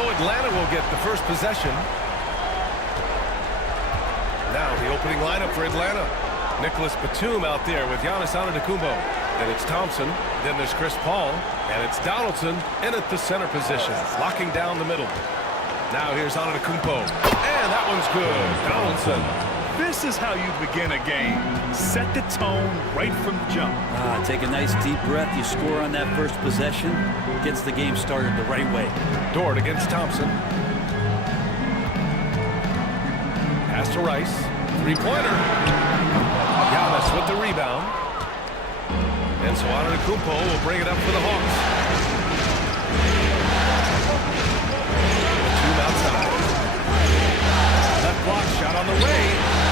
So Atlanta will get the first possession. Now the opening lineup for Atlanta. Nicholas Batum out there with Giannis Antetokounmpo. Then it's Thompson. Then there's Chris Paul. And it's Donaldson in at the center position, locking down the middle. Now here's Antetokounmpo. And that one's good. Donaldson. This is how you begin a game. Set the tone right from the jump. Take a nice deep breath. You score on that first possession. Gets the game started the right way. Dort against Thompson. Pass to Rice. Three-pointer. Giannis with the rebound. And so Antetokounmpo will bring it up for the Hawks. Batum outside. Left block shot on the way.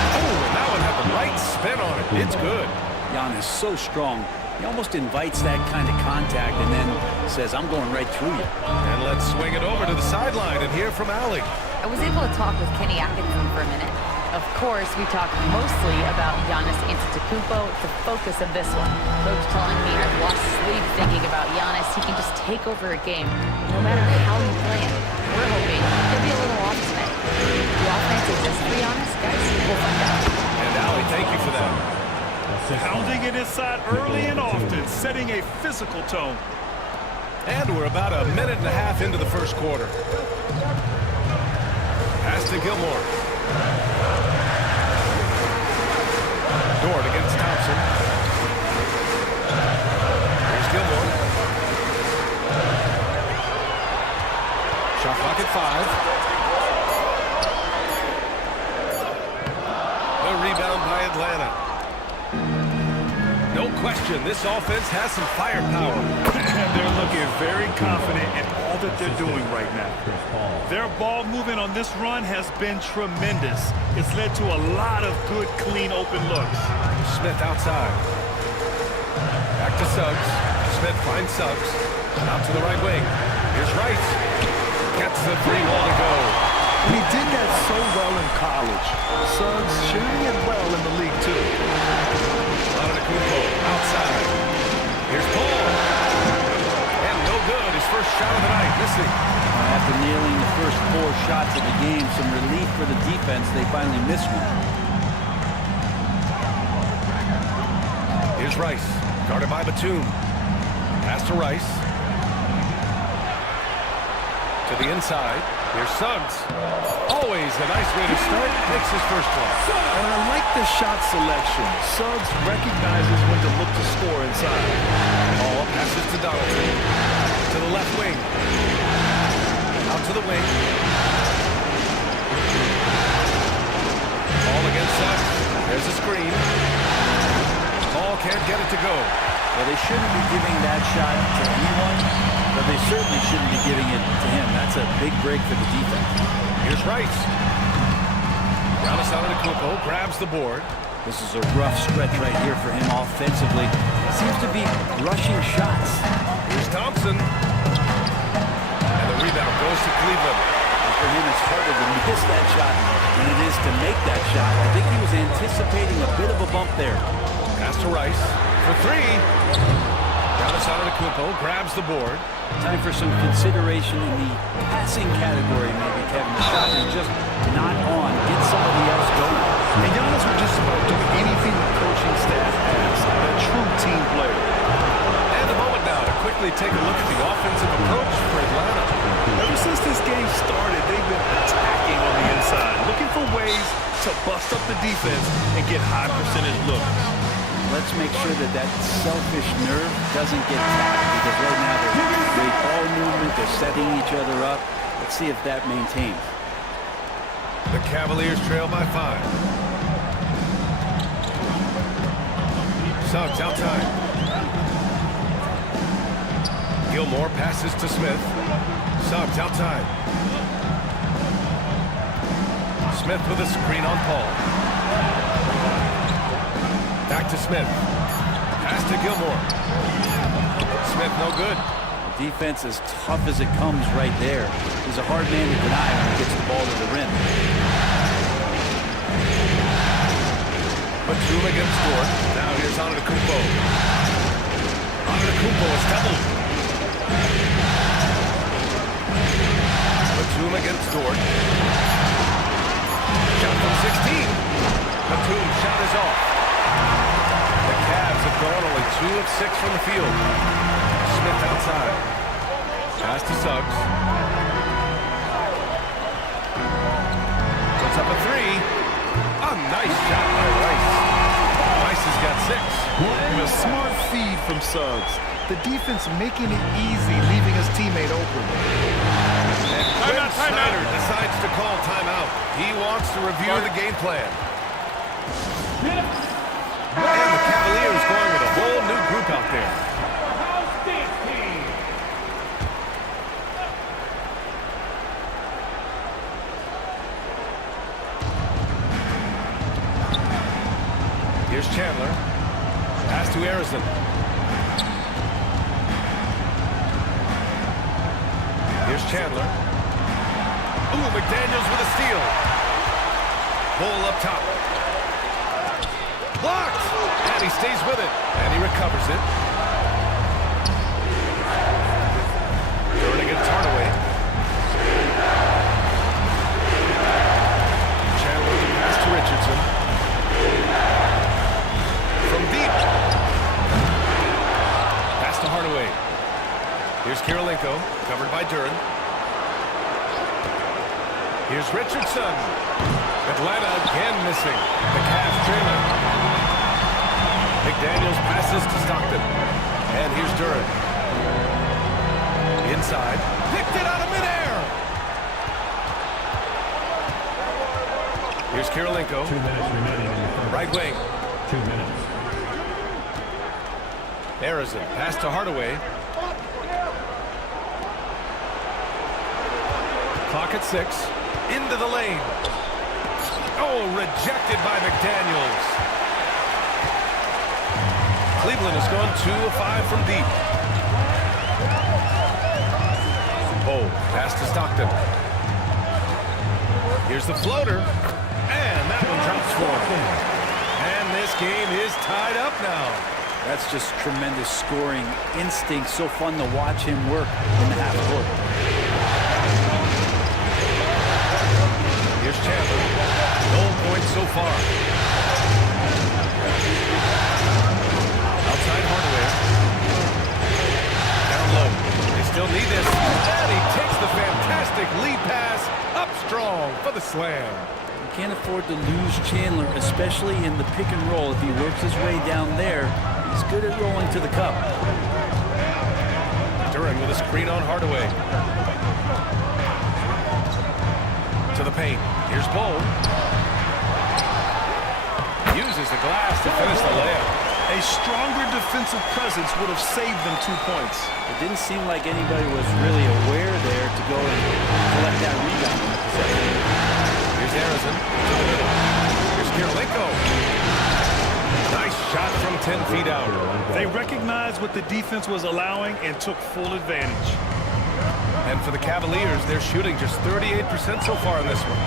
Oh, and that one had the right spin on it. It's good. Giannis so strong. He almost invites that kind of contact and then says, I'm going right through you. And let's swing it over to the sideline and hear from Allie. I was able to talk with Kenny Atkinson for a minute. Of course, we talked mostly about Giannis Antetokounmpo, the focus of this one. Coach telling me I've lost sleep thinking about Giannis. He can just take over a game, no matter how you play it. We're hoping he'll be a little off tonight. The offense is just to be honest, guys. We'll find out. And Allie, thank you for that. Pounding it inside early and often, setting a physical tone. And we're about a minute and a half into the first quarter. Pass to Gilmore. Dort against Thompson. Here's Gilmore. Shot clock at 5. The rebound by Atlanta. No question, this offense has some firepower. And they're looking very confident in all that they're doing right now. Their ball movement on this run has been tremendous. It's led to a lot of good, clean, open looks. Smith outside. Back to Suggs. Smith finds Suggs. Out to the right wing. Here's Rice. Gets the three ball to go. He did that so well in college. Suggs shooting it well in the league, too. Antetokounmpo outside. Here's Paul. And no good. His first shot of the night. Missing. After nailing the first 4 shots of the game, some relief for the defense. They finally missed one. Here's Rice. Guarded by Batum. Pass to Rice. To the inside. Here's Suggs. Always a nice way to start. Makes his first one. And I like the shot selection. Suggs recognizes when to look to score inside. Ball passes to Donaldson. To the left wing. Out to the wing. Ball against Suggs. There's a screen. Ball can't get it to go. Well, they shouldn't be giving that shot to anyone, but they certainly shouldn't be giving it to him. That's a big break for the defense. Here's Rice. Giannis Antetokounmpo grabs the board. This is a rough stretch right here for him offensively. Seems to be rushing shots. Here's Thompson. And the rebound goes to Cleveland. And for him, it's harder to miss that shot than it is to make that shot. I think he was anticipating a bit of a bump there. Pass to Rice for 3. Giannis Antetokounmpo grabs the board. Time for some consideration in the passing category, maybe, Kevin. The shot is just not on. Get somebody else going. And Giannis would just about do anything the coaching staff asks. A true team player. And a moment now to quickly take a look at the offensive approach for Atlanta. Ever since this game started, they've been attacking on the inside, looking for ways to bust up the defense and get high percentage looks. Let's make sure that that selfish nerve doesn't get tapped, because right now they're great ball movement, they're setting each other up. Let's see if that maintains. The Cavaliers trail by 5. Suggs outside. Gilmore passes to Smith. Suggs outside. Smith with a screen on Paul. Back to Smith. Pass to Gilmore. Smith no good. Defense as tough as it comes right there. He's a hard man to deny when he gets the ball to the rim. Batum against Dort. Now here's Antetokounmpo. Antetokounmpo is doubled. Dort. Shot from 16. Batum's shot is off. The Cavs have gone only 2 of 6 from the field. Smith outside. Pass to Suggs. Puts up a 3. A nice shot by Rice. Rice has got 6. And a smart feed from Suggs. The defense making it easy, leaving his teammate open. And Quinn Snyder decides to call timeout. He wants to review the game plan. And the Cavaliers going with a whole new group out there. Here's Chandler. Pass to Harrison. Here's Chandler. Ooh, McDaniels with a steal. Bull up top. Blocked! And he stays with it. And he recovers it. Throwing against Hardaway. Chandler with the pass to Richardson. From deep. Pass to Hardaway. Here's Kirilenko, covered by Duren. Here's Richardson. Atlanta again missing. The Cavs trailing. McDaniels passes to Stockton. And here's Duren. Inside. Picked it out of midair. Here's Kirilenko. 2 minutes remaining in the first. Right wing. 2 minutes. Harrison. Pass to Hardaway. Clock at 6. Into the lane. Oh, rejected by McDaniels. Cleveland has gone 2 of 5 from deep. Oh, pass to Stockton. Here's the floater. And that one drops for him. And this game is tied up now. That's just tremendous scoring instinct. So fun to watch him work in the half court. Here's Chandler. No points so far. Outside Hardaway. Down low. They still need this. And he takes the fantastic lead pass up strong for the slam. You can't afford to lose Chandler, especially in the pick and roll. If he works his way down there, he's good at rolling to the cup. Duren with a screen on Hardaway. To the paint. Here's Bull. Uses the glass to finish the layup. A stronger defensive presence would have saved them 2 points. It didn't seem like anybody was really aware there to go and collect that rebound. Here's Harrison. Here's Kirilenko. Nice shot from 10 feet out. They recognized what the defense was allowing and took full advantage. And for the Cavaliers, they're shooting just 38% so far in this one.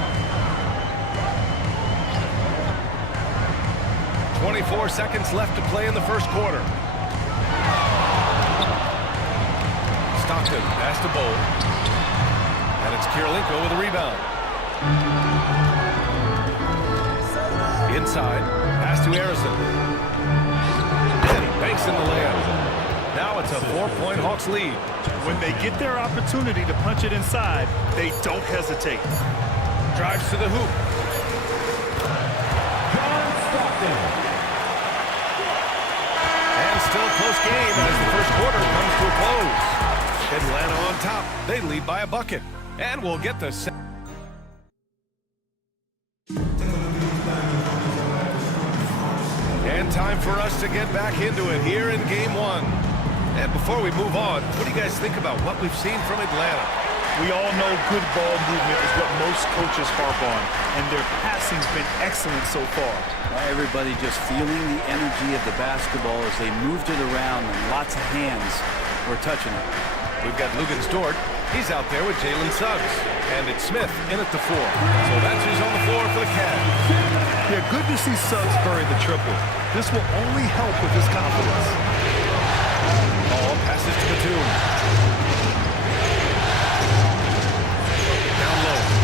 24 seconds left to play in the first quarter. Stockton pass to Bull. And it's Kirilenko with a rebound. Inside, pass to Harrison. And he banks in the layup. Now it's a 4-point Hawks lead. When they get their opportunity to punch it inside, they don't hesitate. Drives to the hoop. And still a close game as the first quarter comes to a close. Atlanta on top. They lead by a bucket. And we'll get the second. And time for us to get back into it here in game 1. And before we move on, what do you guys think about what we've seen from Atlanta? We all know good ball movement is what most coaches harp on, and their passing's been excellent so far. Everybody just feeling the energy of the basketball as they moved it around, and lots of hands were touching it. We've got Luguentz Dort. He's out there with Jalen Suggs. And it's Smith in at the 4. So that's who's on the floor for the Cavs. Yeah, good to see Suggs bury the triple. This will only help with his confidence. Ball passes to Batum. Down low.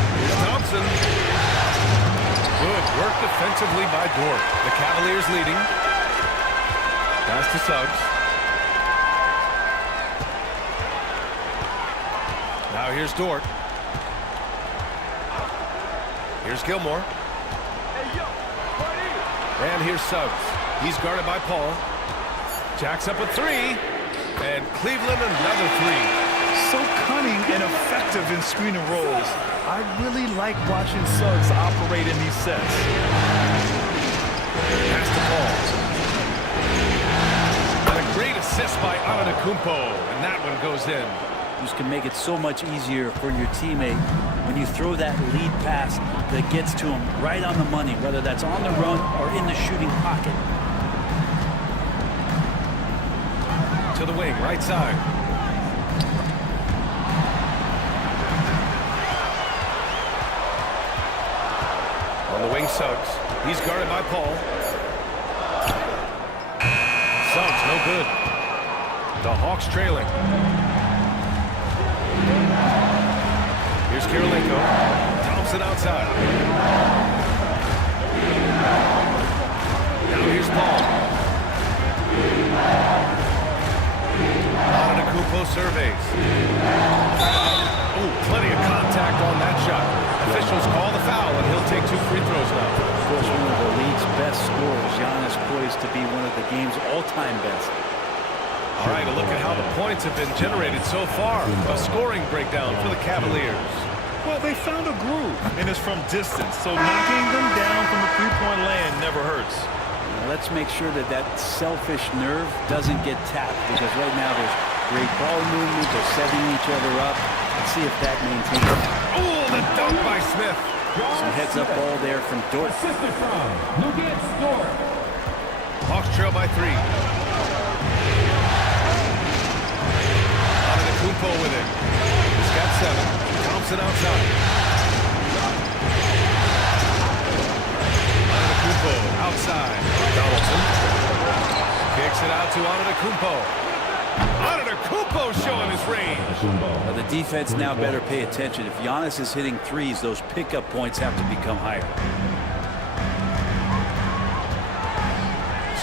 by Dort. The Cavaliers leading. Pass to Suggs. Now here's Dort. Here's Gilmore. And here's Suggs. He's guarded by Paul. Jacks up a three. And Cleveland another three. So cunning and effective in screen and rolls. I really like watching Suggs operate in these sets. Pass to Paul. And a great assist by Antetokounmpo. And that one goes in. This can make it so much easier for your teammate when you throw that lead pass that gets to him right on the money, whether that's on the run or in the shooting pocket. To the wing, right side. On the wing, Suggs. He's guarded by Paul. Suggs, no good. The Hawks trailing. Here's Kirilenko. Thompson outside. Now here's Paul. Antetokounmpo surveys. Oh, plenty of contact on that shot. Officials call the foul, and he'll take 2 free throws now. Of course, one of the league's best scorers, Giannis, poised to be one of the game's all-time best. All right, a look at how the points have been generated so far. A scoring breakdown for the Cavaliers. Well, they found a groove, and it's from distance, so knocking them down from the three-point land never hurts. Now, let's make sure that that selfish nerve doesn't get tapped, because right now there's great ball movement. They're setting each other up. Let's see if that maintains. Oh, the dunk by Smith. Some heads-up ball there from Dort. Hawks trail by 3. Antetokounmpo with it. He's got 7. Thompson outside. Antetokounmpo outside. Donaldson kicks it out to Antetokounmpo. Antetokounmpo showing his range. Well, the defense now better pay attention. If Giannis is hitting threes, those pickup points have to become higher.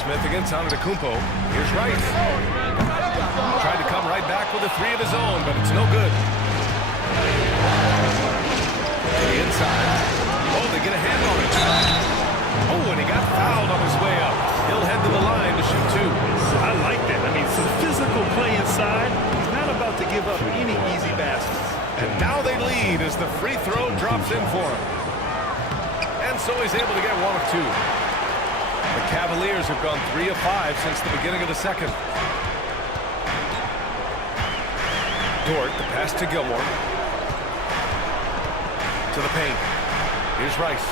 Smith against Antetokounmpo. Here's Rice. Tried to come right back with a 3 of his own, but it's no good. To the inside. Oh, they get a hand on it. Oh, and he got fouled on his way up. He'll head to the line to shoot 2. I like that. I mean, some physical play inside. He's not about to give up any easy baskets. And now they lead as the free throw drops in for him. And so he's able to get 1 of 2. The Cavaliers have gone 3 of 5 since the beginning of the second. Dort, the pass to Gilmore. To the paint. Here's Rice.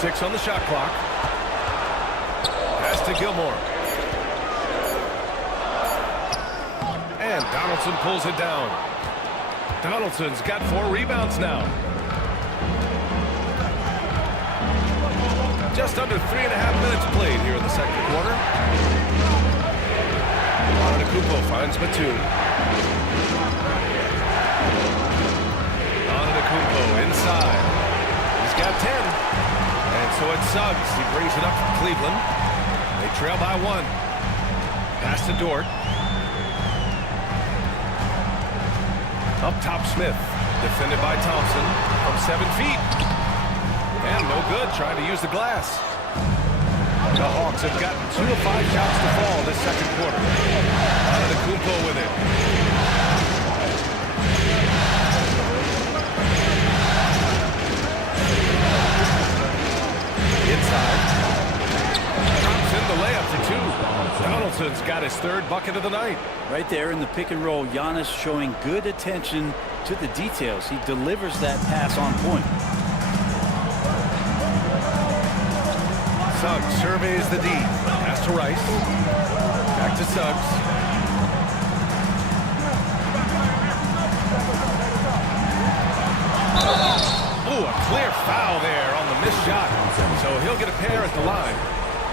6 on the shot clock. Pass to Gilmore. And Donaldson pulls it down. Donaldson's got 4 rebounds now. Just under 3.5 minutes played here in the second quarter. Antetokounmpo finds Batum. Antetokounmpo inside. He's got 10. And so it's Suggs. He brings it up from Cleveland. They trail by 1. Pass to Dort. Up top, Smith. Defended by Thompson from 7 feet. And no good, trying to use the glass. The Hawks have gotten 2 of 5 shots to fall this second quarter. Antetokounmpo with it. Inside. Thompson, the layup for 2. Donaldson's got his 3rd bucket of the night. Right there in the pick and roll, Giannis showing good attention to the details. He delivers that pass on point. Suggs surveys the D. Pass to Rice. Back to Suggs. Oh, a clear foul there on the missed shot. So he'll get a pair at the line.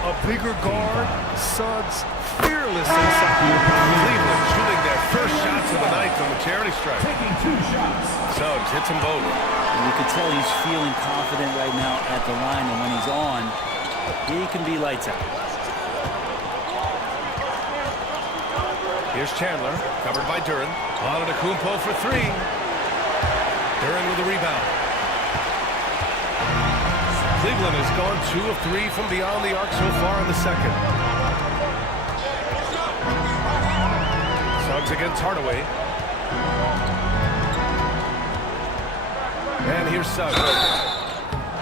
A bigger guard, Suggs fearless inside. Cleveland shooting their first shots of the night from the charity stripe. Suggs hits them both. And you can tell he's feeling confident right now at the line, and when he's on, he can be lights out. Here's Chandler, covered by Duran. Antetokounmpo for three. Duran with the rebound. Cleveland has gone 2 of 3 from beyond the arc so far in the second. Suggs against Hardaway. And here's Suggs.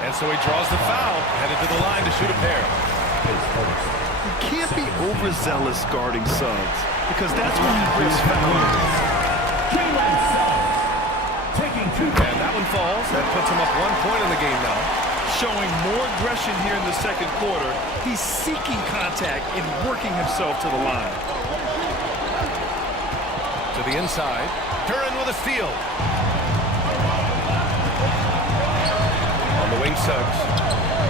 And so he draws the foul, headed to the line to shoot a pair. You can't be overzealous guarding Suggs, because that's when you risk fouls. And that one falls. That puts him up 1 point in the game now. Showing more aggression here in the second quarter. He's seeking contact and working himself to the line. To the inside. Duran with a steal. On the wing, Suggs.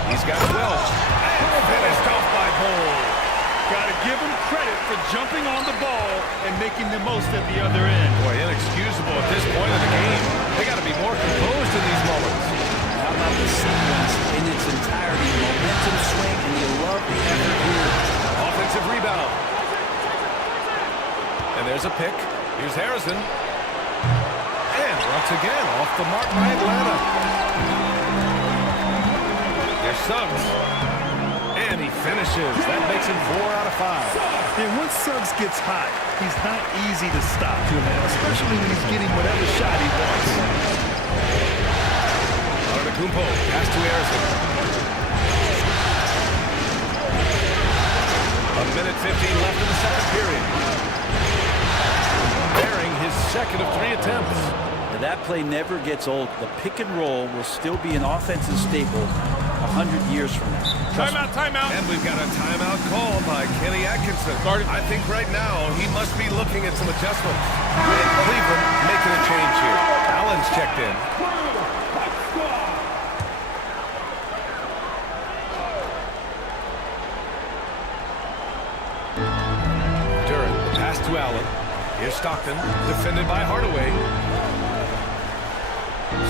He's got 12. And finished off by Bull. Got to give him credit for jumping on the ball and making the most at the other end. Boy, inexcusable at this point of the game. They got to be more composed in these moments. How about the sequence in its entirety? Momentum swing, and you love the effort here. Offensive rebound. And there's a pick. Here's Harrison. And once again, off the mark by Atlanta. There's Suggs. And he finishes. That makes him 4 out of 5. And once Suggs gets hot, he's not easy to stop, especially when he's getting whatever shot he wants. Antetokounmpo, pass to Harrison. 1:15 left in the second period. Bearing his second of 3 attempts. Now, that play never gets old. The pick and roll will still be an offensive staple 100 years from now. Timeout, timeout. And we've got a timeout call by Kenny Atkinson. I think right now he must be looking at some adjustments. And Cleveland making a change here. Allen's checked in. Duran, the pass to Allen. Here's Stockton, defended by Hardaway.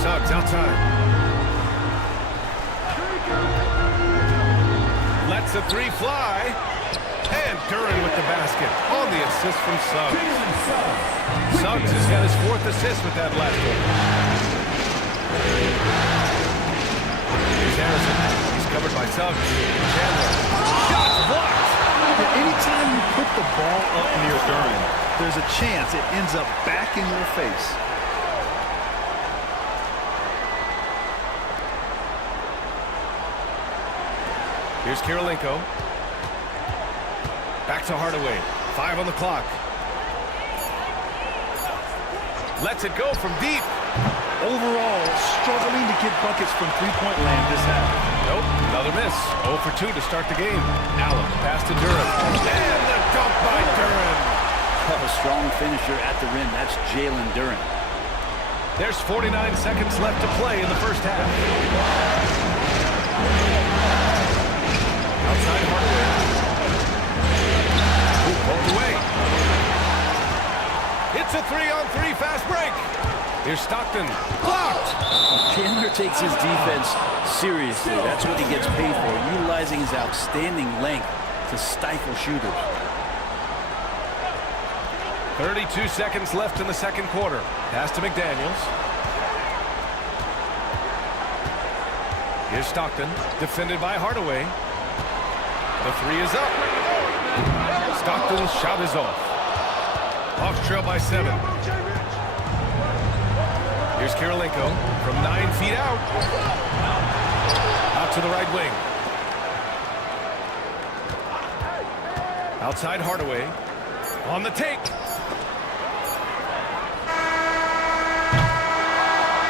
Suggs outside. Lets a 3 fly. And Duran with the basket on the assist from Suggs. Suggs has got his 4th assist with that last one. Here's Harrison. He's covered by Suggs. Chandler. Shots blocked. But anytime you put the ball up near Duran, there's a chance it ends up back in your face. Here's Kirilenko. Back to Hardaway. 5 on the clock. Lets it go from deep. Overall, struggling to get buckets from three-point land this half. Nope, another miss. 0 for 2 to start the game. Allen, pass to Duran. And the dunk by Duran. A strong finisher at the rim. That's Jalen Duran. There's 49 seconds left to play in the first half. Outside Hardaway. Poked away. It's a 3-on-3 fast break. Here's Stockton. Blocked. Chandler takes his defense seriously. That's what he gets paid for, utilizing his outstanding length to stifle shooters. 32 seconds left in the second quarter. Pass to McDaniels. Here's Stockton, defended by Hardaway. The 3 is up. Stockton's shot is off. Hawks trail by 7. Here's Kirilenko from 9 feet out. Out to the right wing. Outside Hardaway. On the take.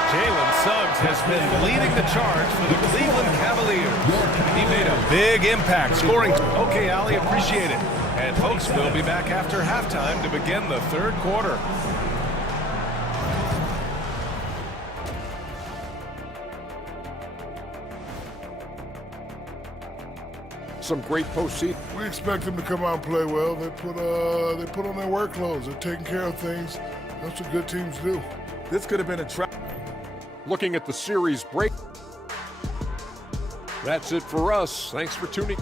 Jalen Suggs has been leading the charge for the Cleveland Cavaliers. He made a big impact scoring. Okay, Ali, appreciate it. And folks, we'll be back after halftime to begin the third quarter. Some great postseason. We expect them to come out and play well. They put on their work clothes. They're taking care of things. That's what good teams do. This could have been a trap. Looking at the series break. That's it for us. Thanks for tuning.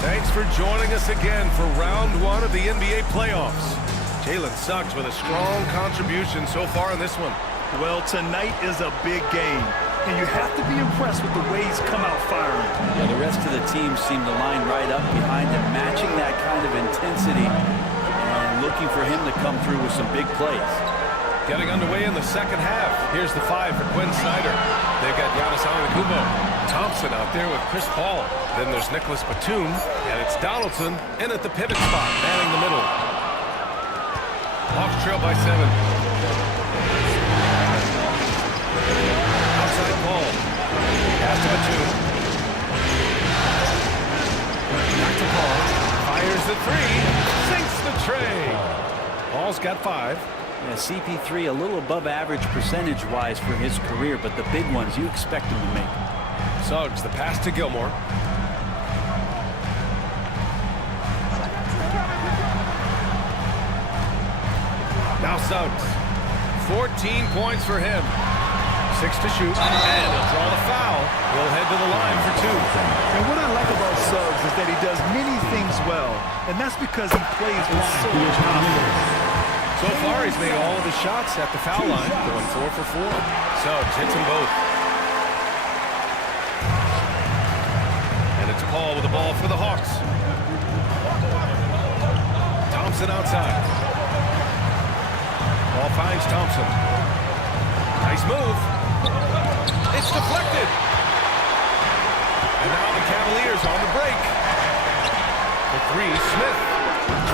Thanks for joining us again for round one of the NBA playoffs. Jalen Suggs with a strong contribution so far in this one. Well, tonight is a big game, and you have to be impressed with the way he's come out firing. Yeah, the rest of the team seem to line right up behind him, matching that kind of intensity and looking for him to come through with some big plays. Getting underway in the second half. Here's the 5 for Quinn Snyder. They've got Giannis Antetokounmpo. Thompson out there with Chris Paul. Then there's Nicholas Batum, and it's Donaldson in at the pivot spot, manning the middle. Hawks trail by 7. Outside Paul. Pass to Batum. Back to Paul. Fires the 3. Sinks the tray. Paul's got 5. Yeah, CP3 a little above average percentage-wise for his career, but the big ones you expect him to make. Suggs, the pass to Gilmore. Now Suggs. 14 points for him. 6 to shoot, and he'll draw the foul. He'll head to the line for 2. And what I like about Suggs is that he does many things well, and that's because he plays with so much confidence. So far, he's made all of his shots at the foul line, going 4 for 4. Suggs hits them both. And it's Paul with the ball for the Hawks. Thompson outside. Ball finds Thompson. Nice move. It's deflected. And now the Cavaliers on the break. The 3, Smith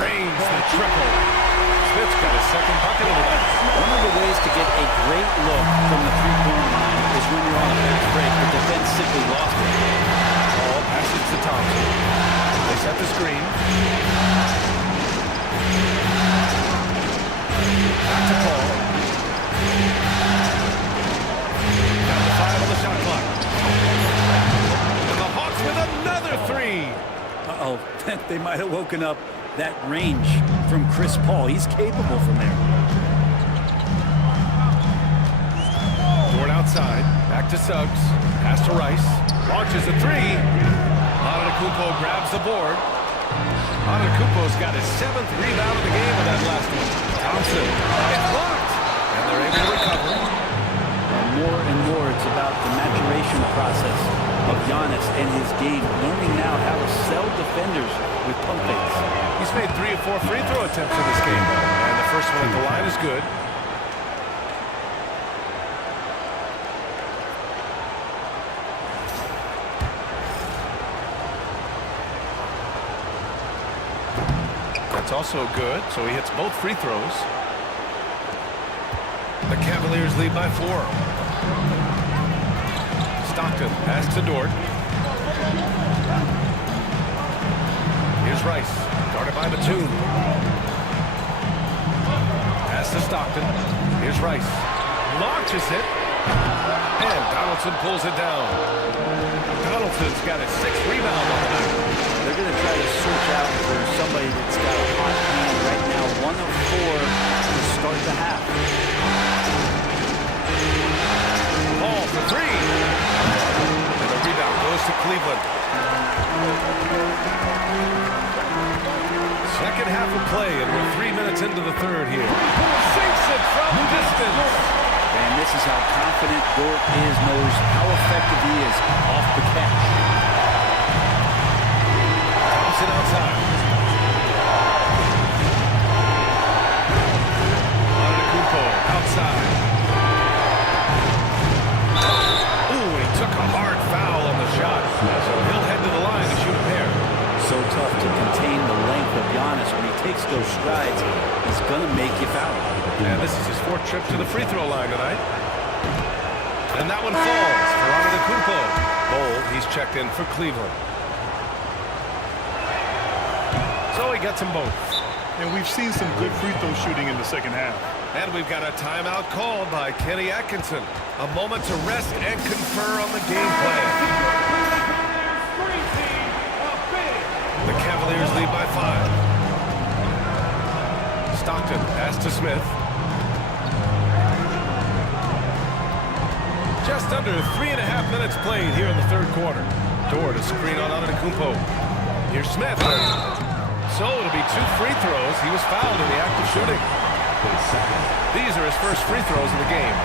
drains the triple. Smith's got his second bucket of the night. One of the ways to get a great look from the three-point line is when you're on a fast break. The defense simply lost it. Ball passes to Thompson. They set the screen. Back to Paul. Down to 5 on the shot clock. And the Hawks with another 3. Uh-oh, they might have woken up that range from Chris Paul. He's capable from there. Dort outside. Back to Suggs. Pass to Rice. Launches a 3. Antetokounmpo grabs the board. Antetokounmpo's got his 7th rebound of the game with that last one. Thompson. It's blocked. And they're able to recover. More and more, it's about the maturation process of Giannis and his game, learning now how to sell defenders with pump fakes. He's made 3 or 4 free throw attempts in this game, and the first one at the line is good. That's also good, so he hits both free throws. The Cavaliers lead by 4. Stockton, pass to Dort. Here's Rice, guarded by Batum. Pass to Stockton. Here's Rice. Launches it. And Donaldson pulls it down. Donaldson's got his 6th rebound on the night. They're going to try to search out for somebody that's got a hot hand right now. 1 of 4 to start the half. Paul for 3. And the rebound goes to Cleveland. Second half of play, and we're 3 minutes into the third here. Sinks it from distance. And this is how confident Dort knows how effective he is off the catch. Thompson outside. Antetokounmpo outside. Ooh, he took a hard foul on the shot. So he'll head to the line to shoot a pair. So tough to contain the length of Giannis. When he takes those strides, he's going to make you foul. And this is his 4th trip to the free throw line tonight. And that one falls for Antetokounmpo. Bold, he's checked in for Cleveland. So he gets them both. And we've seen some good free throw shooting in the second half. And we've got a timeout called by Kenny Atkinson. A moment to rest and confer on the game plan. Stockton. Pass to Smith. Just under 3.5 minutes played here in the third quarter. Dort to screen on Antetokounmpo. Here's Smith. So it'll be 2 free throws. He was fouled in the act of shooting. These are his first free throws of the game.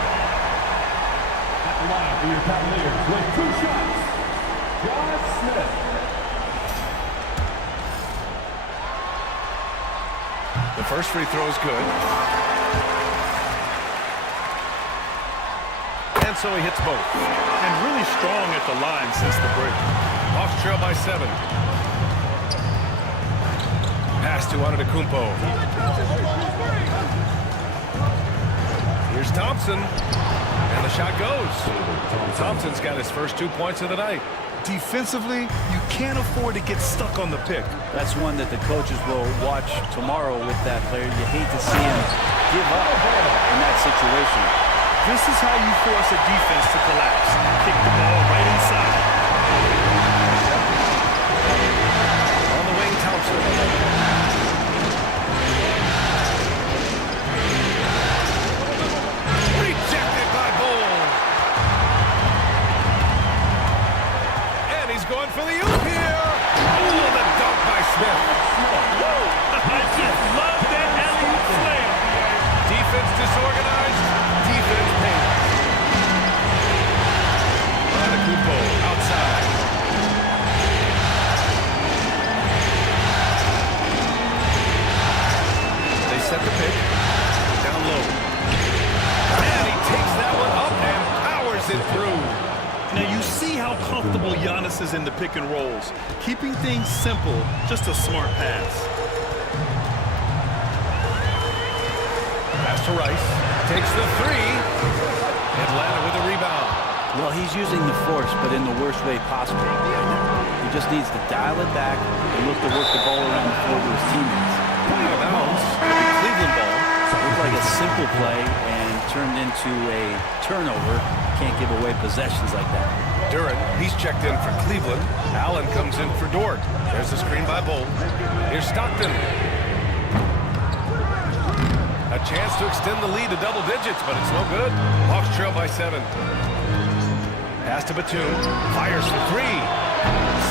At the line for your Cavaliers with 2 shots, Josh Smith. The first free throw is good. And so he hits both. And really strong at the line since the break. Hawks trail by 7. Pass to Antetokounmpo. Here's Thompson. And the shot goes. Thompson's got his first 2 points of the night. Defensively, you can't afford to get stuck on the pick. That's one that the coaches will watch tomorrow with that player. You hate to see him give up in that situation. This is how you force a defense to collapse. Kick the ball right inside. On the wing, Thompson. Rejected by Bull. And he's going for the oop here. Oh, the dunk by Smith. I just love that alley-oop slam. Defense disorganized. Defense paid. Antetokounmpo outside. They set the pick. Down low. And he takes that one up and powers it through. Now you see how comfortable Giannis is in the pick and rolls. Keeping things simple, just a smart pass. Pass to Rice. Takes the 3. Atlanta with a rebound. Well, he's using the force, but in the worst way possible. He just needs to dial it back and look to work the ball around the floor to his teammates. Out of bounds. Cleveland ball. Looked like a simple play and turned into a turnover. Can't give away possessions like that. Duran, he's checked in for Cleveland. Allen comes in for Dort. There's the screen by Bull. Here's Stockton. A chance to extend the lead to double digits, but it's no good. Hawks trail by 7. Pass to Batum. Fires for 3.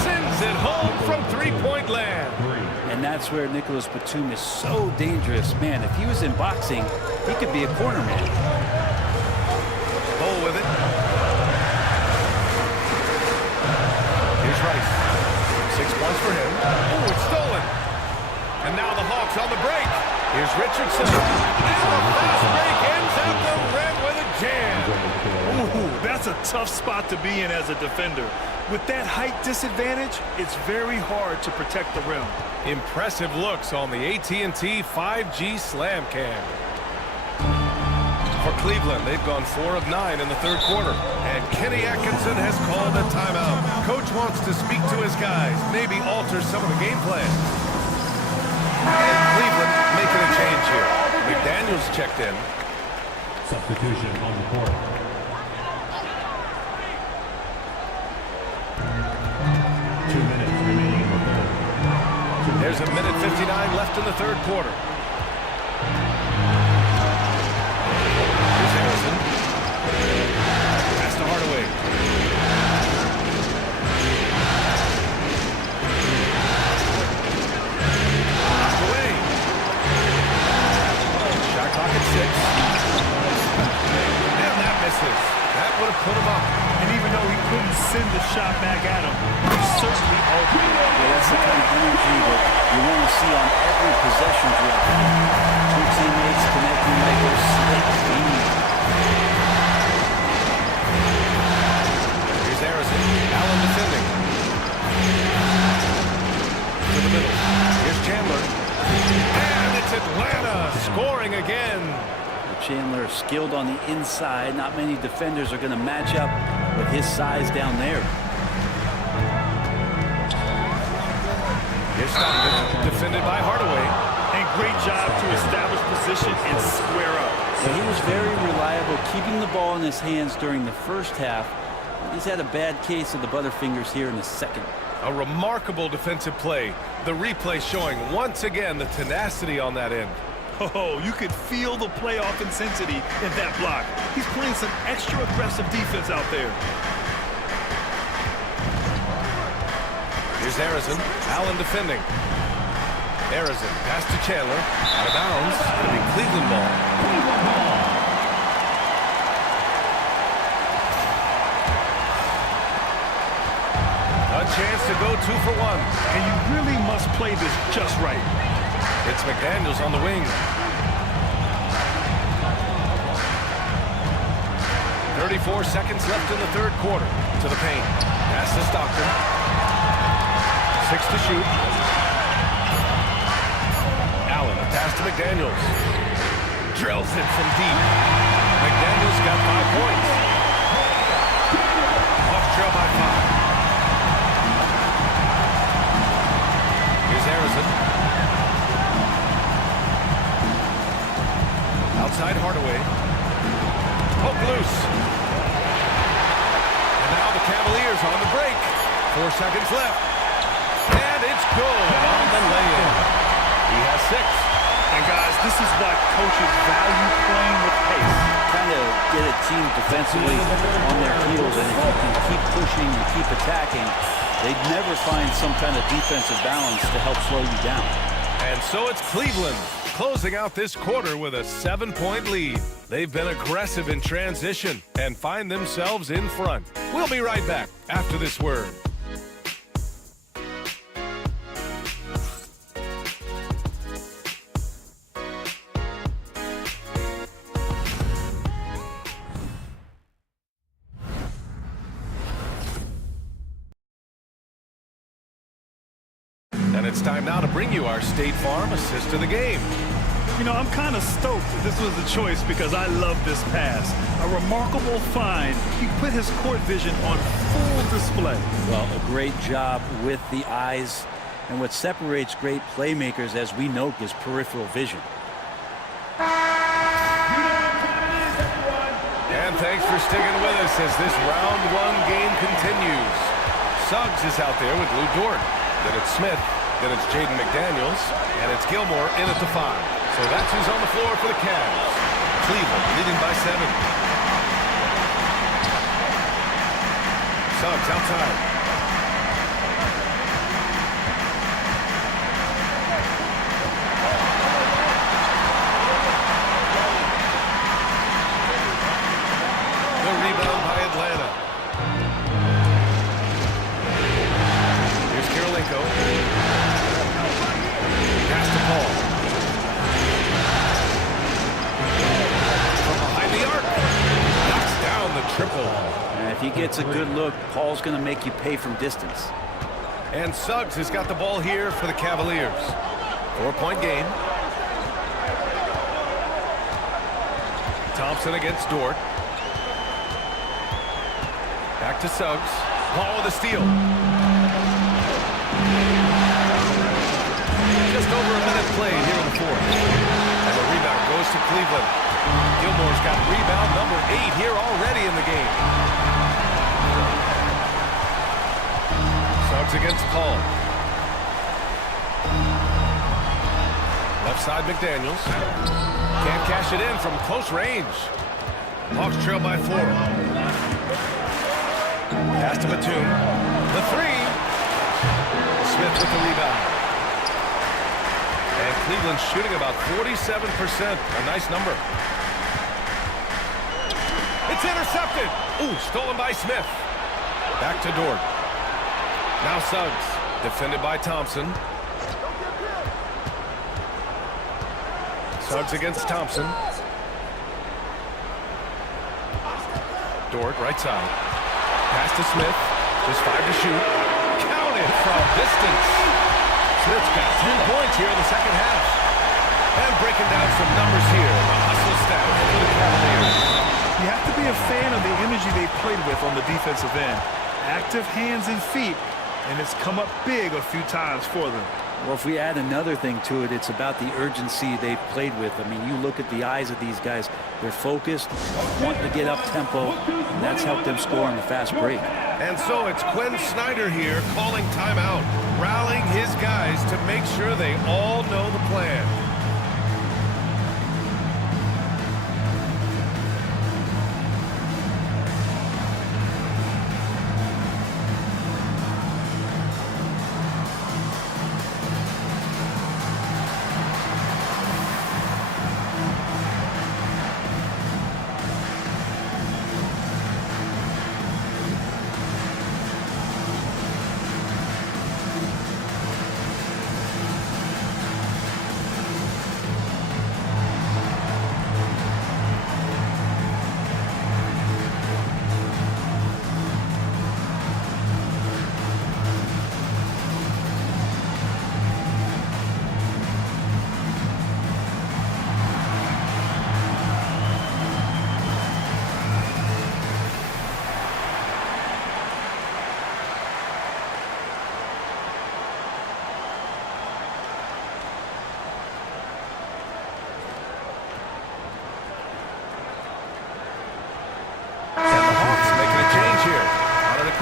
Sends it home from three-point land. And that's where Nicholas Batum is so dangerous. Man, if he was in boxing, he could be a corner man. Bull with it. Here's Rice. 6 points for him. Oh, it's stolen. And now the Hawks on the break. Here's Richardson. And the fast break ends at the rim with a jam. Ooh, that's a tough spot to be in as a defender. With that height disadvantage, it's very hard to protect the rim. Impressive looks on the AT&T 5G Slam Cam. For Cleveland, they've gone 4 of 9 in the third quarter. And Kenny Atkinson has called a timeout. Coach wants to speak to his guys, maybe alter some of the game plan. And Cleveland making a change here. McDaniels checked in. Substitution on the court. There's a minute 59 left in the third quarter. Here's Harrison. Pass to Hardaway. Knocked away. Shot clock at 6. And that misses. That would have put him up. And even though he couldn't send the shot back at him, he certainly opened it. Yeah, that's the kind of energy that you want to see on every possession drill. 2 teammates connecting like they're slick. Here's Harrison. Allen defending. To the middle. Here's Chandler. And it's Atlanta scoring again. Chandler skilled on the inside. Not many defenders are going to match up with his size down there. Here's Stockton, defended by Hardaway. And great job to establish position and square up. So he was very reliable, keeping the ball in his hands during the first half. He's had a bad case of the butterfingers here in the second. A remarkable defensive play. The replay showing once again the tenacity on that end. Oh, you could feel the playoff intensity in that block. He's playing some extra aggressive defense out there. Here's Harrison. Allen defending. Harrison, pass to Chandler. Out of bounds. It'll be Cleveland ball. A chance to go 2 for 1. And you really must play this just right. It's McDaniels on the wing. 34 seconds left in the third quarter. To the paint. Pass to Stockton. 6 to shoot. Allen, pass to McDaniels. Drills it from deep. McDaniels got 5 points. Hawks trail by 5. Here's Harrison. Outside Hardaway. Poke loose. And now the Cavaliers on the break. 4 seconds left. And it's good on the lay-in. He has 6. And guys, this is why coaches value playing with pace. Kind of get a team defensively on their heels, and if you can keep pushing and keep attacking, they'd never find some kind of defensive balance to help slow you down. And so it's Cleveland closing out this quarter with a 7-point lead. They've been aggressive in transition and find themselves in front. We'll be right back after this word. And it's time now to bring you our State Farm assist of the game. You know, I'm kind of stoked that this was the choice because I love this pass. A remarkable find. He put his court vision on full display. Well, a great job with the eyes. And what separates great playmakers, as we know, is peripheral vision. And thanks for sticking with us as this round 1 game continues. Suggs is out there with Lou Dort. Then it's Smith. Then it's Jaden McDaniels. And it's Gilmore in at the 5. So that's who's on the floor for the Cavs. Cleveland leading by 7. Suggs outside. The rebound by Atlanta. Here's Karolinko. Pass to Paul. From behind the arc. Knocks down the triple. And if he gets a good look, Paul's going to make you pay from distance. And Suggs has got the ball here for the Cavaliers. 4-point game. Thompson against Dort. Back to Suggs. Paul with a steal. Just over a minute played here in the 4th. And the rebound goes to Cleveland. Gilmore's got rebound number 8 here already in the game. Suggs against Paul. Left side McDaniels. Can't cash it in from close range. Hawks trail by 4. Pass to Batum. The 3. Smith with the rebound. And Cleveland shooting about 47%. A nice number. It's intercepted. Ooh, stolen by Smith. Back to Dort. Now Suggs. Defended by Thompson. Suggs against Thompson. Dort, right side. Pass to Smith. Just 5 to shoot. Counted from distance. Smith's got 10 points here in the second half. And breaking down some numbers here. The hustle stats for the Cavaliers. You have to be a fan of the energy they played with on the defensive end. Active hands and feet, and it's come up big a few times for them. Well, if we add another thing to it, it's about the urgency they've played with. I mean, you look at the eyes of these guys. They're focused, wanting to get up tempo, and that's helped them score on the fast break. And so it's Quinn Snyder here calling timeout, rallying his guys to make sure they all know the plan.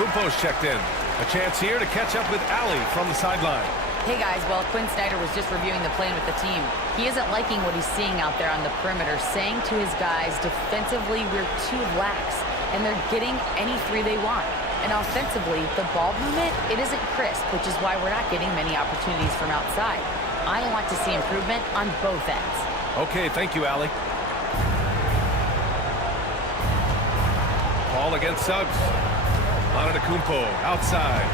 Antetokounmpo's checked in. A chance here to catch up with Ali from the sideline. Hey guys, well, Quinn Snyder was just reviewing the plan with the team. He isn't liking what he's seeing out there on the perimeter, saying to his guys, defensively, we're too lax, and they're getting any three they want. And offensively, the ball movement, it isn't crisp, which is why we're not getting many opportunities from outside. I want to see improvement on both ends. Okay, thank you, Ali. Paul against Suggs. Antetokounmpo outside.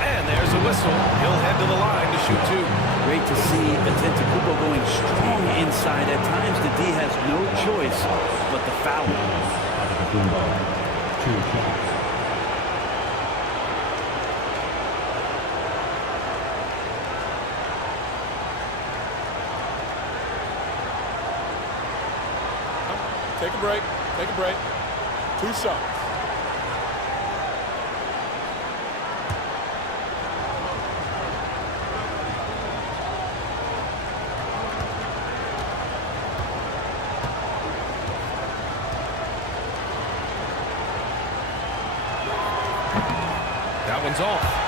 And there's a whistle. He'll head to the line to shoot two. Great to see Antetokounmpo going strong inside. At times, the D has no choice but to foul. Antetokounmpo, 2 shots. Take a break. Take a break. 2 shots. That one's off.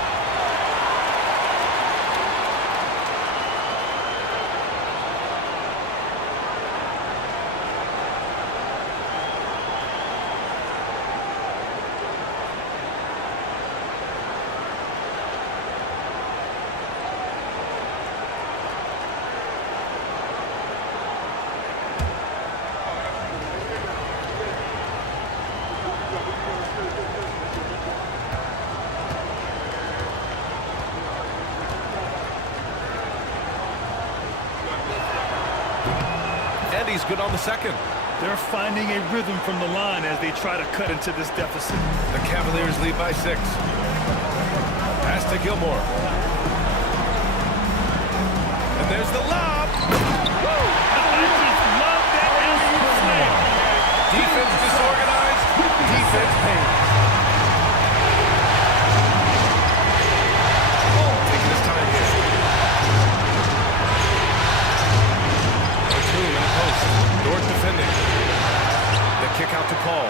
And he's good on the second. They're finding a rhythm from the line as they try to cut into this deficit. The Cavaliers lead by 6. Pass to Gilmore. And there's the lob. I just love that alley-oop slam. Defense disorganized. Defense pays. Oh, taking his time here. Batum in the post. Dort defending. The kick out to Paul.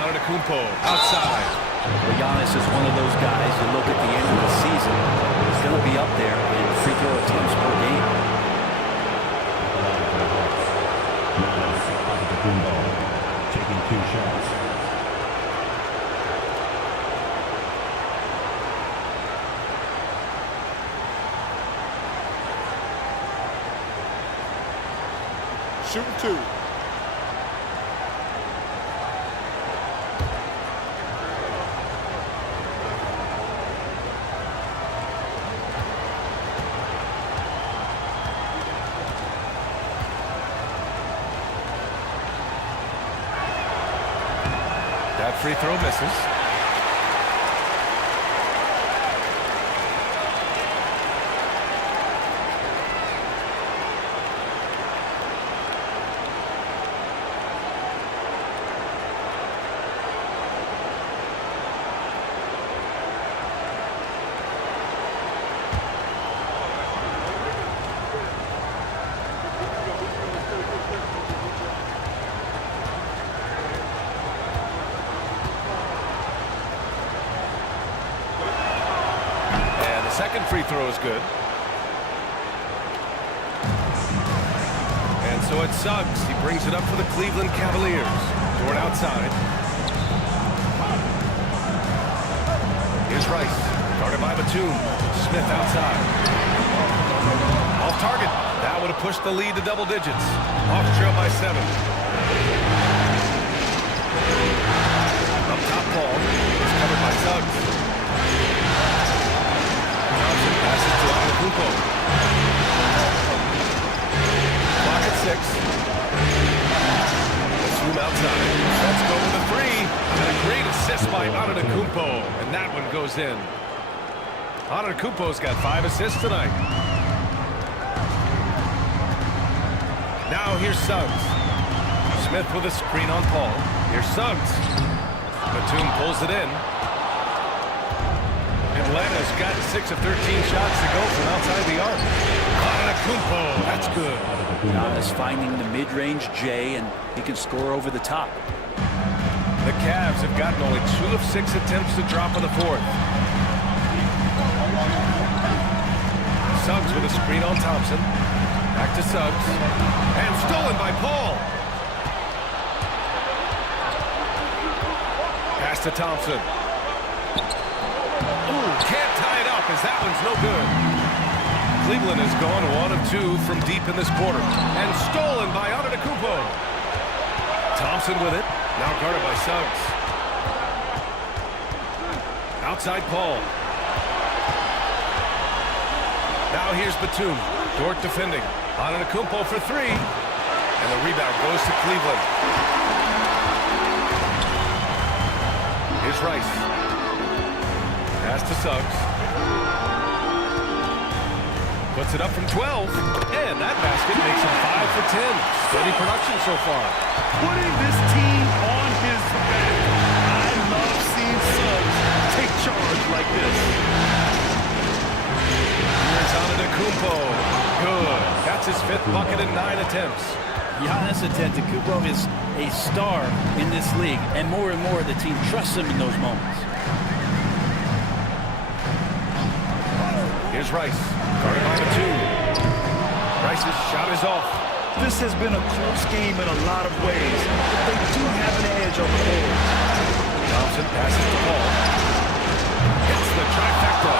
Antetokounmpo outside. Well, Giannis is one of those guys, you look at the end of the season, he's going to be up there in free throw attempts per game. Antetokounmpo, taking 2 shots. Shooting 2. That free throw misses. Second free throw is good. And so it's Suggs. He brings it up for the Cleveland Cavaliers. Dort outside. Here's Rice. Guarded by Batum. Smith outside. Off target. That would have pushed the lead to double digits. Off trail by 7. Up top, Paul. It's covered by Suggs. Passes to Antetokounmpo. Clock at 6. Batum outside. Let's go with the 3. And a great assist by Antetokounmpo. And that one goes in. Antetokounmpo's got 5 assists tonight. Now here's Suggs. Smith with a screen on Paul. Here's Suggs. Batum pulls it in. And Atlanta's got 6 of 13 shots to go from outside the arc. Antetokounmpo, that's good. Giannis finding the mid-range J, and he can score over the top. The Cavs have gotten only 2 of 6 attempts to drop in the fourth. Suggs with a screen on Thompson. Back to Suggs. And stolen by Paul. Pass to Thompson. Ooh, can't tie it up as that one's no good. Cleveland has gone 1 of 2 from deep in this quarter. And stolen by Antetokounmpo. Thompson with it. Now guarded by Suggs. Outside Paul. Now here's Batum. Dort defending. Antetokounmpo for 3. And the rebound goes to Cleveland. Here's Rice. Pass to Suggs. Puts it up from 12. And that basket makes him 5 for 10. Steady production so far. Putting this team on his back. I love seeing Suggs take charge like this. Here's Antetokounmpo. Good. That's his 5th bucket in 9 attempts. Giannis Antetokounmpo is a star in this league, and more the team trusts him in those moments. Here's Rice. Guarded by Batum. Rice's shot is off. This has been a close game in a lot of ways, but they do have an edge on the board. Thompson passes to Paul. Gets the trifecta.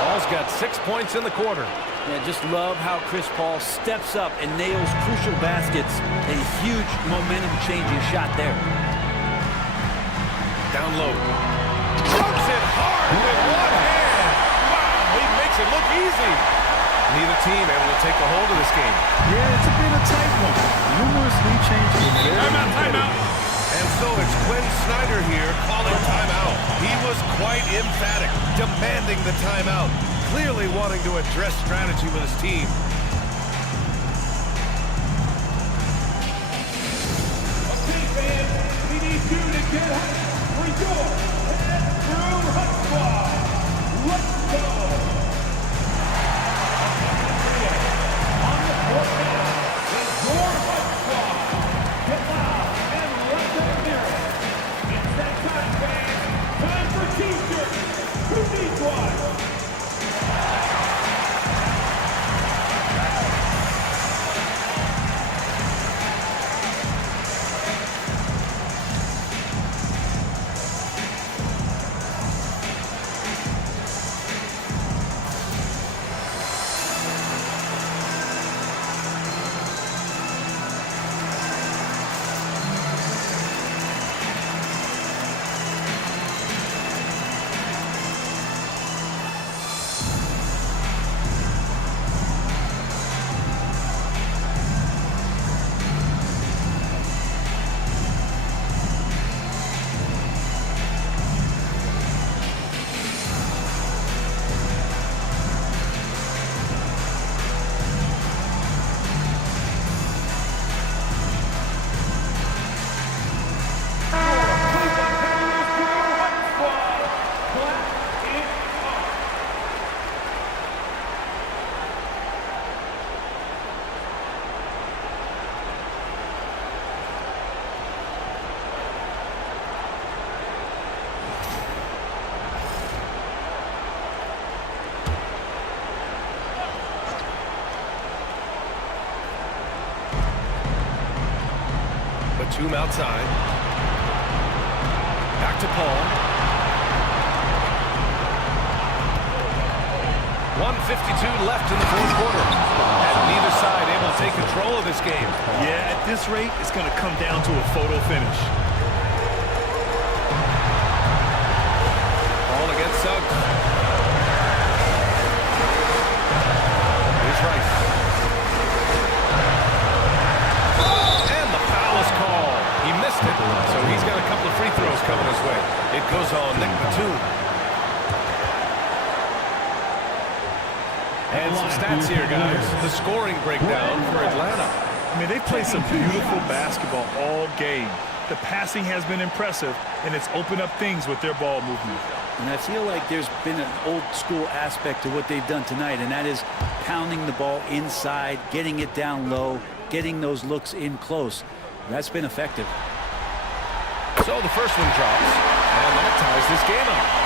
Paul's got 6 points in the quarter. Yeah, just love how Chris Paul steps up and nails crucial baskets. A huge momentum-changing shot there. Down low. Drops it hard with one hand. Wow, he makes it look easy. Neither team able to take a hold of this game. Yeah, it's a bit of tight one. Numerous lead changes. Timeout. And so it's Quinn Snyder here calling timeout. He was quite emphatic, demanding the timeout, clearly wanting to address strategy with his team. Okay, fans, we need you to get hyped for your head through hot squad. Let's go. On the court now is your hot squad. Get loud and let them hear it. It's that time, fans. Time for t-shirts. Who needs one? Batum outside. Back to Paul. 1:52 left in the fourth quarter. And neither side able to take control of this game. Yeah, at this rate, it's going to come down to a photo finish. Paul against Suggs. Here's Rice. And the foul is called. He missed it, so he's got a couple of free throws coming his way. It goes on Nick Batum. And some stats here, guys. The scoring breakdown for Atlanta. I mean, they've played some beautiful basketball all game. The passing has been impressive, and it's opened up things with their ball movement. And I feel like there's been an old school aspect to what they've done tonight, and that is pounding the ball inside, getting it down low, getting those looks in close. That's been effective. So the first one drops, and that ties this game up.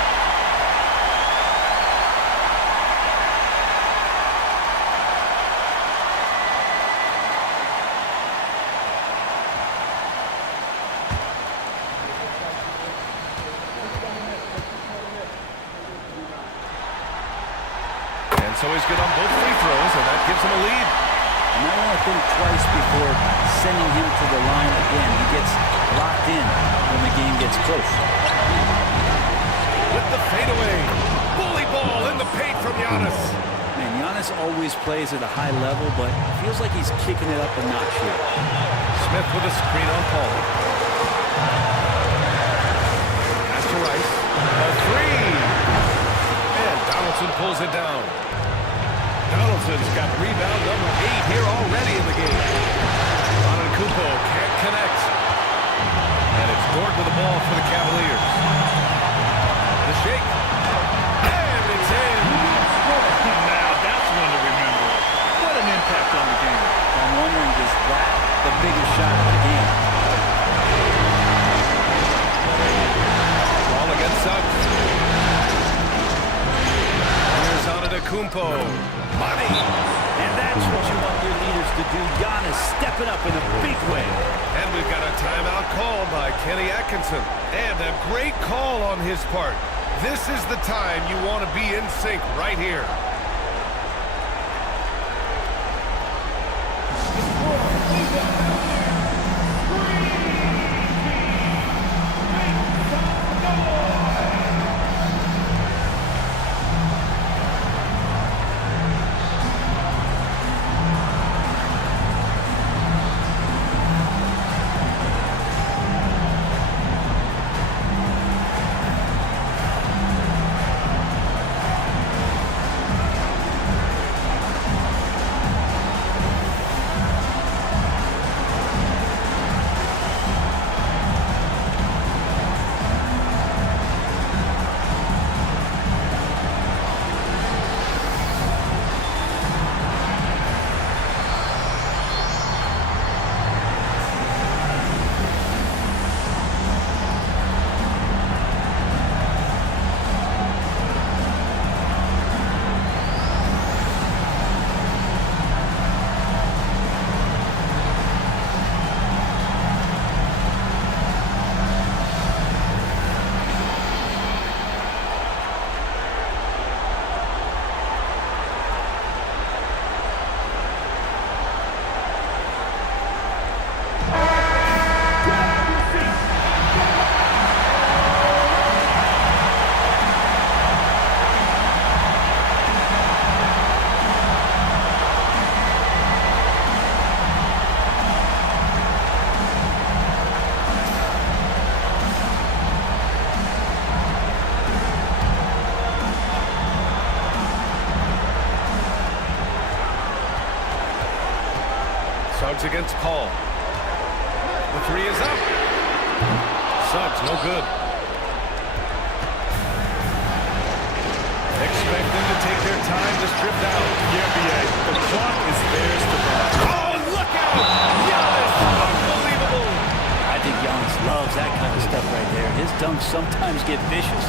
So he's good on both free throws, and that gives him a lead. And I want to think twice before sending him to the line again. He gets locked in when the game gets close. With the fadeaway. Bully ball in the paint from Giannis. Man, Giannis always plays at a high level, but it feels like he's kicking it up a notch here. Smith with a screen on Paul. Pass to Rice. A three. And Donaldson pulls it down. Donaldson's got rebound number 8 here already in the game. Antetokounmpo can't connect. And it's Dort with the ball for the Cavaliers. The shake. And it's in. Now that's one to remember. What an impact on the game. I'm wondering, is that the biggest shot of the game? Ball against Suggs. Here's Antetokounmpo. Money. And that's what you want your leaders to do. Giannis stepping up in a big way. And we've got a timeout called by Kenny Atkinson. And a great call on his part. This is the time you want to be in sync right here. Suggs against Paul. The three is up. Suggs, no good. Expect them to take their time to strip down. Yeah, B.A. The clock is theirs to burn. Oh, look out! Giannis! Unbelievable! I think Giannis loves that kind of stuff right there. His dunks sometimes get vicious.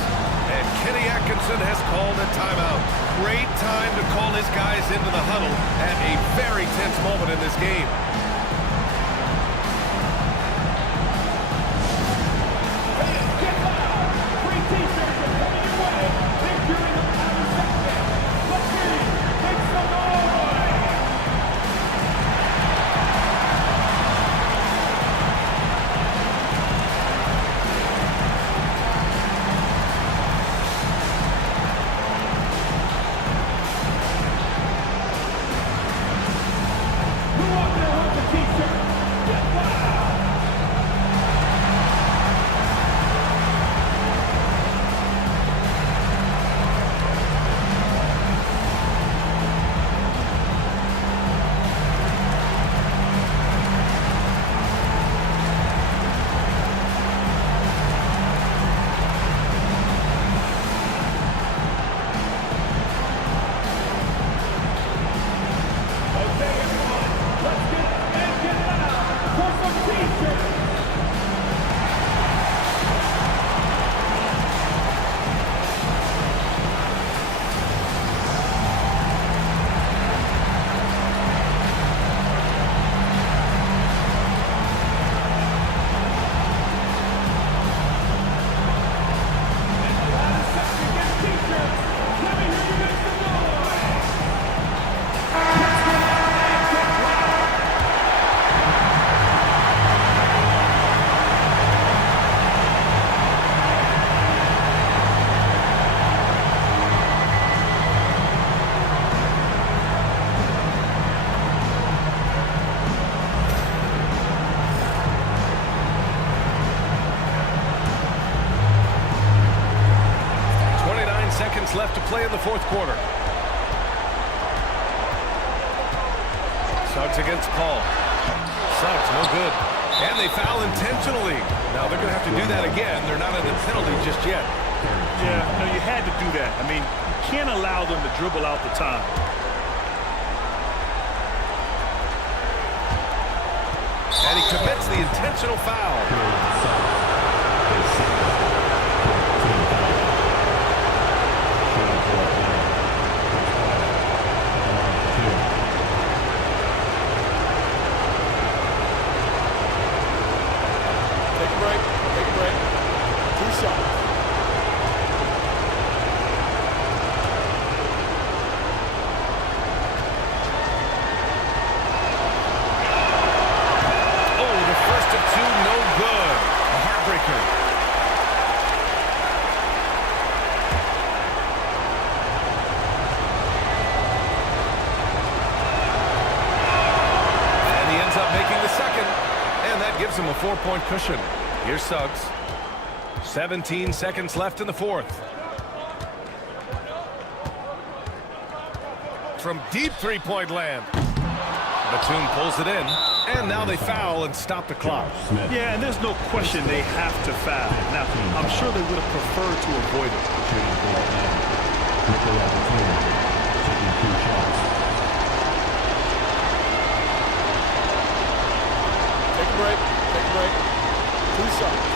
And Kenny Atkinson has called a timeout. Great time to call his guys into the huddle at a very tense moment in this game. to play in the fourth quarter. Suggs against Paul. Suggs, no good. And they foul intentionally. Now they're going to have to do that again. They're not in the penalty just yet. Yeah, no, you had to do that. I mean, you can't allow them to dribble out the time. And he commits the intentional foul. Take a break. Take a break. 2 shots. Gives him a 4-point cushion. Here's Suggs. 17 seconds left in the fourth. From deep three-point land. Batum pulls it in. And now they foul and stop the clock. Yeah, and there's no question they have to foul. Now, I'm sure they would have preferred to avoid it. Take a break. Take a break. 2 shots.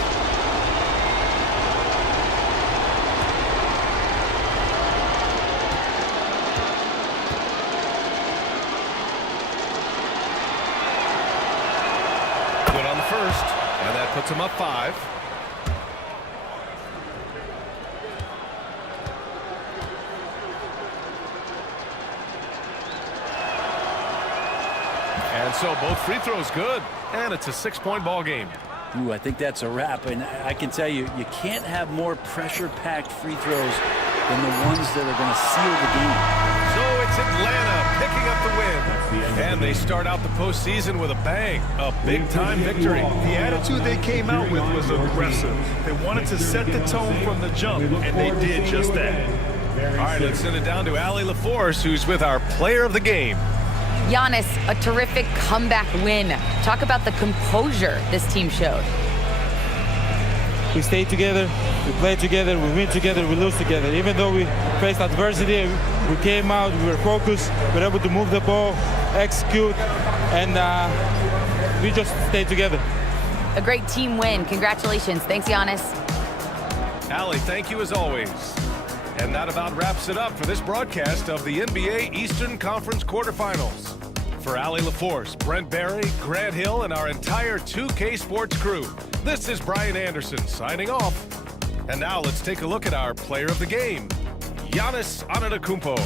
Good on the first, and that puts him up 5. And so both free throws good, and it's a 6-point ball game. Ooh, I think that's a wrap, and I can tell you, you can't have more pressure-packed free throws than the ones that are going to seal the game. So it's Atlanta picking up the win, and they start out the postseason with a bang, a big-time victory. The attitude they came out with was aggressive. They wanted to set the tone from the jump, and they did just that. All right, let's send it down to Allie LaForce, who's with our player of the game. Giannis, a terrific comeback win. Talk about the composure this team showed. We stayed together, we played together, we win together, we lose together. Even though we faced adversity, we came out, we were focused, we were able to move the ball, execute, and we just stayed together. A great team win. Congratulations. Thanks, Giannis. Allie, thank you as always. And that about wraps it up for this broadcast of the NBA Eastern Conference quarterfinals. For Allie LaForce, Brent Barry, Grant Hill, and our entire 2K Sports crew, this is Brian Anderson signing off. And now let's take a look at our player of the game, Giannis Antetokounmpo.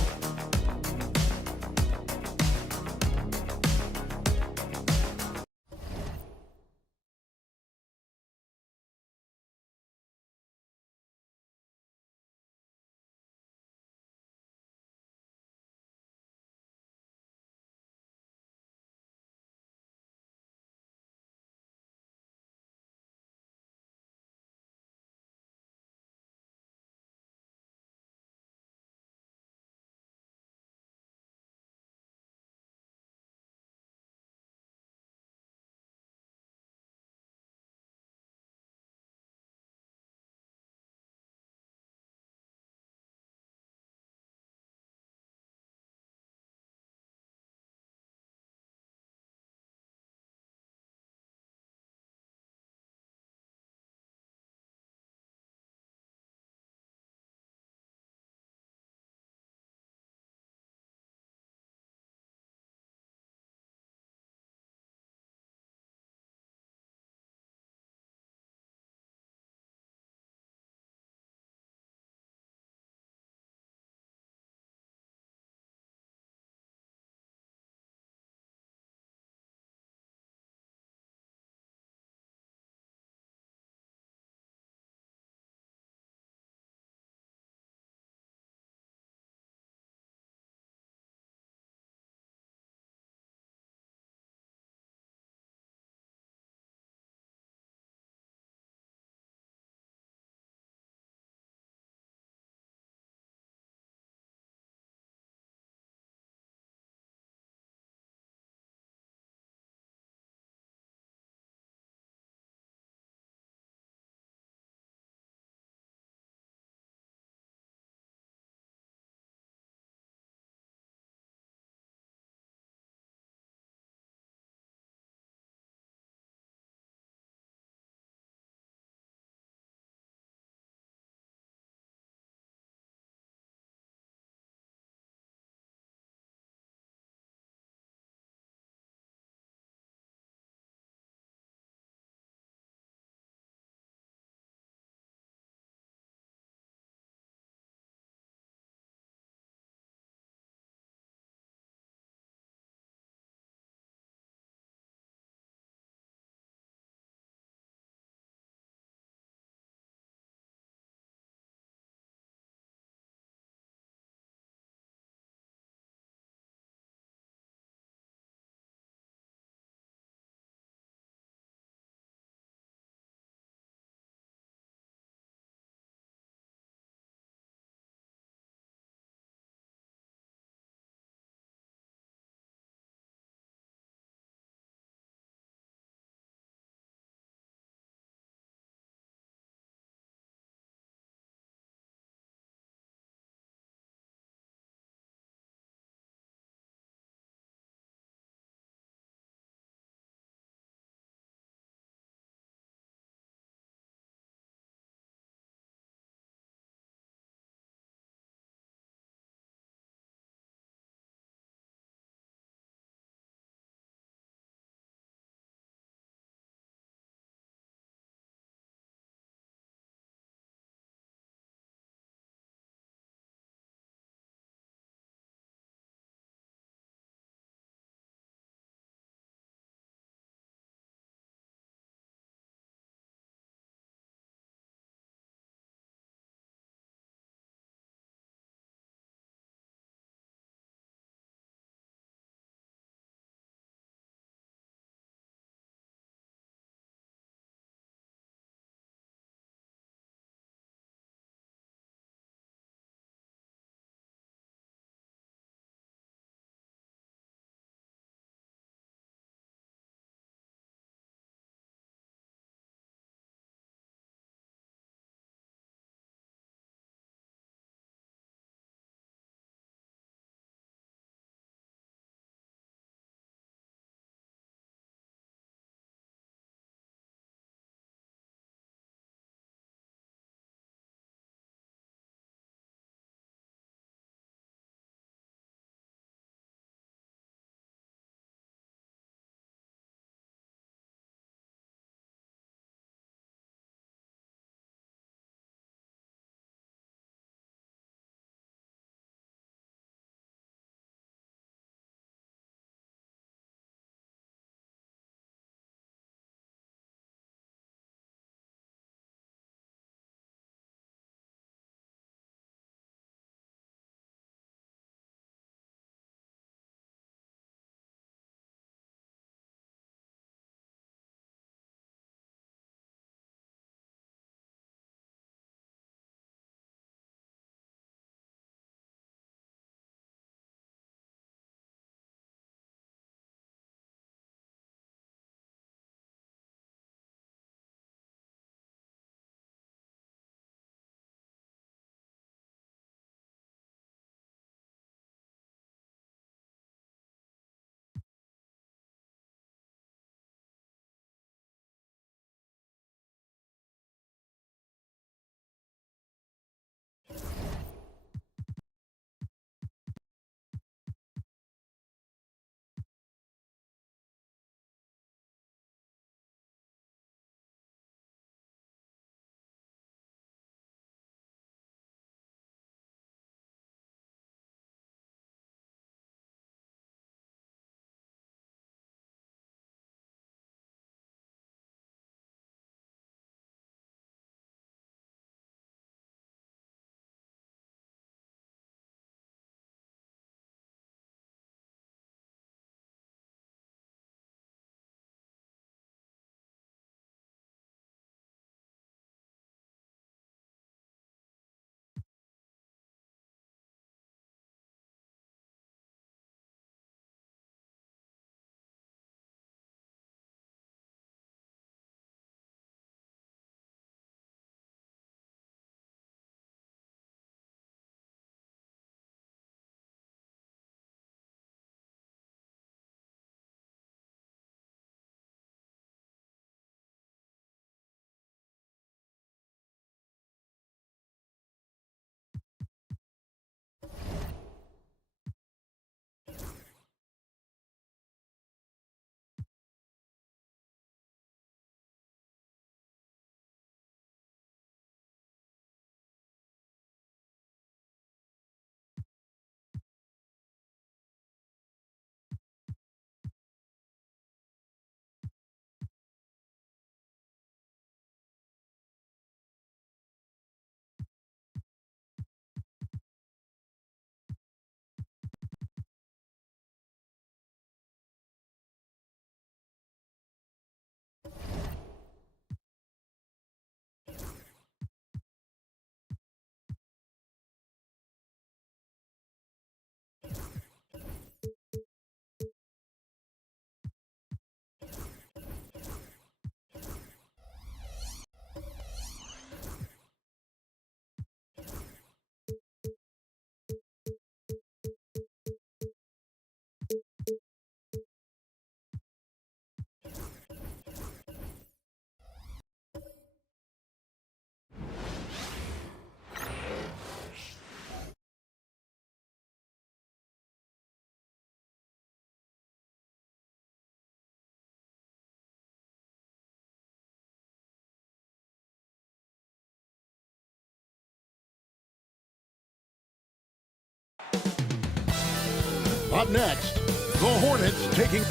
Up next, the Hornets taking...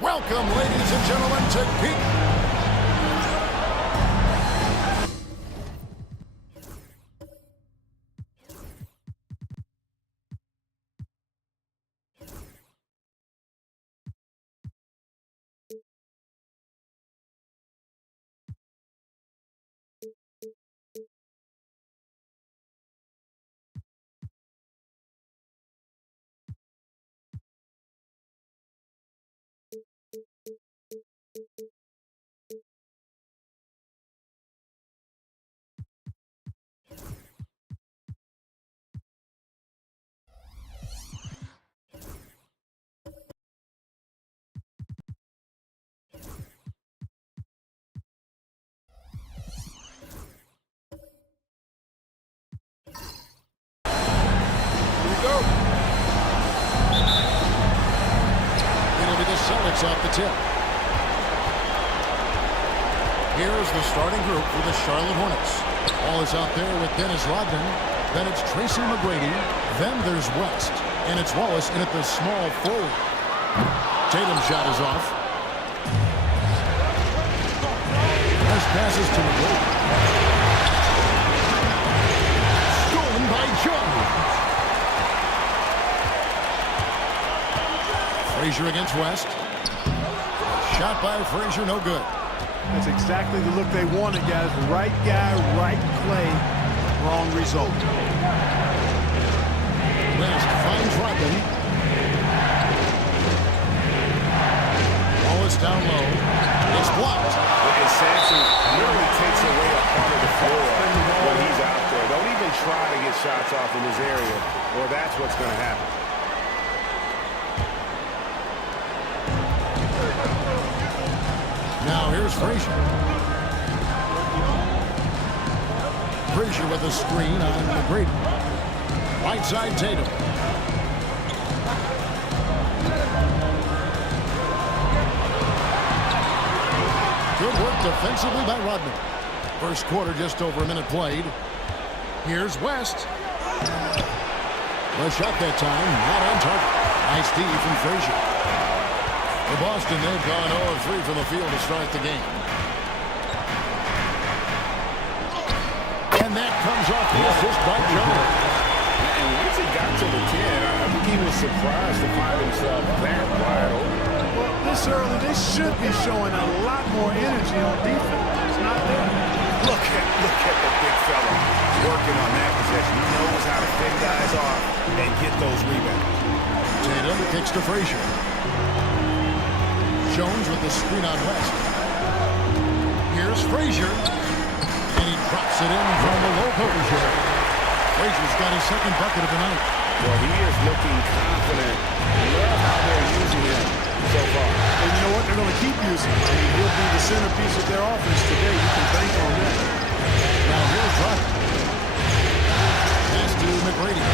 Welcome, ladies and gentlemen, to Geek. Celtics off the tip. Here's the starting group for the Charlotte Hornets. Ball is out there with Dennis Rodman. Then it's Tracy McGrady. Then there's West. And it's Wallace in at the small forward. Tatum's shot is off. West passes to McGrady. Stolen by Jones. Frazier against West. Shot by Frazier, no good. That's exactly the look they wanted, guys. Right guy, right play, wrong result. West finds Rodman. Wallace down low. It's blocked. And Sampson literally takes away a part of the floor when he's out there. Don't even try to get shots off in this area, or that's what's going to happen. Now here's Frazier. Frazier with a screen on McGrady. Right side Tatum. Good work defensively by Rodman. First quarter, just over a minute played. Here's West. The shot that time, not on target. Nice D from Frazier. For Boston, they've gone 0-3 from the field to start the game. And that comes off the assist by Jones. And once he got to the 10, I think he was surprised to find himself that wide open. Well, this early, they should be showing a lot more energy on defense. It's not there. Look at the big fella working on that possession. He knows how to pick guys off and get those rebounds. Tatum kicks to Frazier. Jones with the screen on West. Here's Frazier. And he drops it in from the low post. Frazier's got his second bucket of the night. Well, he is looking confident. Love how they're using him so far. And you know what? They're going to keep using him. I mean, he'll be the centerpiece of their offense today. You can bank on that. Now here's Rodman. Pass to McGrady.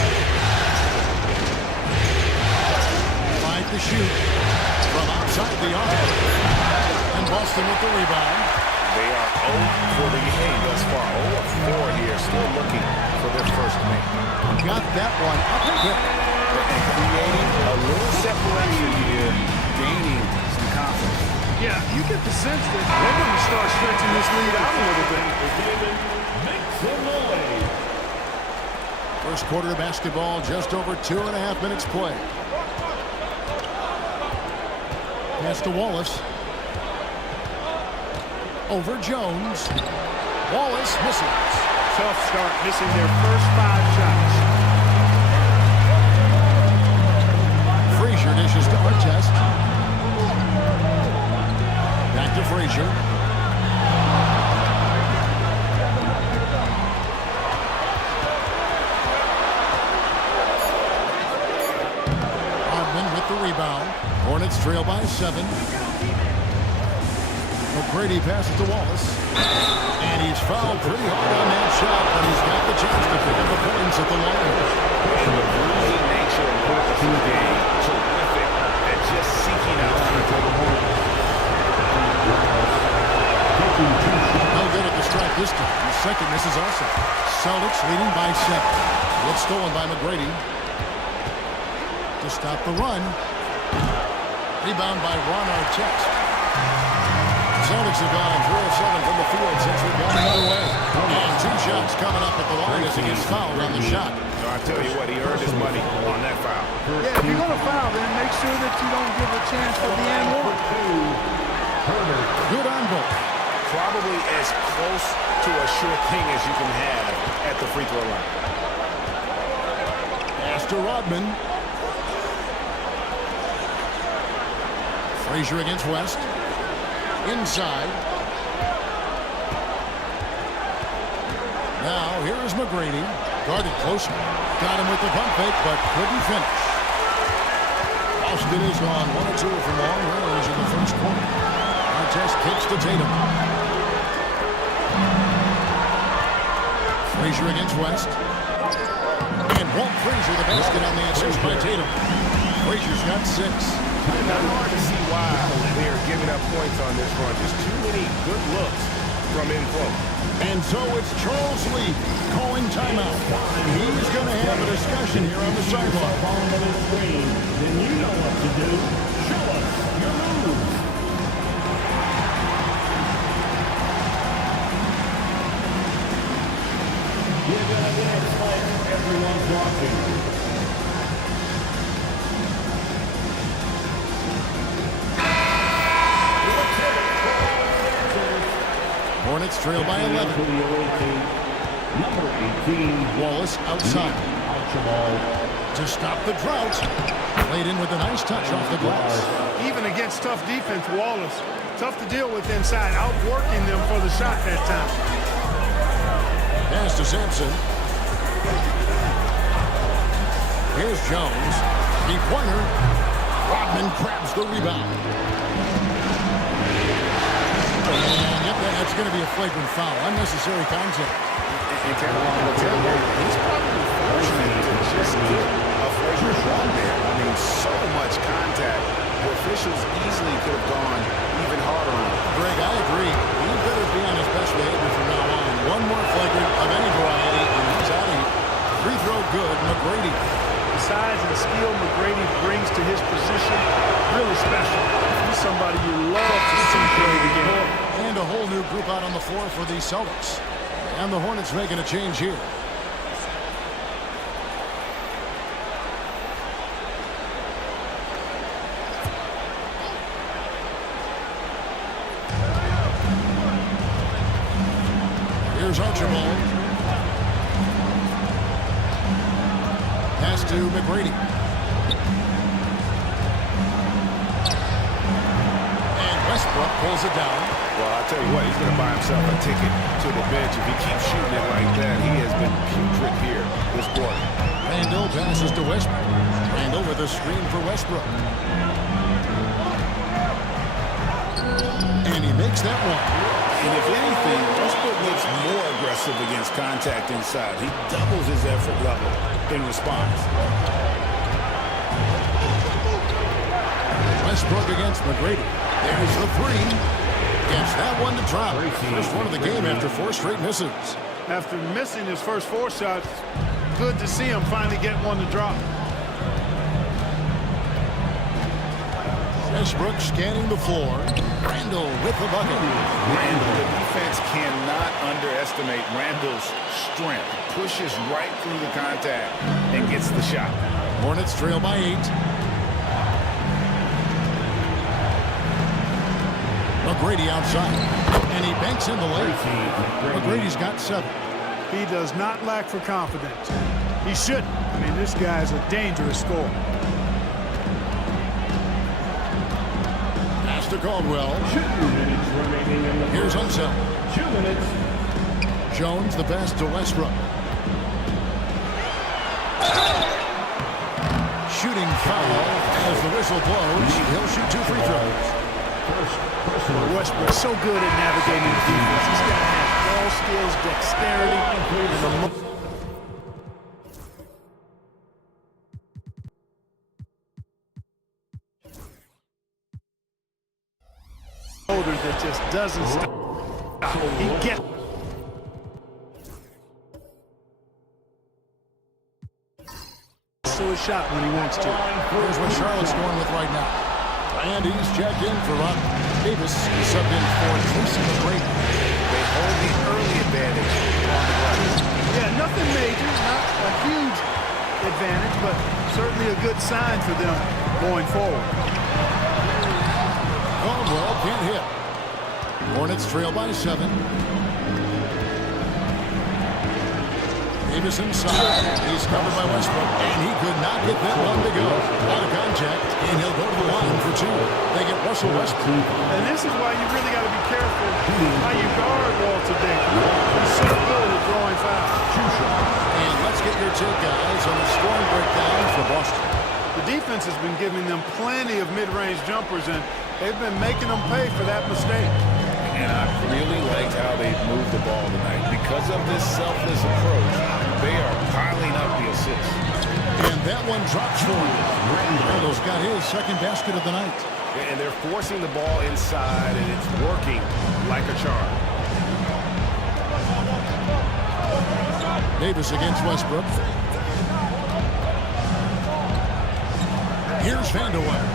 Find the shoot. From outside the arc. And Boston with the rebound. They are 0 for the game thus far. 0-4 here, still looking for their first make. Got that one up and hit. And creating a little separation here, gaining some confidence. Yeah, you get the sense that they're going to start stretching this lead out a little bit. Make some noise. First quarter of basketball, just over 2.5 minutes played. Pass to Wallace. Over Jones. Wallace misses. Tough start, missing their first 5 shots. Frazier dishes to Artest. Back to Frazier. Rodman with the rebound. Hornets trail by 7. McGrady passes to Wallace. And he's fouled pretty hard on that shot, but he's got the chance to pick up the points at the line. And the bruising nature of the game, terrific at just seeking out to take a home. No good at the strike this time. second misses also. Celtics leading by 7. It's stolen by McGrady. To stop the run. Rebound by Ron Artest. Celtics have gone 3 of 7 from the field since we've gone the other way. And 2 shots coming up at the line as he gets fouled on the shot. So I tell you what, he earned his money on that foul. Yeah, if you're going to foul, then make sure that you don't give a chance for the and one. Good on both. Probably as close to a sure thing as you can have at the free throw line. Pass to Rodman. Frazier against West. Inside. Now, here is McGrady. Guarded closer. Got him with the pump fake, but couldn't finish. Austin is gone 1 of 2 from long range in the first quarter. Artest kicks to Tatum. Frazier against West. And Walt Frazier, the basket on the assist by Tatum. Frazier's got 6. Now, hard to see why they're giving up points on this run. Just too many good looks from in close. And so it's Charles Lee calling timeout. He's going to have a discussion here on the sideline. Then you know what to do. Show us your moves. You're going to get it like everyone's watching. Hornets trail by 11. Number 18. Wallace outside. To stop the drought. Played in with a nice touch off the glass. Even against tough defense, Wallace, tough to deal with inside, outworking them for the shot that time. Pass to Sampson. Here's Jones. Three-pointer. Rodman grabs the rebound. And yep, that's going to be a flagrant foul. Unnecessary contact. And Carolina will tell you, he's probably fortunate to just get a flagrant shot there. I mean, so much contact. The officials easily could have gone even harder on him. Greg, I agree. He better be on his best behavior from now on. One more flagrant of any variety, and he's out of here. Free throw good, McGrady. The size and skill McGrady brings to his position, really special. He's somebody you love to see play the game. And a whole new group out on the floor for the Celtics. And the Hornets making a change here. Here's Archibald. Pass to McGrady. And Westbrook pulls it down. Well, I'll tell you what, he's going to buy himself a ticket to the bench if he keeps shooting it like that. He has been putrid here this quarter. Randall passes to Westbrook. Randall with a screen for Westbrook. And he makes that one. And if anything, Westbrook looks more aggressive against contact inside. He doubles his effort level in response. Westbrook against McGrady. There's the three. Gets that one to drop. First one of the game after 4 straight misses. After missing his first 4 shots, good to see him finally get one to drop. Westbrook scanning the floor. Randall with the bucket. Randall, the defense cannot underestimate Randall's strength. Pushes right through the contact and gets the shot. Hornets trail by 8. McGrady outside. And he banks in the lane. McGrady's got 7. He does not lack for confidence. He shouldn't. I mean, this guy's a dangerous scorer. Pass to Caldwell. 2 minutes remaining in the Here's Unseld. 2 minutes. Jones the pass to Westbrook. Shooting foul as the whistle blows. He'll shoot 2 free throws. Westbrook's so good at navigating the defense. He's got to have ball skills, dexterity, and the shoulder that just doesn't stop. He gets shot when he wants to. Here's what Charlotte's going with right now. And he's checked in for Ron Davis. He's subbed in for Tracy McGrady. They hold the early advantage on the right. Yeah, nothing major, not a huge advantage, but certainly a good sign for them going forward. Caldwell can't hit. Hornets trail by 7. Davis inside. He's covered by Westbrook, and he could not get that one to go. Out of contact, and he'll go to the line for 2. They get Russell Westbrook. And this is why you really got to be careful how you guard Walter Davis. He's so good at drawing fouls. And let's get your take, guys, on the scoring breakdown for Boston. The defense has been giving them plenty of mid-range jumpers, and they've been making them pay for that mistake. And I really liked how they've moved the ball tonight. Because of this selfless approach, they are piling up the assists. And that one drops for him. Randall's got his second basket of the night. And they're forcing the ball inside, and it's working like a charm. Davis against Westbrook. Here's Vanderwell.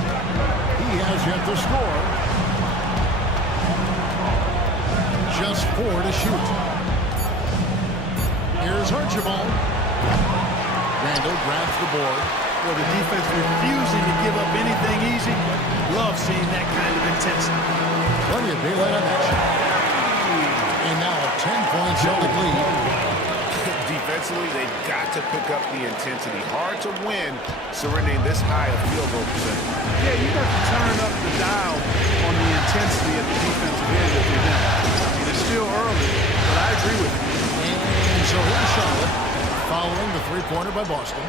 He has yet to score. Just 4 to shoot. Here's Archibald. Randall grabs the board. Well, the defense refusing to give up anything easy. Love seeing that kind of intensity. Plenty of daylight on that shot. And now a 10-point Celtic lead. Defensively, they've got to pick up the intensity. Hard to win surrendering this high a field goal percentage. Yeah, you got to turn up the dial on the intensity at the defensive end if you're them. I mean, it's still early, but I agree with you. And so here's Charlotte, following the three-pointer by Boston.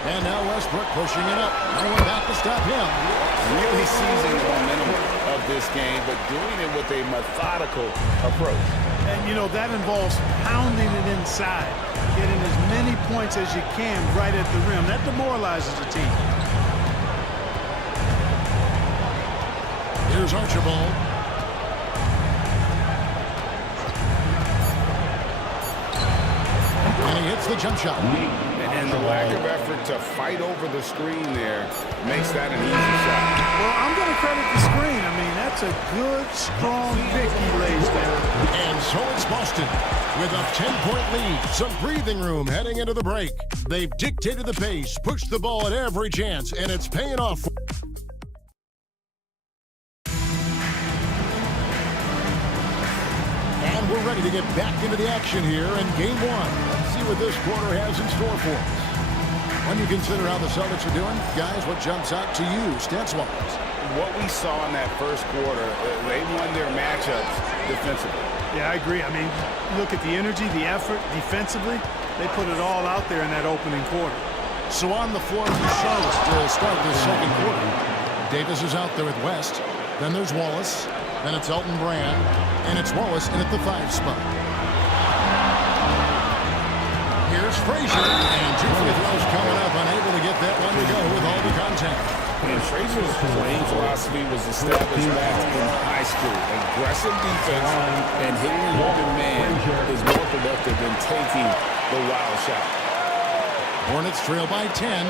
And now Westbrook pushing it up. No one back to stop him. Really seizing the momentum of this game, but doing it with a methodical approach. And, you know, that involves pounding it inside, getting as many points as you can right at the rim. That demoralizes a team. Here's Archibald. And he hits the jump shot. And the lack of effort to fight over the screen there makes that an easy shot. Well, I'm going to credit the screen. I mean, that's a good, strong pick he lays there. And so it's Boston with a 10-point lead. Some breathing room heading into the break. They've dictated the pace, pushed the ball at every chance, and it's paying off. And we're ready to get back into the action here in Game 1. Let's see what this quarter has in store for us. When you consider how the Celtics are doing, guys, what jumps out to you, stats-wise? What we saw in that first quarter, they won their matchups defensively. Yeah, I agree. I mean, look at the energy, the effort defensively. They put it all out there in that opening quarter. So on the floor for Charlotte to start this second quarter. Davis is out there with West. Then there's Wallace. Then it's Elton Brand. And it's Wallace in at the 5 spot. Here's Frazier. And 2 free throws coming up. Unable to get that one to go with all the contact. And Frazier's playing philosophy was established back in high school. Aggressive defense and hitting an open man is more productive than taking the wild shot. Hornets trail by 10.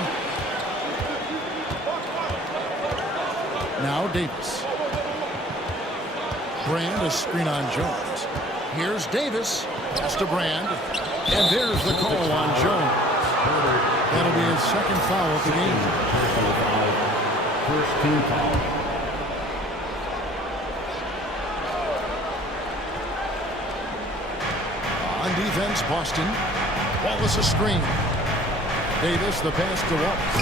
Now Davis. Brand, a screen on Jones. Here's Davis. Pass to Brand. And there's the call on Jones. That'll be his second foul of the game. First team foul. On defense, Boston. Wallace a screen. Davis, the pass to Wallace.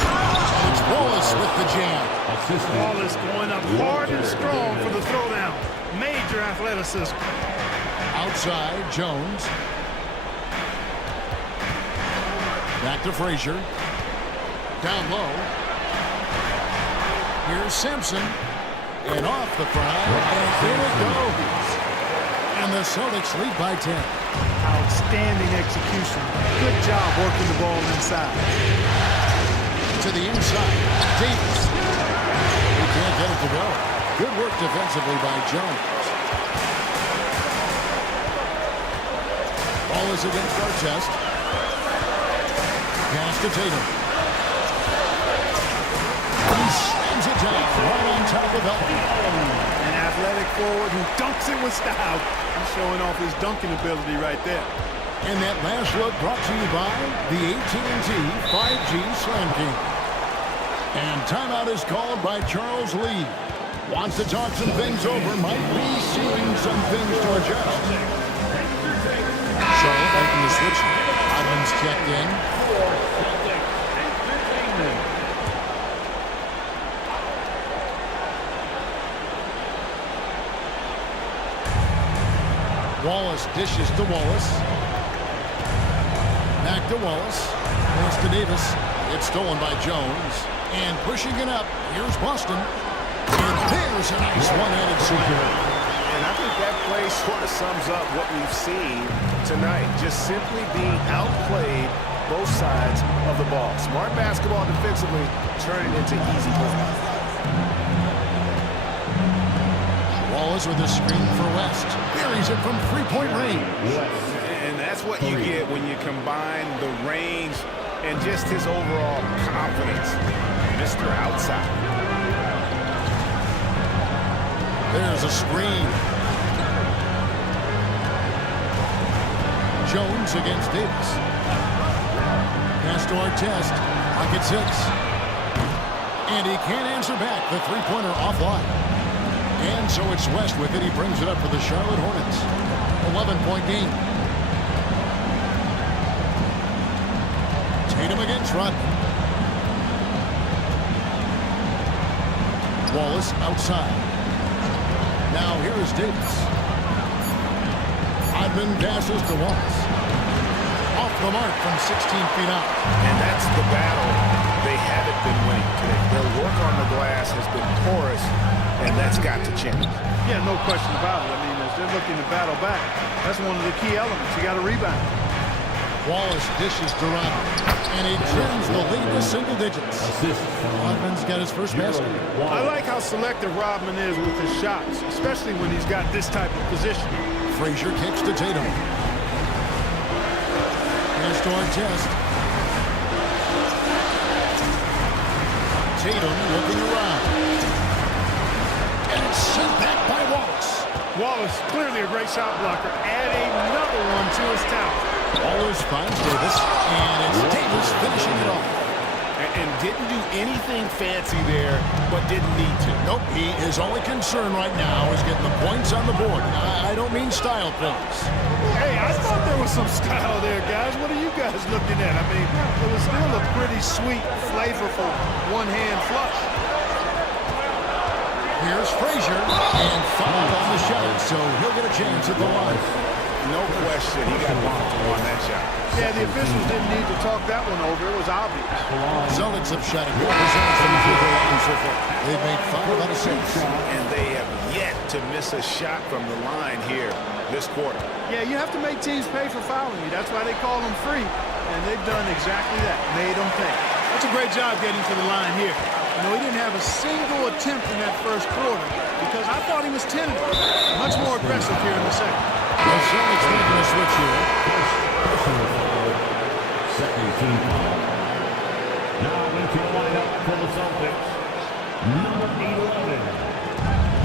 And it's Wallace with the jam. Wallace going up hard and strong for the throwdown. Major athleticism. Outside, Jones. Back to Frazier. Down low. Here's Sampson. And off the front. And in it goes. And the Celtics lead by 10. Outstanding execution. Good job working the ball inside. To the inside. Davis. He can't get it to go. Good work defensively by Jones. Ball is against Artest. Pass to Tatum. brings it down right on top of Elton. An athletic forward who dunks it with style. He's showing off his dunking ability right there. And that last look brought to you by the AT&T 5G Slam King. And timeout is called by Charles Lee. Wants to talk some things over, might be seeing some things to adjust. Charlotte making the switch. Island's checked in. Wallace dishes to Wallace. Back to Wallace. Pass to Davis. It's stolen by Jones. And pushing it up, here's Boston. And there's a nice one-handed slam. And I think that play sort of sums up what we've seen tonight. Just simply being outplayed both sides of the ball. Smart basketball defensively, turning into easy points. Wallace with a screen for West. Buries it from three-point range. And that's what you get when you combine the range and just his overall confidence. Mr. Outside. There's a screen. Jones against Davis. Pass to Artest. Pocket 6. And he can't answer back. The three-pointer offline. And so it's West with it. He brings it up for the Charlotte Hornets. 11-point game. Tatum against Rodman. Wallace outside. Now here is Davis. Rodman passes to Wallace. Off the mark from 16 feet out. And that's the battle they haven't been winning today. Their work on the glass has been porous, and that's got to change. Yeah, no question about it. I mean, as they're looking to battle back, that's one of the key elements. You got to rebound. Wallace dishes to Rodman, and he turns the lead to single digits. Rodman's got his first basket. I like how selective Rodman is with his shots, especially when he's got this type of position. Frazier kicks to Tatum. Pass to Artest. Tatum looking around. And it's sent back by Wallace. Wallace, clearly a great shot blocker. Add another one to his talent. Wallace finds Davis, and it's Davis finishing it off. And didn't do anything fancy there, but didn't need to. Nope, his only concern right now is getting the points on the board. I don't mean style points. Hey, I thought there was some style there, guys. What are you guys looking at? I mean, it was still a pretty sweet, flavorful one-hand flush. Here's Frazier, and fouled on the shot, so he'll get a chance at the line. No question, he got bumped on that shot. Yeah, the officials didn't need to talk that one over. It was obvious. Celtics have shot a good percentage from the field goal so far. They've made 5 out of 6. And they have yet to miss a shot from the line here this quarter. Yeah, you have to make teams pay for fouling you. That's why they call them free. And they've done exactly that, made them pay. That's a great job getting to the line here. You know, he didn't have a single attempt in that first quarter because I thought he was tentative. Much more aggressive here in the second. The Celtics making a switch here. Second team foul. Now into the lineup for the Celtics. Number 11,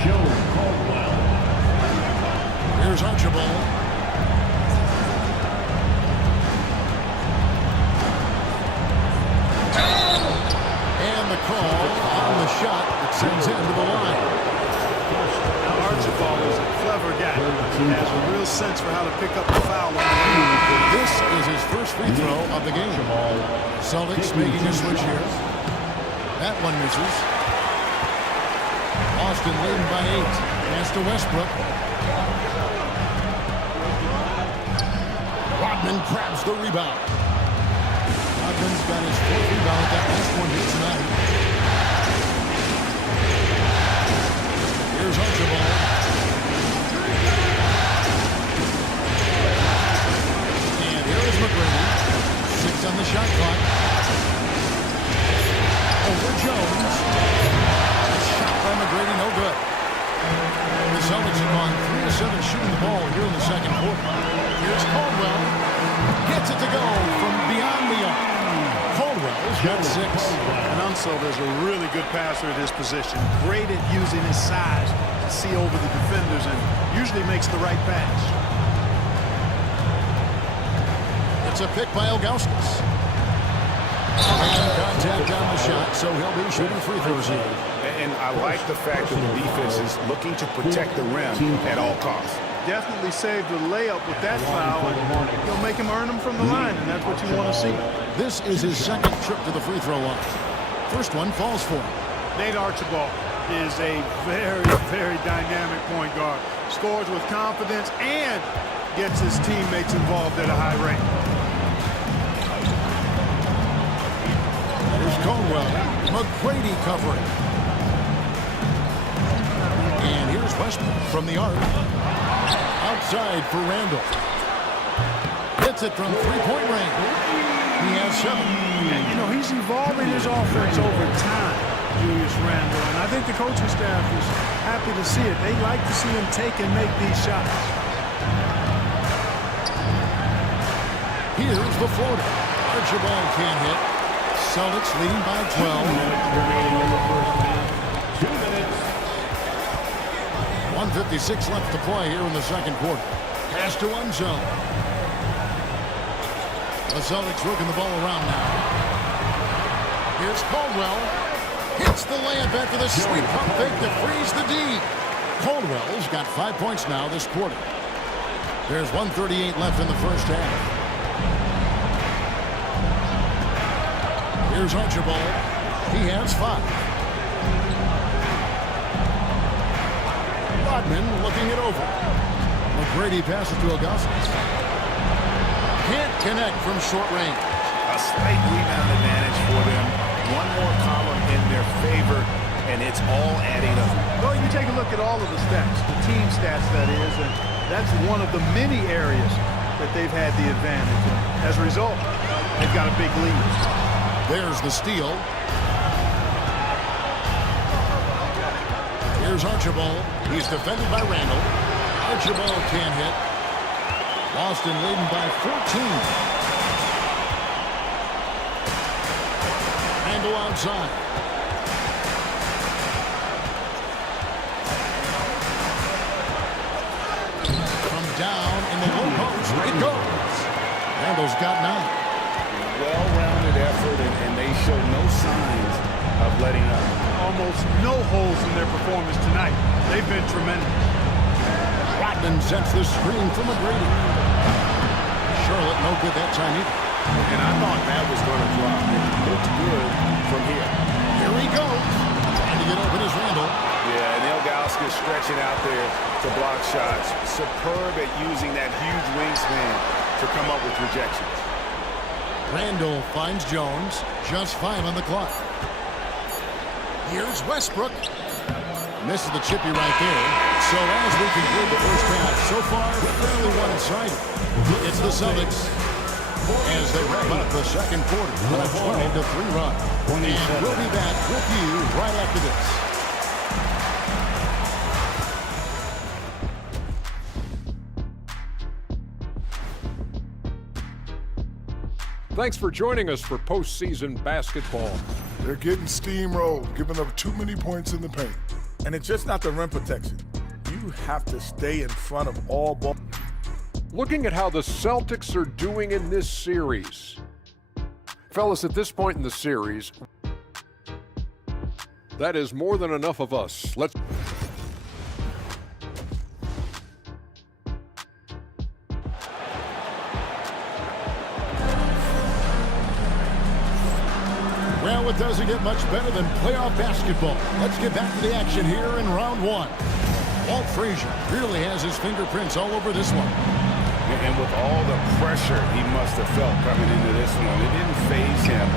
Joe Caldwell. Here's Archibald. And the call on the shot that sends him to the line. Now, Archibald is a clever guy. He has a real sense for how to pick up the foul. This is his first free throw of the game. Celtics making a switch here. That one misses. Boston leading by 8. Pass to Westbrook. Rodman grabs the rebound. Rodman's got his 4th rebound. That last one here tonight. Here's Archibald. And here is McGrady. 6 on the shot clock. Over Jones. Shot by McGrady, no good. The Celtics have gone 3 of 7 shooting the ball here in the second quarter. Here's Caldwell. Gets it to go from beyond the arc. Caldwell's got 6. An Minnesota's a really good passer at his position. Great at using his size to see over the defenders and usually makes the right pass. It's a pick by Ilgauskas. And contact on the shot, so he'll be shooting free throws here. And I like the fact that the defense is looking to protect the rim at all costs. Definitely saved the layup with that foul, and you'll make him earn them from the line, and that's what you want to see. This is his second trip to the free throw line. First one falls for him. Nate Archibald is a very, very dynamic point guard. Scores with confidence and gets his teammates involved at a high rate. Here's Caldwell. McGrady covering. And here's Westbrook from the arc. Outside for Randall. Hits it from three-point range. He has 7. And, you know, he's evolving his offense over time, Julius Randle. And I think the coaching staff is happy to see it. They like to see him take and make these shots. Here's the floater. Archibald can't hit. Celtics leading by 12. remaining in the first half. 2 minutes. 1:56 left to play here in the second quarter. Pass to Unzel. The Celtics working the ball around now. Here's Caldwell. Hits the layup after the sweet pump fake to freeze the D. Caldwell's got 5 points now this quarter. There's 1:38 left in the first half. Here's Archibald. He has 5. Rodman looking it over. McGrady passes to Augustus. Can't connect from short range. A slight rebound advantage for them. One more column in their favor, and it's all adding up. Well, you take a look at all of the stats, the team stats that is, and that's one of the many areas that they've had the advantage. And as a result, they've got a big lead. There's the steal. Here's Archibald. He's defended by Randall. Archibald can't hit. Boston leading by 14. Randall outside. From down in the low post. It goes. Randall's got 9. Well-rounded effort, and they show no signs of letting up. Almost no holes in their performance tonight. They've been tremendous. Rodman sets the screen from McGrady. Charlotte no good that time either. And I thought that was going to drop. It looked good from here. Here he goes. Trying to get open as Randall. Yeah, and Ilgauskas stretching out there to block shots. Superb at using that huge wingspan to come up with rejections. Randall finds Jones. Just 5 on the clock. Here's Westbrook. Misses the chippy right there. So as we conclude the first half, so far fairly one-sided. It's the Celtics as they wrap up the second quarter on a 12-3 run. And we'll be back with you right after this. Thanks for joining us for postseason basketball. They're getting steamrolled, giving up too many points in the paint. And it's just not the rim protection. You have to stay in front of all ball. Looking at how the Celtics are doing in this series. Fellas, at this point in the series, that is more than enough of us. Let's... Well, it doesn't get much better than playoff basketball. Let's get back to the action here in round 1. Walt Frazier really has his fingerprints all over this one. And with all the pressure he must have felt coming into this one, it didn't faze him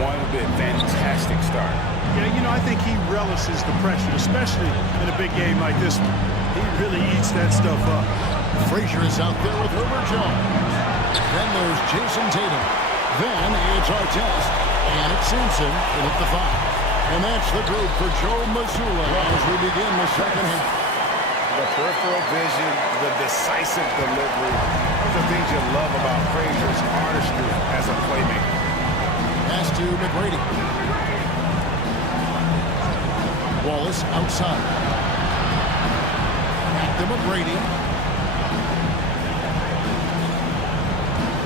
one bit. Fantastic start. Yeah, you know, I think he relishes the pressure, especially in a big game like this one. He really eats that stuff up. Frazier is out there with Herbert Jones. Then there's Jason Tatum. Then it's Artest. And it's Simpson to hit the 5. And that's the group for Joe Mazzulla as we begin the second half. The peripheral vision, the decisive delivery. Those are things you love about Frazier's artistry as a playmaker. Pass to McGrady. Wallace outside. Back to McGrady.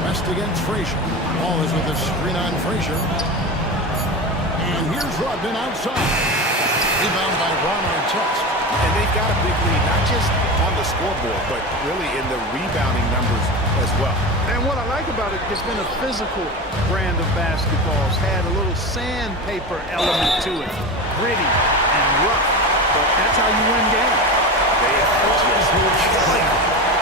West against Frazier. Ball is with a screen on Frazier. And here's Rodman outside. Rebound by Ron Artest. And they've got a big lead, not just on the scoreboard, but really in the rebounding numbers as well. And what I like about it, it's been a physical brand of basketball. It's had a little sandpaper element to it. Gritty and rough. But that's how you win games. They are just killing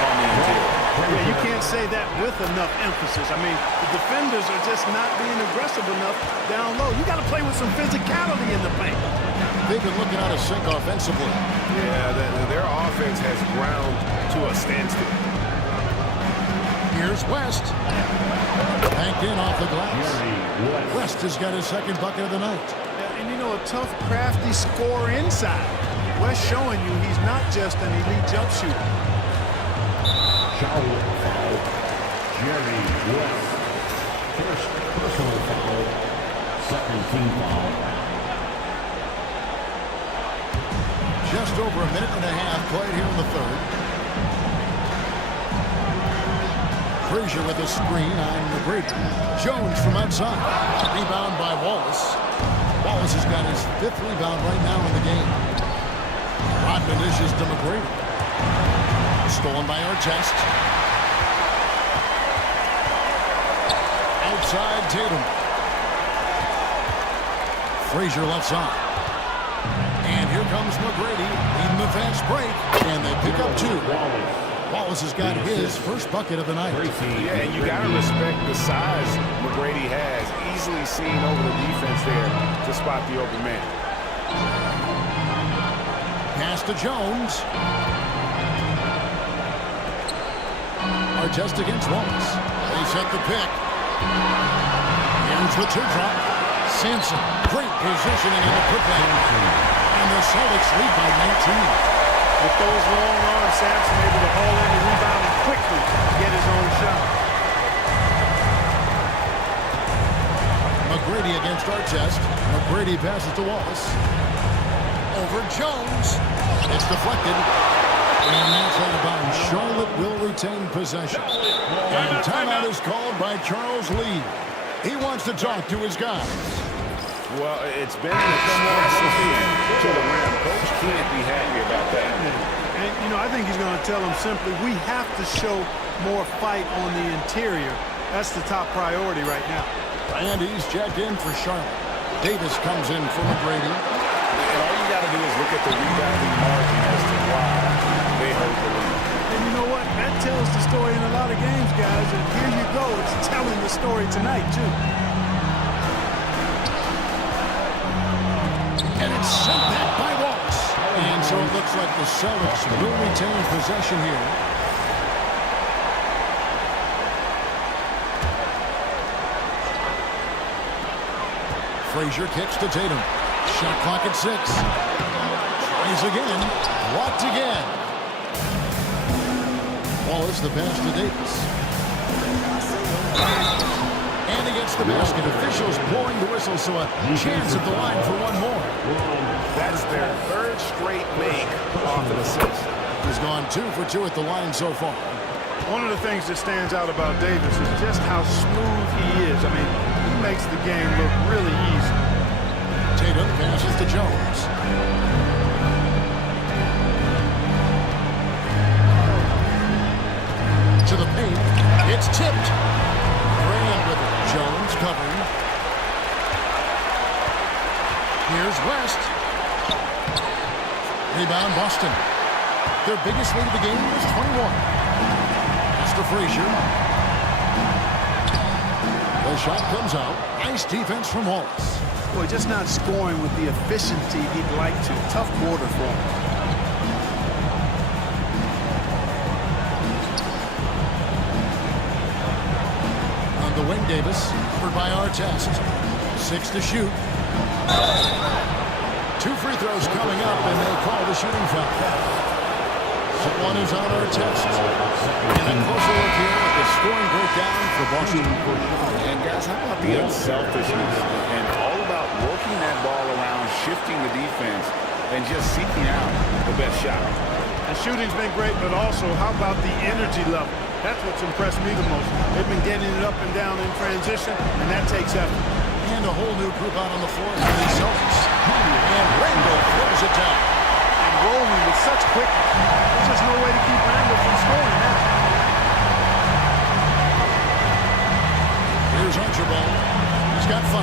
on the interior. Yeah, you can't say that with enough emphasis. I mean, the defenders are just not being aggressive enough down low. You got to play with some physicality in the paint. They've been looking out of sync offensively. Yeah, their offense has ground to a standstill. Here's West. Banked in off the glass. West has got his second bucket of the night. And you know, a tough, crafty scorer inside. West showing you he's not just an elite jump shooter. Charlotte foul. Jerry West. First personal foul. Second team foul. Just over a minute and a half played here in the third. Frazier with a screen on McGrady. Jones from outside. Rebound by Wallace. Wallace has got his 5th rebound right now in the game. Rodman dishes to McGrady. Stolen by Artest. Outside Tatum. Frazier left side. And here comes McGrady leading the fast break. And they pick up 2. Wallace has got his first bucket of the night. Yeah, and you got to respect the size McGrady has. Easily seen over the defense there to spot the open man. Pass to Jones. Artest against Wallace. They set the pick. Here's the 2-drop. Sampson. Great positioning in the putback. And the Celtics lead by 19. With those long arms, Sampson able to haul in the rebound and quickly get his own shot. McGrady against Artest. McGrady passes to Wallace. Over Jones. It's deflected. And that's out of bounds. Charlotte will retain possession. And timeout is called by Charles Lee. He wants to talk to his guys. Well, it's been an explosive to the rim. Coach can't be happy about that. And, you know, I think he's going to tell them simply, we have to show more fight on the interior. That's the top priority right now. And he's checked in for Charlotte. Davis comes in for McGrady. And all you got to do is look at the rebounding margin as to why they hold the lead. And you know what? That tells the story in a lot of games, guys. And here you go. It's telling the story tonight, too. And it's sent back by Wallace. And so it looks like the Celtics will retain possession here. Frazier kicks to Tatum. Shot clock at 6. Tries again. Blocked again. Wallace the pass to Davis. And he gets the basket. Officials blowing the whistle, so a chance at the line for one more. That's their 3rd straight make off an assist. He's gone 2 for 2 at the line so far. One of the things that stands out about Davis is just how smooth he is. I mean, he makes the game look really easy. Tatum passes to Jones. To the paint. It's tipped. Graham with it. Jones covering. Here's West. Rebound Boston. Their biggest lead of the game was 21. That's to Frazier. The shot comes out. Nice defense from Wallace. Boy, just not scoring with the efficiency he'd like to. Tough quarter for him. On the wing, Davis. Covered by Artest. 6 to shoot. 2 free throws coming up, and they call the shooting foul. So one is on Artest. And a closer look here at the scoring breakdown for Boston. And guys, how about the unselfishness and all about working that ball around, shifting the defense. and just seeking out the best shot. The shooting's been great, but also, how about the energy level? That's what's impressed me the most. They've been getting it up and down in transition, and that takes effort. And a whole new group out on the floor for the Celtics. And Randall throws it down. And rolling with such quickness. There's just no way to keep Randall from scoring now. Here's Archibald. He's got 5.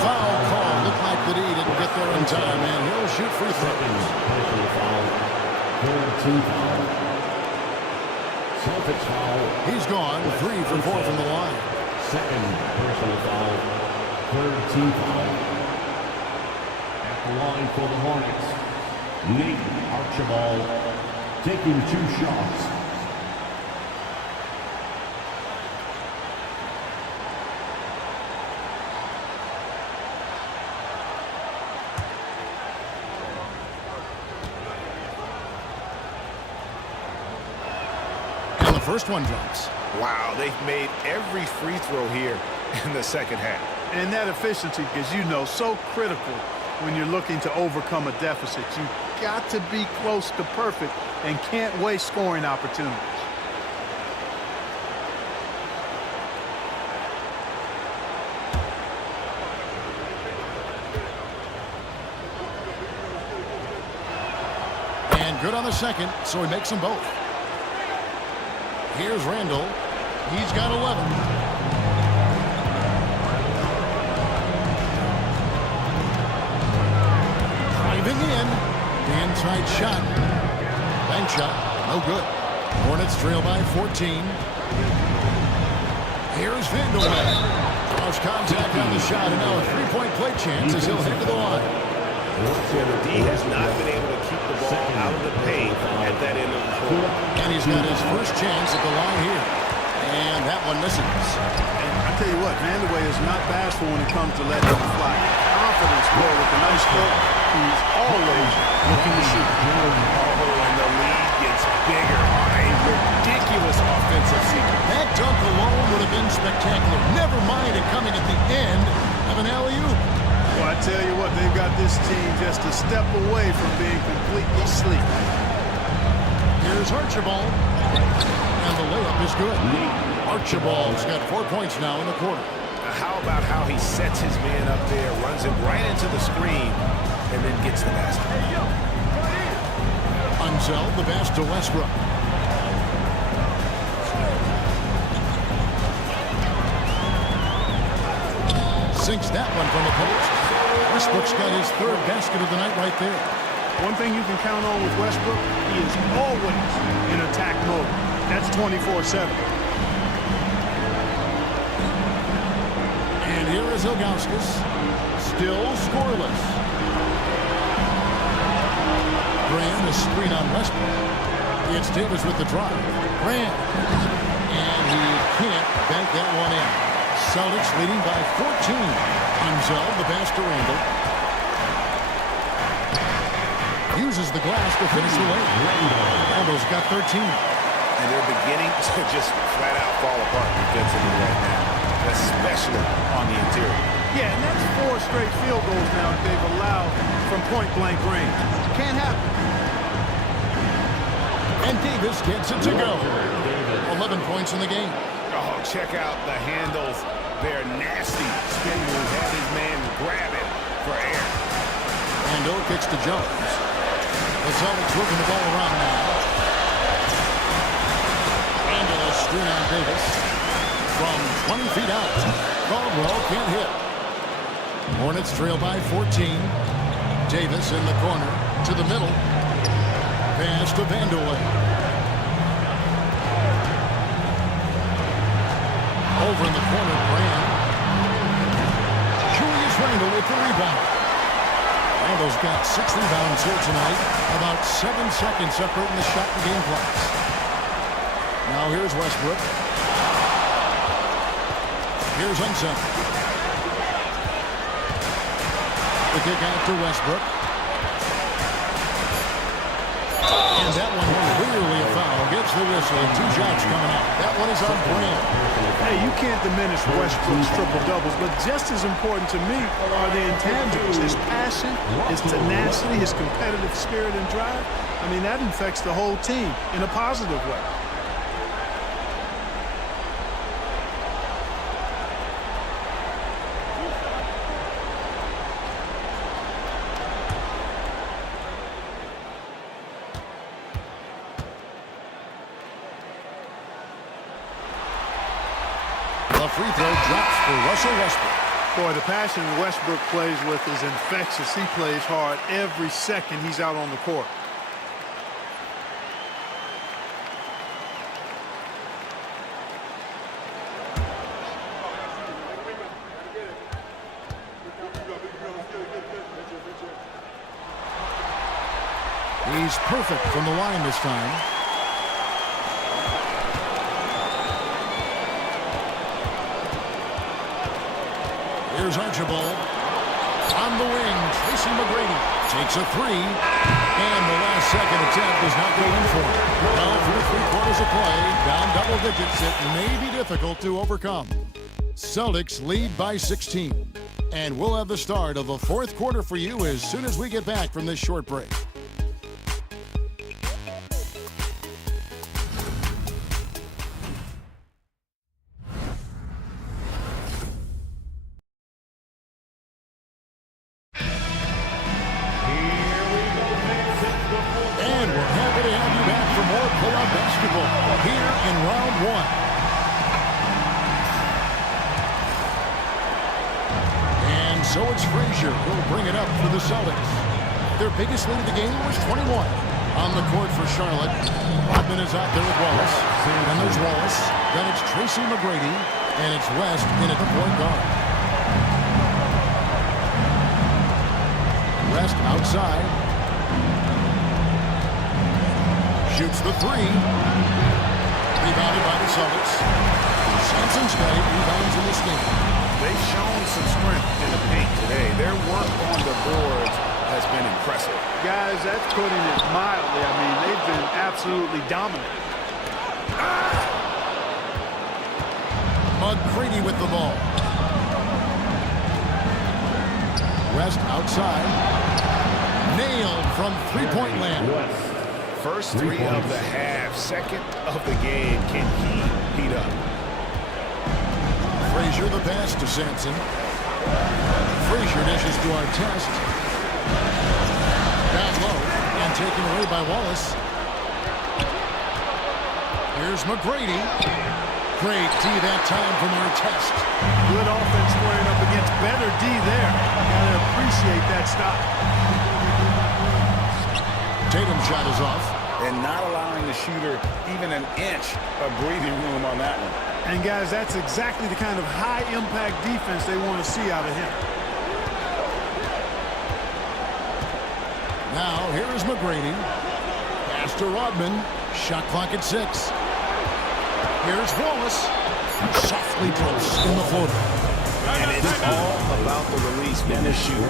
Foul call. Looked like that he didn't get there in time, and he'll shoot free throws. Celtics foul. He's gone 3 for 4 from the line. Second personal foul. Third team foul. At the line for the Hornets, Nate Archibald taking 2 shots. First one drops. Wow, they've made every free throw here in the second half. And that efficiency, as you know, so critical when you're looking to overcome a deficit. You've got to be close to perfect and can't waste scoring opportunities. And good on the second, so he makes them both. Here's Randall. He's got 11. Driving in. The inside shot. Bank shot. No good. Hornets trail by 14. Here's Vanderbilt. Cross contact on the shot, and now a three-point play chance as he'll head to the line. Yeah, the D has not been able to keep the ball out of the paint at that end of the floor. And he's got his first chance at the line here. And that one misses. And I tell you what, Vandeweghe is not bashful when it comes to letting him fly. Confidence there with a nice hook. He's always looking to shoot. Oh, and the lead gets bigger on a ridiculous offensive sequence. That dunk alone would have been spectacular. Never mind it coming at the end of an alley-oop. Well, I tell you what, they've got this team just a step away from being completely asleep. Here's Archibald. And the layup is good. Archibald's got 4 points now in the quarter. How about how he sets his man up there, runs him right into the screen, and then gets the basket. Unseld the pass to Westbrook. Sinks that one from the post. Westbrook's got his 3rd basket of the night right there. One thing you can count on with Westbrook, he is always in attack mode. That's 24/7. And here is Ilgauskas. Still scoreless. Graham is screen on Westbrook. It's Davis with the drive. Graham. And he can't bank that one in. Celtics leading by 14. Unzel, the pass to Randall. Uses the glass to finish the lane. Randall's got 13. And they're beginning to just flat out fall apart defensively right now, especially on the interior. Yeah, and that's 4 straight field goals now that they've allowed from point-blank range. Can't happen. And Davis gets it to go. 11 points in the game. Oh, check out the handles. They're nasty. Spin move had his man grab it for air. Randall kicks to Jones. The Celtics moving the ball around now. Randall is screen on Davis. From 20 feet out. Caldwell can't hit. Hornets trail by 14. Davis in the corner to the middle. Pass to Vandeweghe. Over in the corner, Graham. Julius Randle with the rebound. Randle's got 6 rebounds here tonight. About 7 seconds separating the shot and game clocks. Now here's Westbrook. Here's Unsen. The kick out to Westbrook. And that one clearly a foul. Gets blows the whistle, and 2 shots coming out. That one is on brand. Hey, you can't diminish Westbrook's triple-doubles, but just as important to me are the intangibles. His passion, his tenacity, his competitive spirit and drive. I mean, that infects the whole team in a positive way. The free throw drops for Russell Westbrook. Boy, the passion Westbrook plays with is infectious. He plays hard every second he's out on the court. He's perfect from the line this time. Here's Archibald. On the wing, Tracy McGrady takes a 3. And the last second attempt does not go in for him. Well, through 3 quarters of play, down double digits, it may be difficult to overcome. Celtics lead by 16. And we'll have the start of the 4th quarter for you as soon as we get back from this short break. So it's Frazier who'll bring it up for the Celtics. Their biggest lead of the game was 21. On the court for Charlotte, Rodman is out there with Wallace. Then there's Wallace. Then it's Tracy McGrady. And it's West in at the point guard. West outside. Shoots the 3. Rebounded by the Celtics. Sampson's got 8 rebounds in this game. They've shown some strength in the paint today. Their work on the boards has been impressive. Guys, that's putting it mildly. I mean, they've been absolutely dominant. McGrady with the ball. West outside. Nailed from three-point land. First 3 of the half, second of the game. Can he heat up? Frazier the pass to Sampson. Frazier dishes to Artest. Down low and taken away by Wallace. Here's McGrady. Great D that time from Artest. Good offense squaring up against better D there. Gotta appreciate that stop. Tatum's shot is off. And not allowing the shooter even an inch of breathing room on that one. And guys, that's exactly the kind of high-impact defense they want to see out of him. Now, here is McGrady. Pass to Rodman. Shot clock at 6. Here's Wallace. Softly posts in the floater. And it's all about the release when the shooter.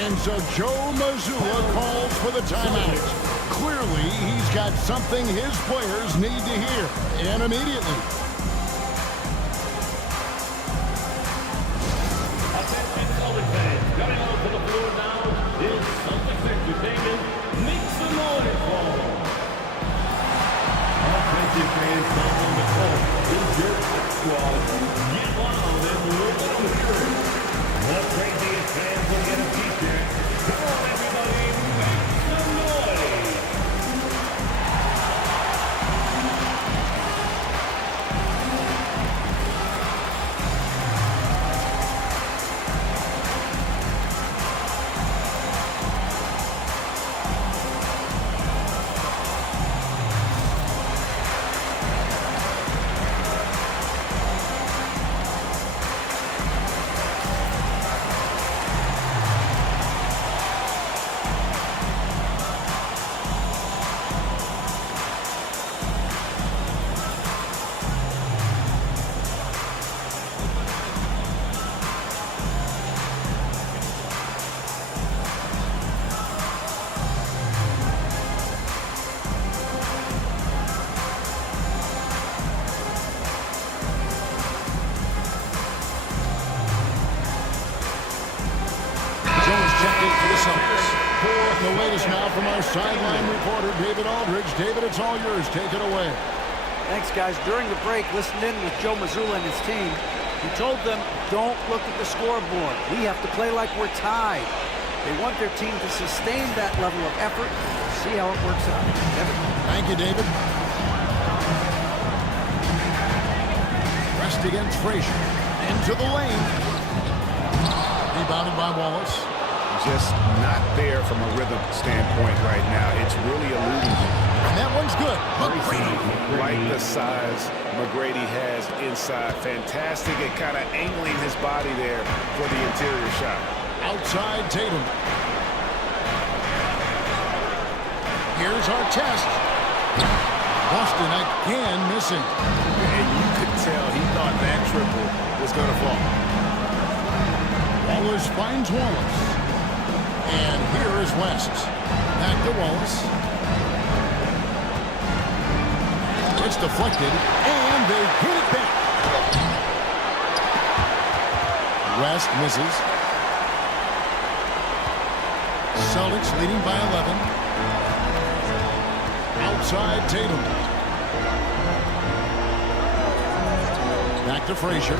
And so Joe Mazzulla calls for the timeout. Clearly, he's got something his players need to hear, and immediately. Attention Celtics fans, coming onto the floor now is Celtics Entertainment. Make some noise for them. Offensive fans down on the court. Is your squad. Get loud and look at the shirt. The craziest fans will get a t-shirt. Come on, everybody, make some noise. Celtics. The latest now from our sideline reporter, David Aldridge. David, it's all yours. Take it away. Thanks, guys. During the break, listened in with Joe Mazzulla and his team. He told them, don't look at the scoreboard. We have to play like we're tied. They want their team to sustain that level of effort. See how it works out. David? Thank you, David. Rest against Frazier. Into the lane. Rebounded by Wallace. Just not there from a rhythm standpoint right now. It's really eluding him. And that one's good. McGrady. Like the size McGrady has inside. Fantastic at kind of angling his body there for the interior shot. Outside Tatum. Here's our test. Boston again missing. And you could tell he thought that triple was going to fall. Wallace finds Wallace. And here is West. Back to Wallace. It's deflected, and they get it back. West misses. Celtics leading by 11. Outside Tatum. Back to Frazier.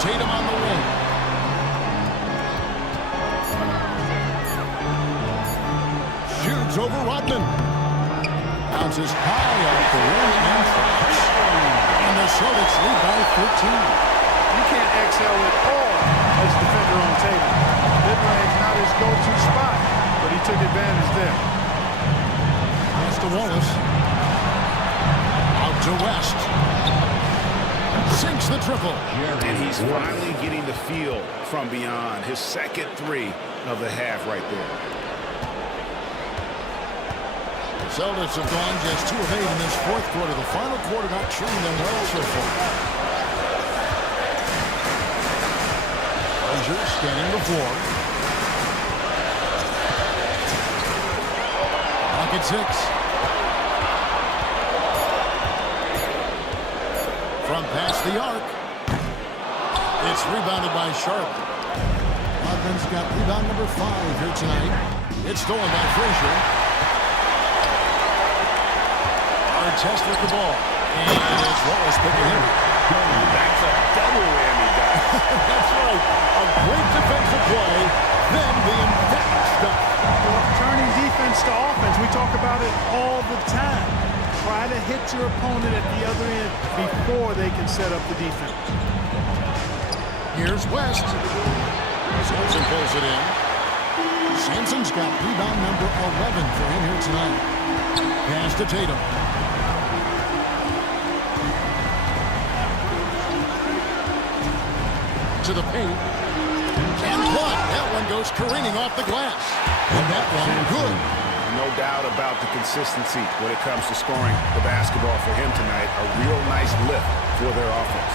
Tatum on the wing. Shoots over Rodman. Bounces high off the rim and tries. And the Celtics lead by 13. You can't excel at all as a defender on Tatum. Mid-range not his go-to spot, but he took advantage there. Pass to Wallace. Out to West. Sinks the triple. And he's finally getting the feel from beyond. His second three of the half right there. Celtics have gone just 2 of 8 in this fourth quarter. The final quarter not treating them well so far. Frazier scanning the floor. Pocket 6. From past the arc. It's rebounded by Charlotte. Rodman's got rebound number 5 here tonight. It's stolen by Frazier. Test with the ball. And it's Wallace picking him. That's a double whammy, guys. That's right. A great defensive play. Then the emphatic stuff. Well, turning defense to offense, we talk about it all the time. Try to hit your opponent at the other end before they can set up the defense. Here's West. Sampson pulls it in. Sampson's got rebound number 11 for him here tonight. Pass to Tatum. To the paint. And blood. That one goes careening off the glass. And that one good. No doubt about the consistency when it comes to scoring the basketball for him tonight. A real nice lift for their offense.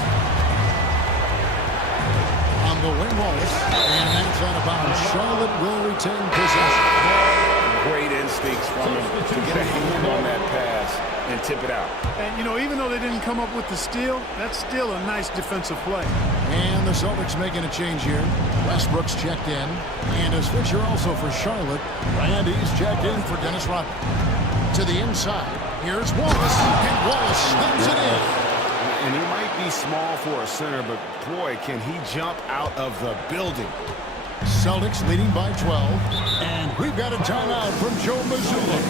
On the wing, Wallace. And that's out of bounds. Charlotte will retain possession. Great instincts from him to get a hand on that pass and tip it out. And, you know, even though they didn't come up with the steal, that's still a nice defensive play. And the Celtics making a change here. Westbrook's checked in. And a switcher also for Charlotte. Randy's checked in for Dennis Rodman. To the inside. Here's Wallace. And Wallace slams it in. And he might be small for a center, but boy, can he jump out of the building. Celtics leading by 12. And we've got a timeout from Joe Mazzulla.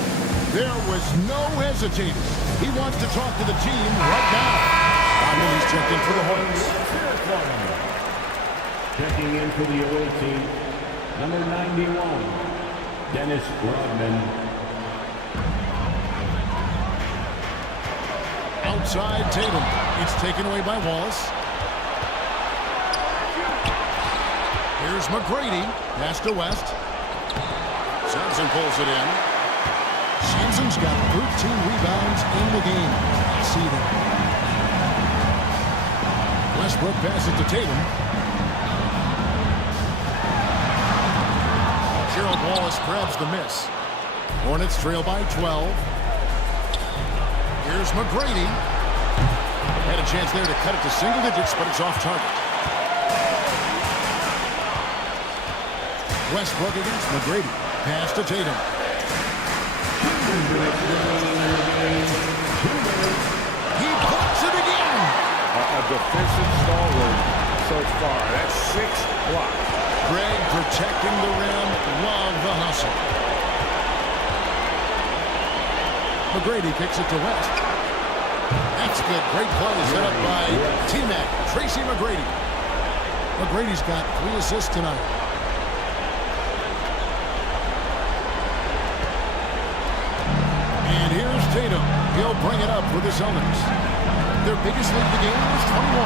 There was no hesitating. He wants to talk to the team right now. He's checked in for the Hornets. Checking in for the away team, number 91, Dennis Rodman. Outside Tatum. It's taken away by Wallace. Here's McGrady. Pass to West. Sampson pulls it in. Sampson's got 13 rebounds in the game. See them. Westbrook passes to Tatum. Gerald Wallace grabs the miss. Hornets trail by 12. Here's McGrady. Had a chance there to cut it to single digits, but it's off target. Westbrook against McGrady. Pass to Tatum. He blocks it again. A defensive stalwart so far. That's 6 blocks. Greg protecting the rim. Love the hustle. McGrady kicks it to West. That's good. Great play set up by T-Mac. Tracy McGrady. McGrady's got 3 assists tonight. And here's Tatum. He'll bring it up for the Celtics. Their biggest lead of the game is 21.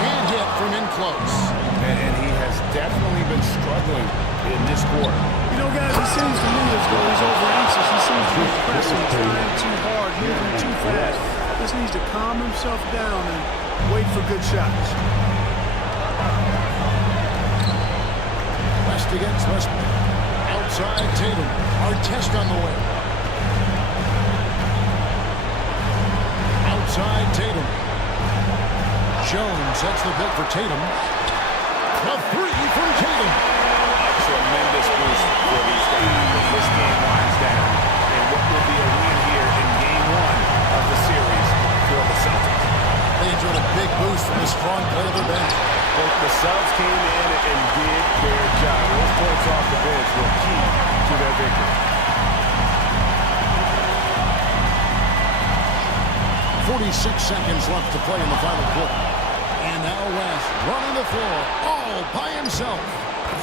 Can't hit from in close. And he has definitely been struggling in this quarter. You know, guys, it seems to me as though he's over anxious. He seems to be pressing, trying too hard, moving too fast. Just needs to calm himself down and wait for good shots. West against Westbrook. Outside Tatum. Artest on the way. Outside Tatum. Jones sets the pick for Tatum. A 3 from Tatum. A tremendous boost for these guys as this game winds down. And what will be a win here in Game 1 of the series for the Celtics. They enjoyed a big boost from the strong play of the bench. Both the subs came in and did their job. Those points off the bench were key to their victory. 46 seconds left to play in the final quarter. And now West running the floor all by himself.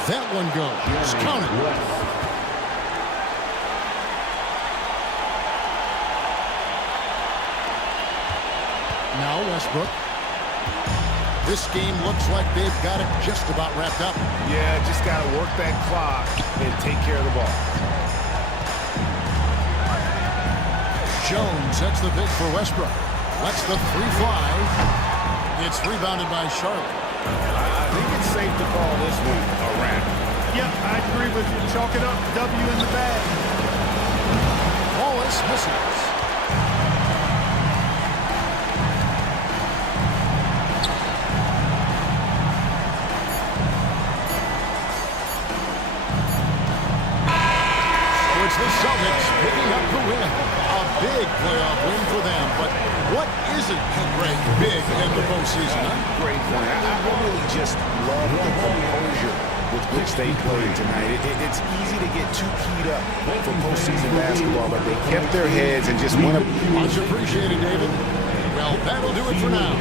That one goes. Count it. Now Westbrook. This game looks like they've got it just about wrapped up. Yeah, just got to work that clock and take care of the ball. Jones sets the pick for Westbrook. Lets the 3 fly. It's rebounded by Charlotte. I think it's safe to call this one a wrap. Yep, I agree with you. Chalk it up. W in the bag. Wallace misses. So it's the Celtics picking up the win. A big playoff win for them. But what isn't great big in the postseason? Huh? Great point. I really just love the composure with which they played tonight. It's easy to get too keyed up for postseason basketball, but they kept their heads and just went up. Much appreciated, David. Well, that'll do it for now.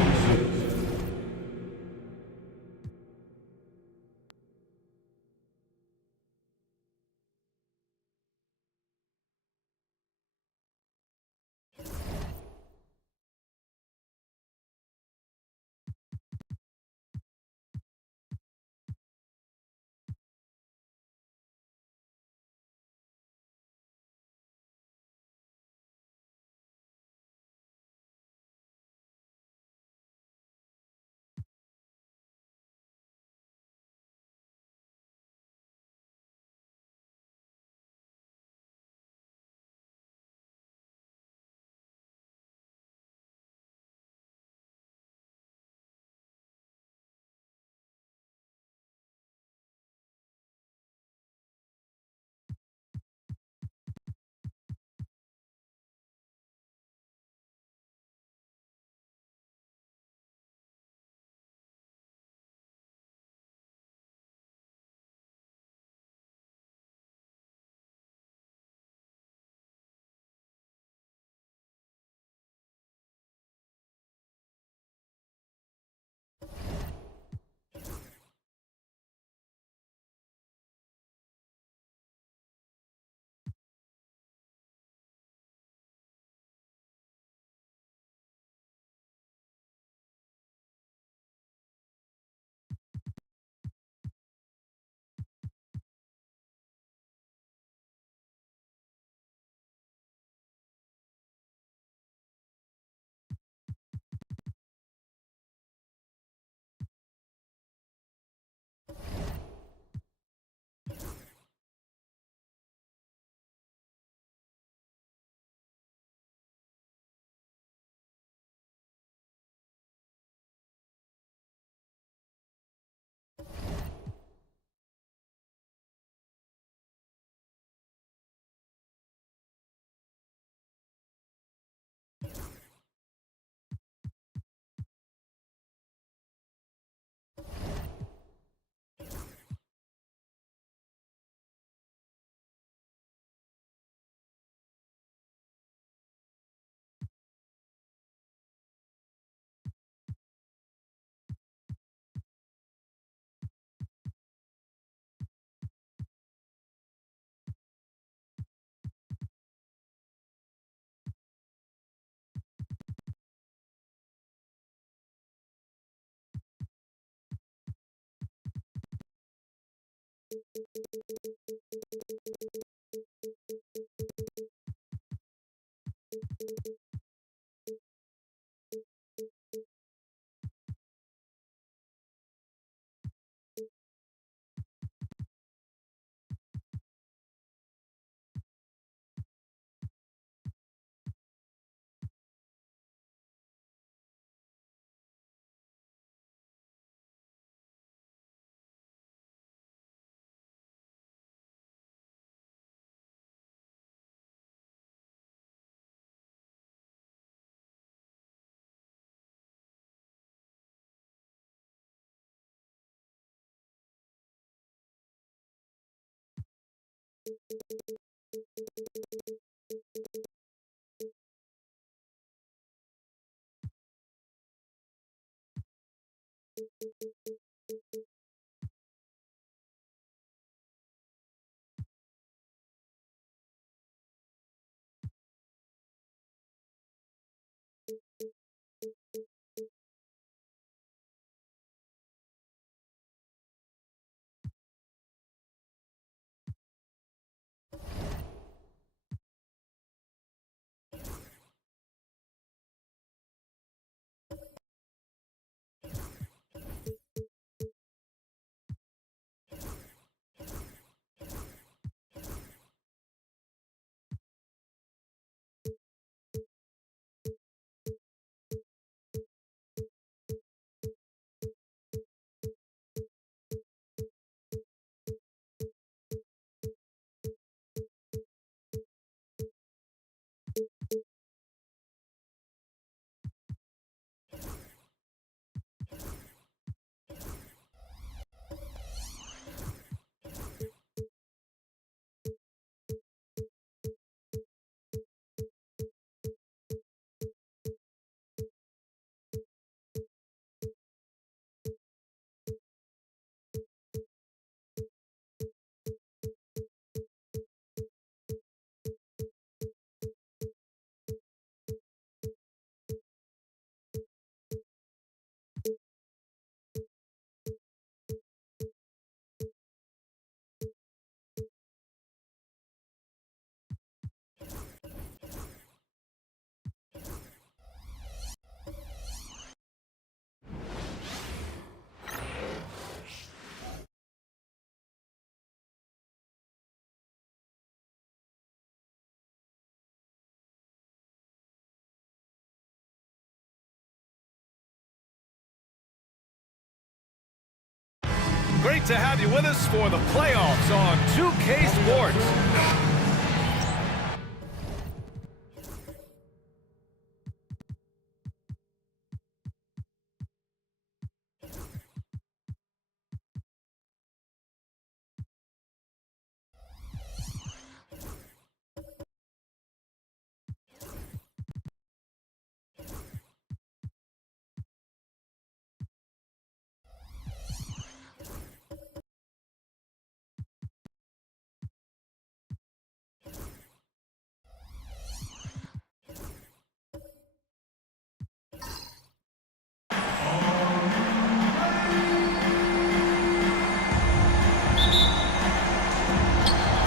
Great to have you with us for the playoffs on 2K Sports.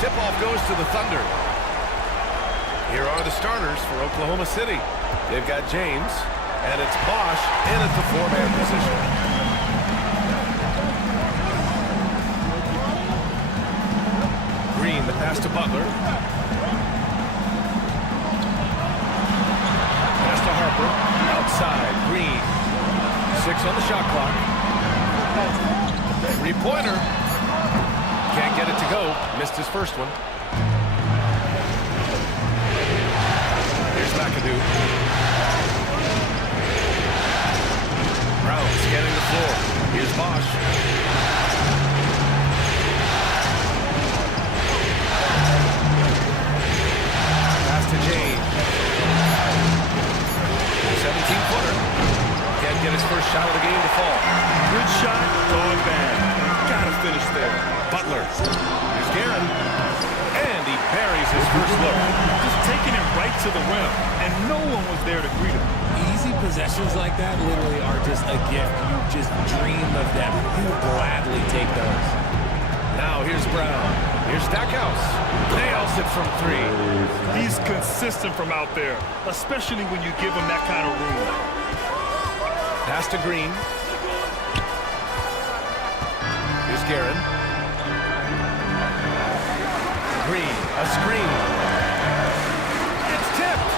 Tip-off goes to the Thunder. Here are the starters for Oklahoma City. They've got James, and it's Bosch in at the four-man position. Green, the pass to Butler. Pass to Harper. Outside, Green. 6 on the shot clock. Three-pointer. Can't get it to go. Missed his first one. Here's McAdoo. Brown scanning the floor. Here's Bosch. Pass to James. 17-footer. Can't get his first shot of the game to fall. Good shot, going bad. Gotta finish there. Butler. Here's Guerin. And he buries his first look. Just taking it right to the rim, and no one was there to greet him. Easy possessions like that literally are just a gift. You just dream of them. You gladly take those. Now here's Brown. Here's Stackhouse. Nails it from 3. He's consistent from out there, especially when you give him that kind of room. Pass to Green. Here's Guerin. Green, a screen. It's tipped.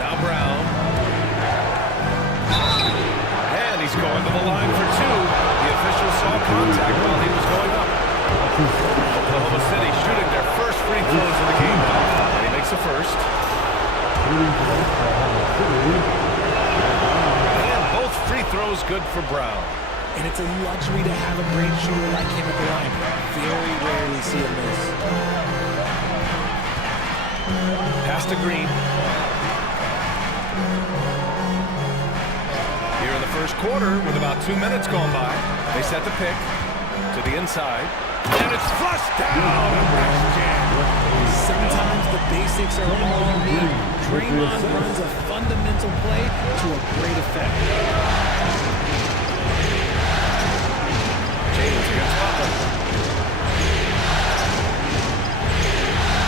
Now Brown. And he's going to the line for 2. The official saw contact while he was going up. Oklahoma City shooting their first free throws of the game now. And he makes the first. And both free throws good for Brown. And it's a luxury to have a great shooter like him at the line. Very rarely see a miss. Pass to Green. Here in the first quarter, with about 2 minutes gone by, they set the pick to the inside. And it's flushed down. Sometimes the basics are all you need. Draymond runs a fundamental play to a great effect. James against Butler.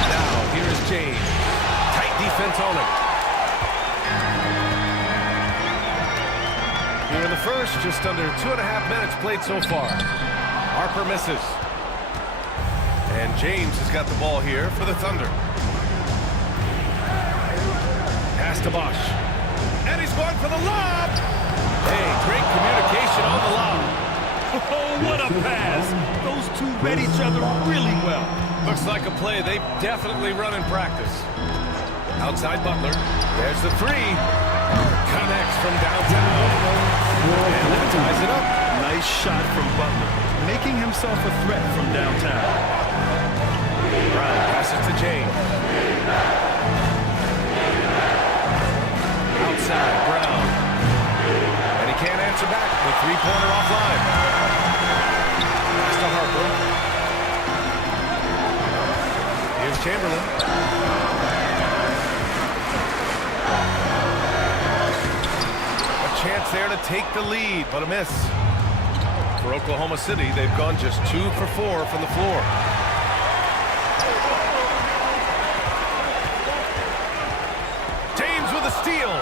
Now, here is James. Tight defense on him. Here in the first, just under 2.5 minutes played so far. Harper misses. And James has got the ball here for the Thunder. Pass to Bosch. And he's going for the lob. Hey, great communication on the lob. Oh, what a pass. Those two read each other really well. Looks like a play they've definitely run in practice. Outside Butler. There's the 3. Connects from downtown. And that ties it up. Nice shot from Butler, making himself a threat from downtown. Brown passes to James. Outside, Brown. And he can't answer back. The three-pointer offline. Pass to Harper. Here's Chamberlain. A chance there to take the lead, but a miss. For Oklahoma City, they've gone just 2 for 4 from the floor. James with a steal.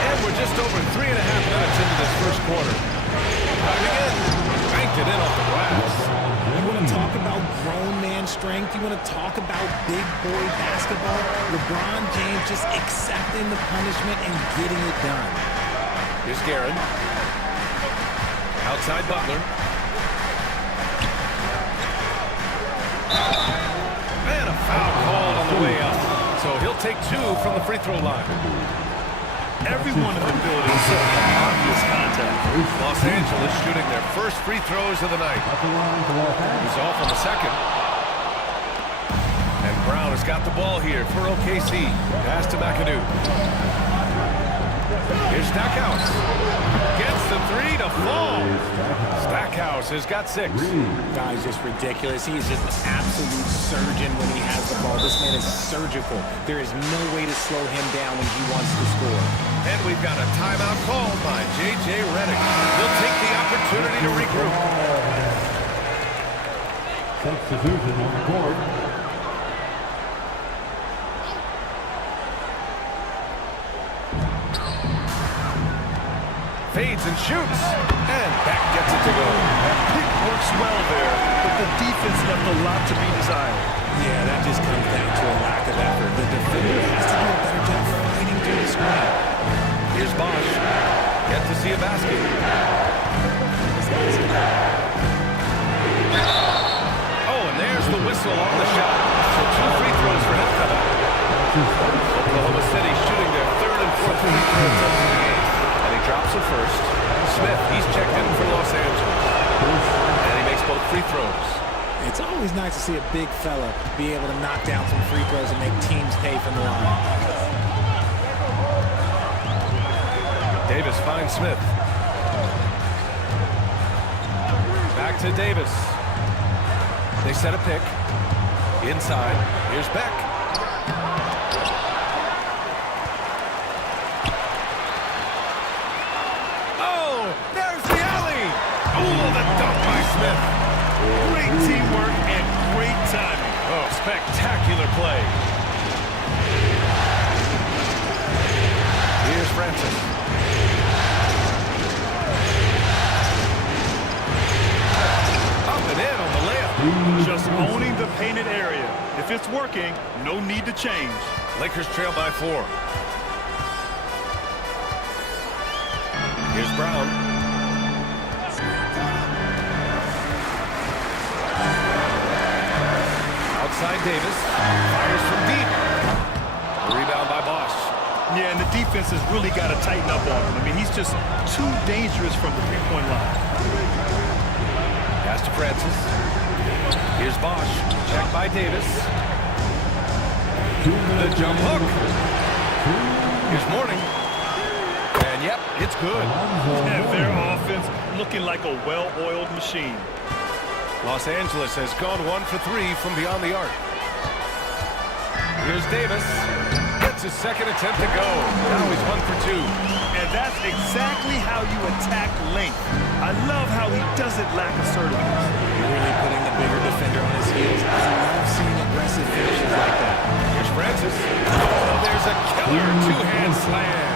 And we're just over 3.5 minutes into this first quarter. Coming again. Banked it in off the glass. You want to talk about grown man strength? You want to talk about big boy basketball? LeBron James just accepting the punishment and getting it done. Here's Guerin. Outside Butler. And a foul called on the way up. So he'll take 2 from the free throw line. Everyone in the building saw obvious contact. Los Angeles shooting their first free throws of the night. He's off on the second. And Brown has got the ball here for OKC. Pass to McAdoo. Here's Stackhouse. Gets the 3 to fall. Stackhouse has got 6. Guy's just ridiculous. He is just an absolute surgeon when he has the ball. This man is surgical. There is no way to slow him down when he wants to score. And we've got a timeout called by J.J. Redick. He'll take the opportunity to regroup. Substitution on the court. Fades and shoots. And back gets it to go. Pick works well there, but the defense left a lot to be desired. Yeah, that just comes down to a lack of effort. The defender has to do a better job fighting through the screen. Here's Bosch. Get to see a basket. Oh, and there's the whistle on the shot. So 2 free throws for him coming. Oklahoma City shooting their 3rd and 4th free throw attempts of the game. And he drops it first. Smith, he's checked in for Los Angeles. And he makes both free throws. It's always nice to see a big fella be able to knock down some free throws and make teams pay from the line. Davis finds Smith. Back to Davis. They set a pick. Inside. Here's Beck. spectacular play. Here's Francis. Up and in on the layup. Just owning the painted area. If it's working, no need to change. Lakers trail by 4. Here's Brown. Outside Davis. Fires from deep. A rebound by Bosch. Yeah, and the defense has really got to tighten up on him. I mean, he's just too dangerous from the three-point line. Pass to Francis. Here's Bosch. Check by Davis. The jump hook. Here's Mourning. And yep, it's good. And their offense looking like a well-oiled machine. Los Angeles has gone 1 for 3 from beyond the arc. Here's Davis. Gets his second attempt to go. Now he's 1 for 2. And that's exactly how you attack length. I love how he doesn't lack assertiveness. Really putting the bigger defender on his heels. I love seeing aggressive finishes like that. Here's Francis. Oh, there's a killer two-hand slam.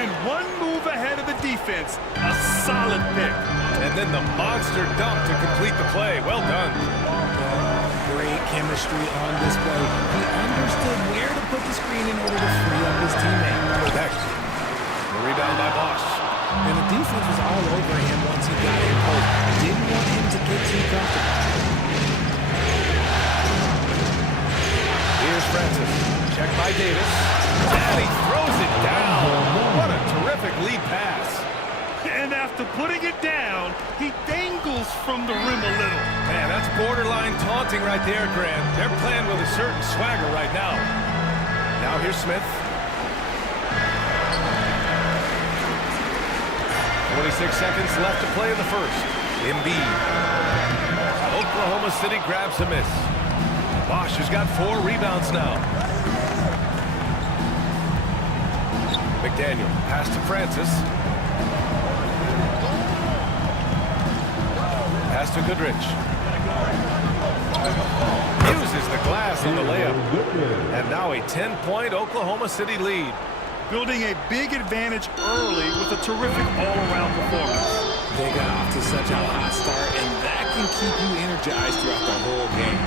And one move ahead of the defense. A solid pick. And then the monster dunk to complete the play. Well done. Great chemistry on display. He understood where to put the screen in order to free up his teammate. Next. The rebound by Bosch. And the defense was all over him once he got in post. Didn't want him to get too comfortable. Here's Francis. Check by Davis. And he throws it down. What a terrific lead pass. And after putting it down, he dangles from the rim a little. Man, that's borderline taunting right there, Grant. They're playing with a certain swagger right now. Now here's Smith. 26 seconds left to play in the first. Embiid. Oklahoma City grabs a miss. Bosch has got 4 rebounds now. McDaniel, pass to Francis. Pass to Goodrich. Uses the glass on the layup. And now a 10-point Oklahoma City lead. Building a big advantage early with a terrific all-around performance. They got off to such a hot start, and that can keep you energized throughout the whole game.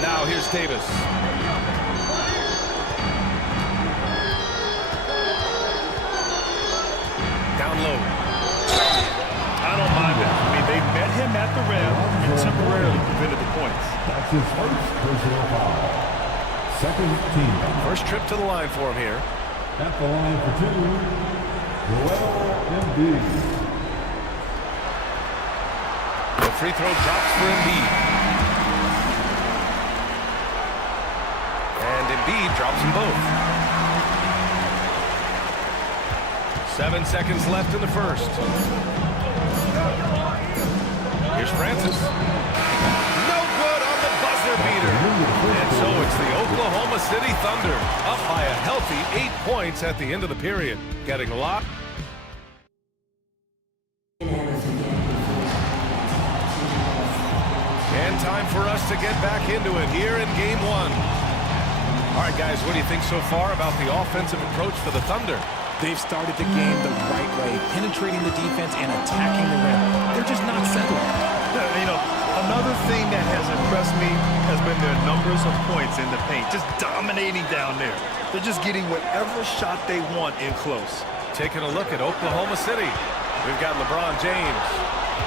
Now here's Davis. Down low. I don't mind that. I mean, they met him at the rim and temporarily prevented the points. That's his first personal foul. Second team. First trip to the line for him here. At the line for 2, Joel Embiid. The free throw drops for Embiid. And Embiid drops them both. 7 seconds left in the first. Here's Francis. No good on the buzzer beater. And so it's the Oklahoma City Thunder up by a healthy 8 points at the end of the period. Getting a lot. And time for us to get back into it here in Game 1. All right, guys, what do you think so far about the offensive approach for the Thunder? They've started the game the right way, penetrating the defense and attacking the rim. They're just not settling. You know, another thing that has impressed me has been their numbers of points in the paint, just dominating down there. They're just getting whatever shot they want in close. Taking a look at Oklahoma City. We've got LeBron James,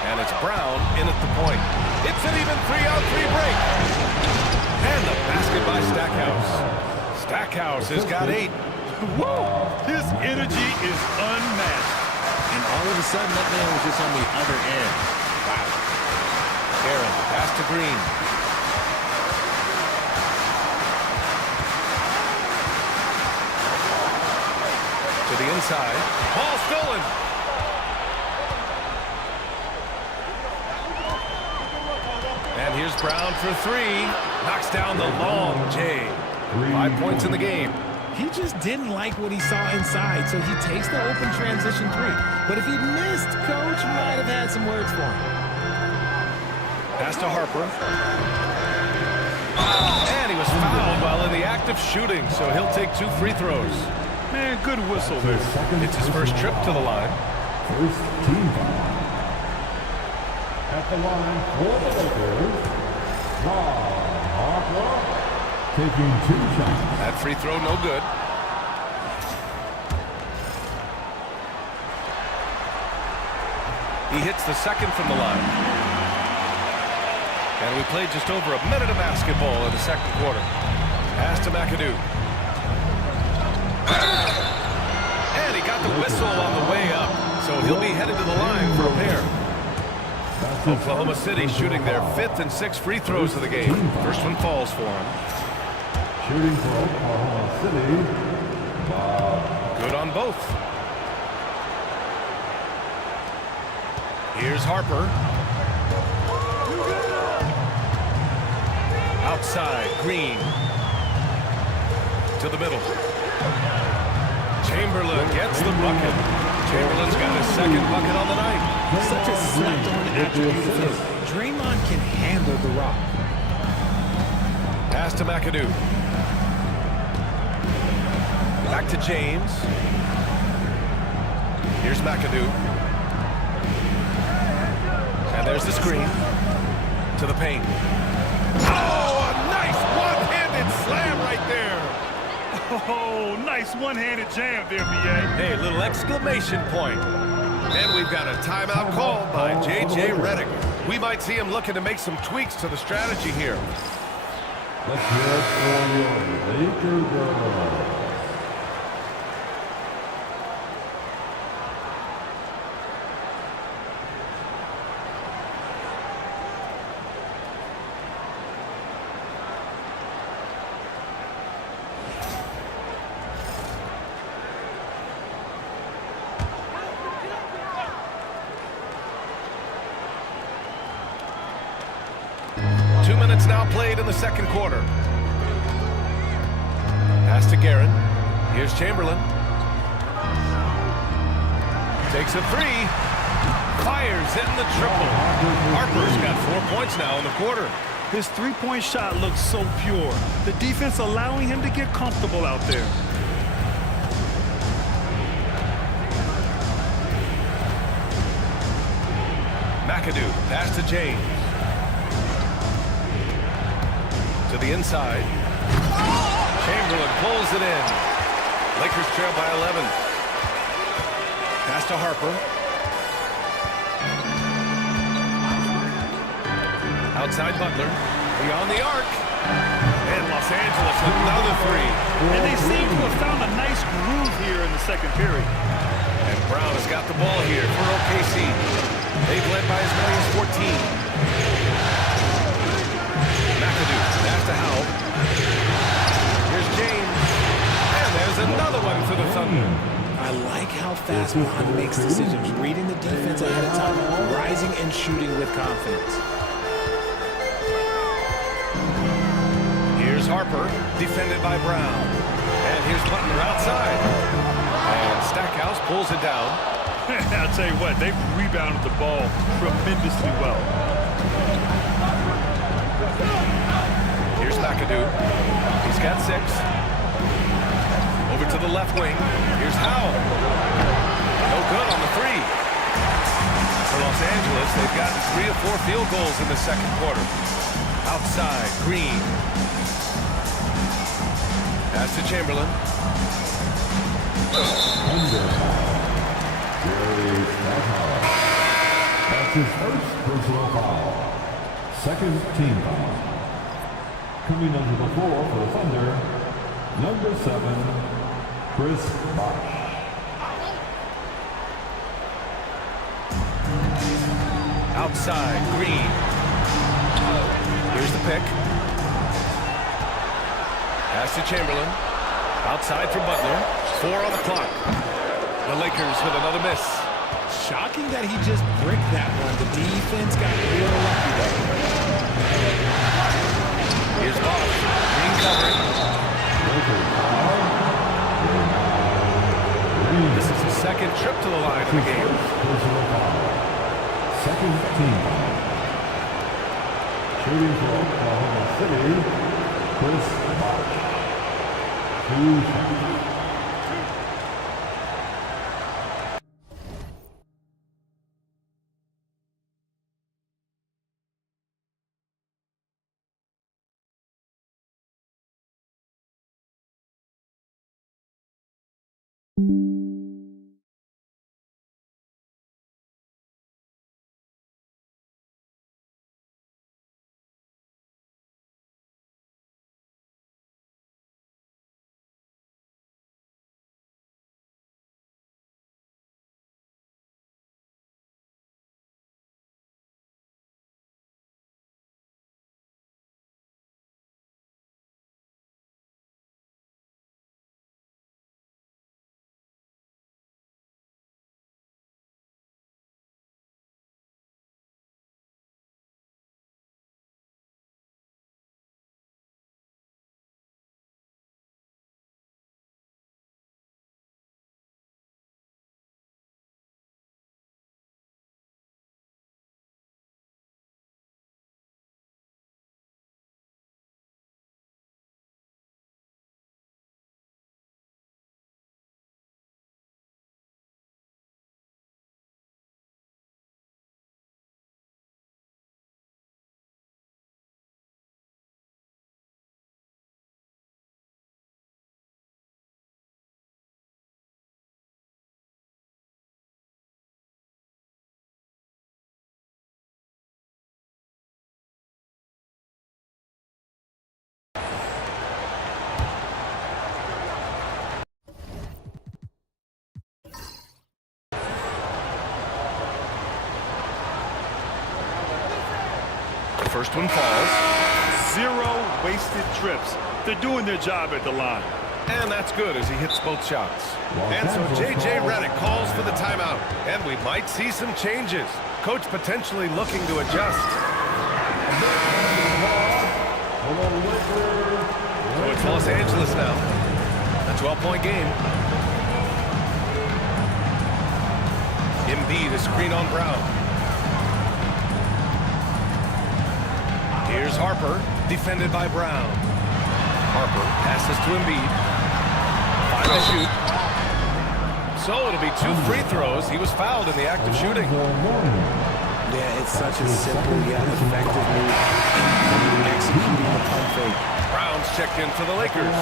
and it's Brown in at the point. It's an even 3-on-3 break. And the basket by Stackhouse. Stackhouse has got 8. Whoa! His energy is unmatched. And all of a sudden, that man was just on the other end. Wow. Aaron, pass to Green. To the inside. Ball stolen. And here's Brown for 3. Knocks down the long J. 5 points in the game. He just didn't like what he saw inside, so he takes the open transition 3. But if he missed, Coach might have had some words for him. Pass to Harper. And he was fouled while in the act of shooting, so he'll take 2 free throws. Man, good whistle there. It's his first trip to the line. First team foul. At the line for the Lakers, Harper taking 2 shots. That free throw no good. He hits the second from the line. And we played just over a minute of basketball in the second quarter. Pass to McAdoo. And he got the whistle on the way up, so he'll be headed to the line for a pair. Oklahoma City shooting their 5th and 6th free throws of the game. First one falls for him. Shooting for Oklahoma City. Good on both. Here's Harper. Outside, Green. To the middle. Chamberlain gets the bucket. Chamberlain's got his 2nd bucket on the night. Such a slept-on attribute of his. Draymond can handle the rock. Pass to McAdoo. Back to James. Here's McAdoo. And there's the screen. To the paint. Oh, a nice one-handed slam right there. Oh, nice one-handed jam there, B.A. Hey, little exclamation point. And we've got a timeout called by J.J. Redick. We might see him looking to make some tweaks to the strategy here. Let's hear it for your Laker girls. Now played in the second quarter. Pass to Guerin. Here's Chamberlain. Takes a 3. Fires in the triple. Harper's got 4 points now in the quarter. His 3-point shot looks so pure. The defense allowing him to get comfortable out there. McAdoo. Pass to James. To the inside. Chamberlain pulls it in. Lakers trail by 11. Pass to Harper. Outside Butler. Beyond the arc. And Los Angeles another 3. And they seem to have found a nice groove here in the second period. And Brown has got the ball here for OKC. They've led by as many as 14. McAdoo, pass to Howell. Here's James. And there's another one for the Thunder. I like how fast Ron makes decisions, reading the defense ahead of time, rising and shooting with confidence. Here's Harper, defended by Brown. And here's Butler outside. And Stackhouse pulls it down. I'll tell you what, they've rebounded the ball tremendously well. Here's McAdoo. He's got 6. Over to the left wing. Here's Howell. No good on the 3. For Los Angeles, they've gotten 3 of 4 field goals in the second quarter. Outside, Green. Pass to Chamberlain. That's his first personal foul. Second team foul. Coming under the floor for the Thunder, number 7, Chris Bosh. Outside, Green. Here's the pick. Pass to Chamberlain. Outside for Butler. 4 on the clock. The Lakers with another miss. Shocking that he just bricked that one. The defense got real lucky there. Here's Bosh. Green covering. This is his second trip to the line in the game. Second team. Shooting for Oklahoma City. First one falls. 0 wasted trips. They're doing their job at the line. And that's good as he hits both shots. And so J.J. Redick calls for the timeout. And we might see some changes. Coach potentially looking to adjust. So it's Los Angeles now. A 12-point game. Embiid, a screen on Brown. Here's Harper, defended by Brown. Harper passes to Embiid. Final shoot. So it'll be 2 free throws. He was fouled in the act of shooting. Yeah, it's such a simple yet effective move. Executing the pump fake. Brown's checked in for the Lakers.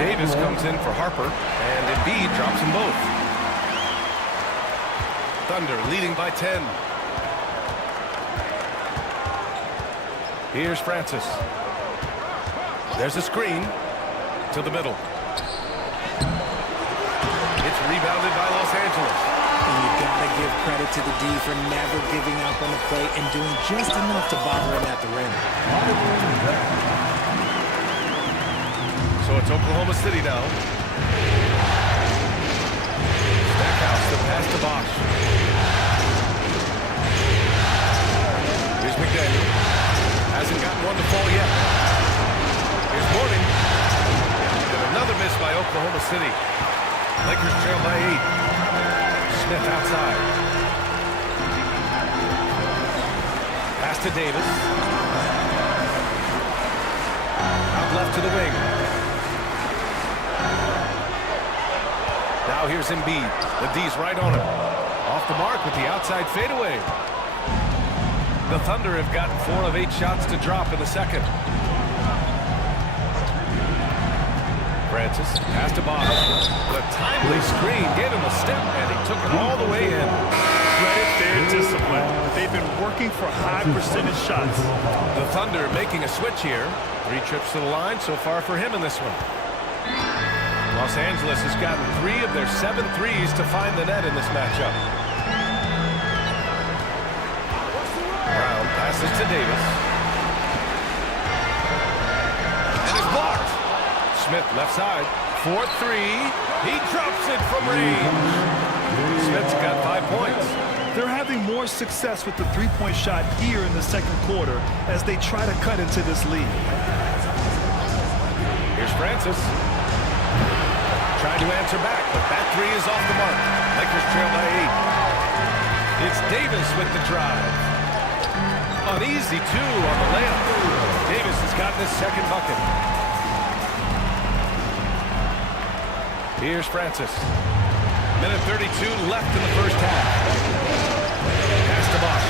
Davis comes in for Harper, and Embiid drops them both. Thunder leading by 10. Here's Francis. There's a screen to the middle. It's rebounded by Los Angeles. And you gotta give credit to the D for never giving up on the play and doing just enough to bother him at the rim. So it's Oklahoma City now. Stackhouse, the pass to Bosch. Here's McDaniel. Hasn't gotten one to fall yet. Here's Morning. And another miss by Oklahoma City. Lakers trail by 8. Smith outside. Pass to Davis. Out left to the wing. Now here's Embiid. The D's right on him. Off the mark with the outside fadeaway. The Thunder have gotten 4 of 8 shots to drop in the second. Francis, pass to Bosch. The timely screen gave him a step, and he took it all the way in. Credit their discipline. They've been working for high percentage shots. The Thunder making a switch here. 3 trips to the line so far for him in this one. Los Angeles has gotten 3 of their 7 threes to find the net in this matchup. Brown passes to Davis. And it's blocked. Smith left side. 4-3. He drops it from range. Smith's got 5 points. They're having more success with the three-point shot here in the second quarter as they try to cut into this lead. Here's Francis. Trying to answer back, but that 3 is off the mark. Lakers trail by 8. It's Davis with the drive. An easy 2 on the layup. Davis has gotten his second bucket. Here's Francis. Minute 32 left in the first half. Pass to Bosch.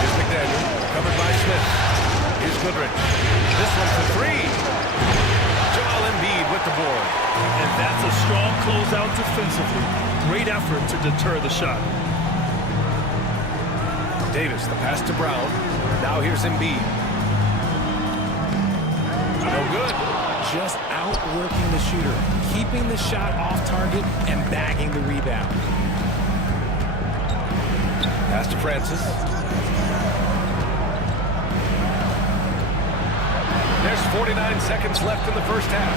Here's McDaniel, covered by Smith. Here's Goodrich. This one for three. Joel Embiid with the board. And that's a strong closeout defensively. Great effort to deter the shot. Davis, the pass to Brown. Now here's Embiid. No good. Just outworking the shooter, keeping the shot off target and bagging the rebound. Pass to Francis. There's 49 seconds left in the first half.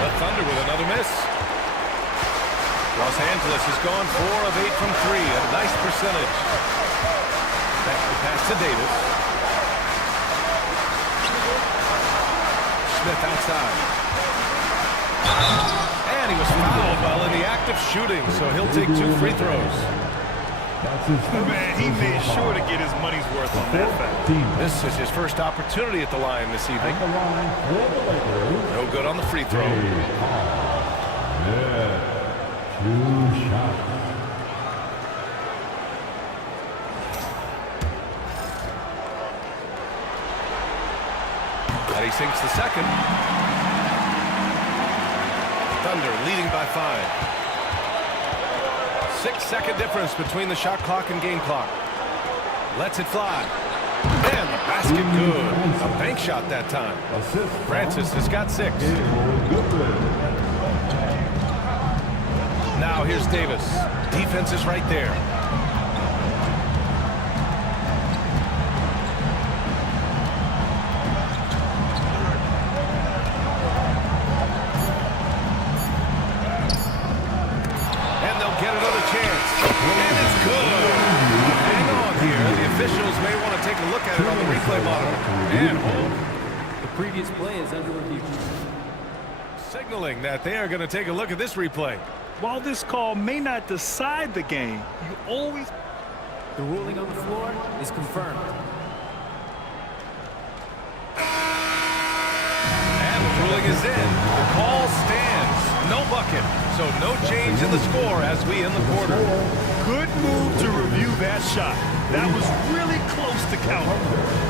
The Thunder with another miss. Los Angeles has gone 4 of 8 from 3, a nice percentage. Back to pass to Davis. Smith outside. And he was fouled while in the act of shooting, so he'll take 2 free throws. Man, he made sure to get his money's worth on that fact. This is his first opportunity at the line this evening. No good on the free throw. And he sinks the second. Thunder leading by 5. 6-second difference between the shot clock and game clock. Lets it fly. And the basket good. A bank shot that time. Francis has got 6. Now here's Davis. Defense is right there. Get another chance. And it's good. Hang on here. The officials may want to take a look at it on the replay monitor. And the previous play is under review. Signaling that they are going to take a look at this replay. While this call may not decide the game, you always... The ruling on the floor is confirmed. And the ruling is in. The call stands. No bucket. So no change in the score as we end the quarter. Good move to review that shot. That was really close to counter.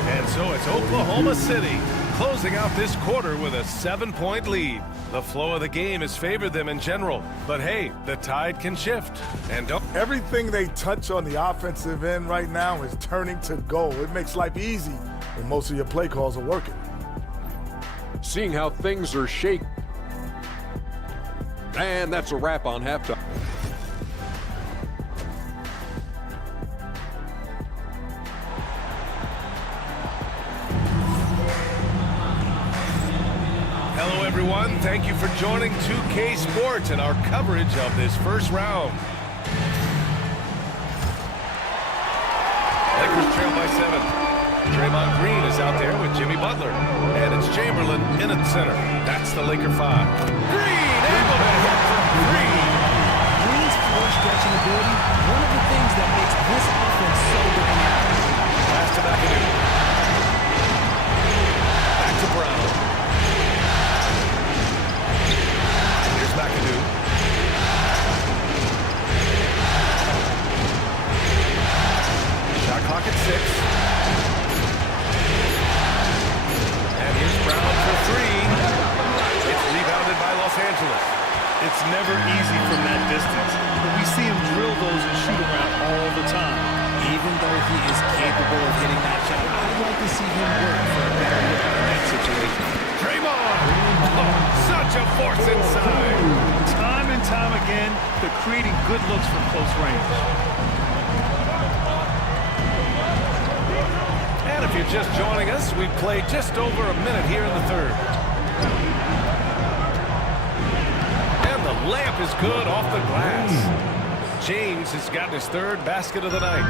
And so it's Oklahoma City closing out this quarter with a 7-point lead. The flow of the game has favored them in general. But hey, the tide can shift. And everything they touch on the offensive end right now is turning to gold. It makes life easy when most of your play calls are working. Seeing how things are shaking. And that's a wrap on halftime. Hello, everyone. Thank you for joining 2K Sports and our coverage of this first round. Lakers trail by 7. Draymond Green is out there with Jimmy Butler. And it's Chamberlain in at center. That's the Laker 5. Green able to hit from 3. Green's floor stretching ability, one of the things that makes this offense so dynamic. Pass to McAdoo. Back to Brown. Here's McAdoo. Shot clock at 6. And here's Brown for 3. It's rebounded by Los Angeles. It's never easy from that distance, but we see him drill those and shoot around all the time. Even though he is capable of hitting that shot, I'd like to see him work for a better look in that situation. Draymond! Oh, such a force inside. Time and time again, they're creating good looks from close range. And if you're just joining us, we've played just over a minute here in the third. And the layup is good off the glass. James has gotten his 3rd basket of the night.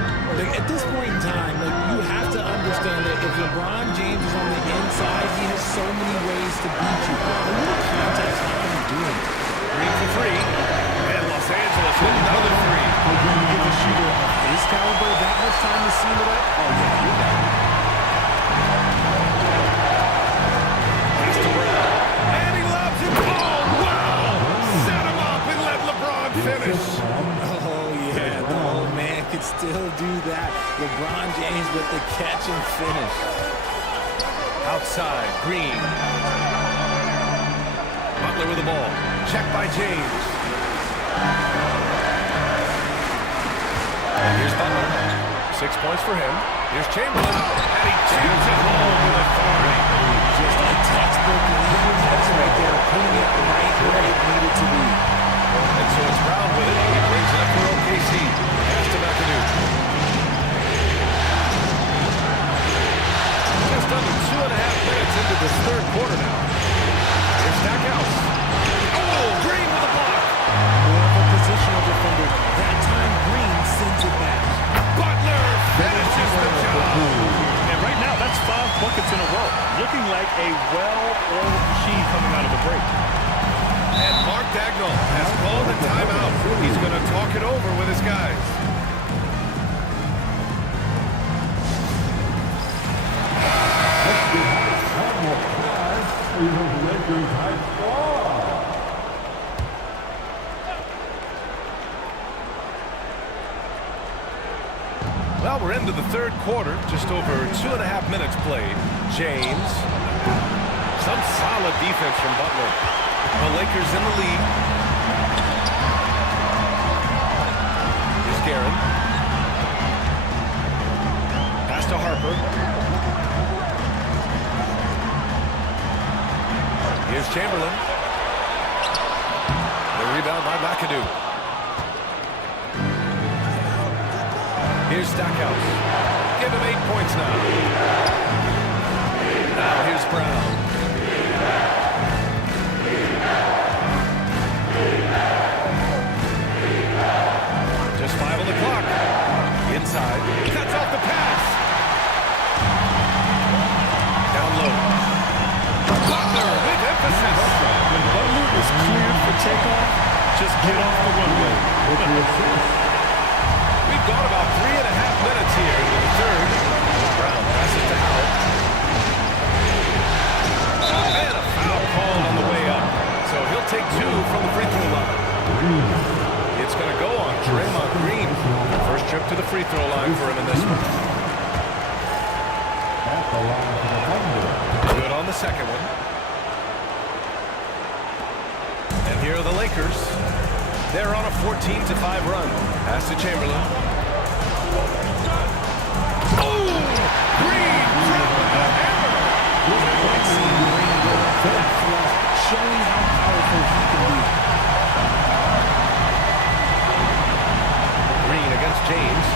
At this point in time, you have to understand that if LeBron James is on the inside, he has so many ways to beat you. A little context, how can he do it? Green for 3. And Los Angeles with another 3. Are you going to give a shooter of his caliber that much time to seal it up? Oh, yeah, you got it. Pass to Brown. James with the catch and finish. Outside, Green. Butler with the ball. Checked by James. And here's Butler. 6 points for him. Here's Chamberlain. And he jams it home with authority. Just a textbook lead. That's right there, putting it right where it needed to be. And so it's Brown with it. He brings it up for OKC. Pass to McAdoo. Just under 2.5 minutes into this third quarter now. Here's Stackhouse. Oh, Green with a block. More of a positional defender. That time, Green sends it back. Butler finishes the job. And right now, that's 5 buckets in a row. Looking like a well-oiled machine coming out of the break. And Mark Dagnall has called a timeout. He's going to talk it over with his guys. Well, we're into the third quarter, just over 2.5 minutes played. James. Some solid defense from Butler. The Lakers in the lead. Here's Guerin. Pass to Harper. Here's Chamberlain. The rebound by McAdoo. Here's Stackhouse. Give him 8 points now. Now here's Brown. Just 5 on the clock. Inside. Cuts off the pass. Down low. Butler with emphasis. When Butler is cleared for takeoff, just get off the runway. We've gone about 3.5 minutes here into the third. Brown passes to Howard. And a foul called on the way up. So he'll take 2 from the free throw line. It's going to go on Draymond Green. First trip to the free throw line for him in this one. Good on the second one. And here are the Lakers. They're on a 14-5 run. Pass to Chamberlain. Oh! Green dropping the hammer! Showing how powerful he can be. Green against James.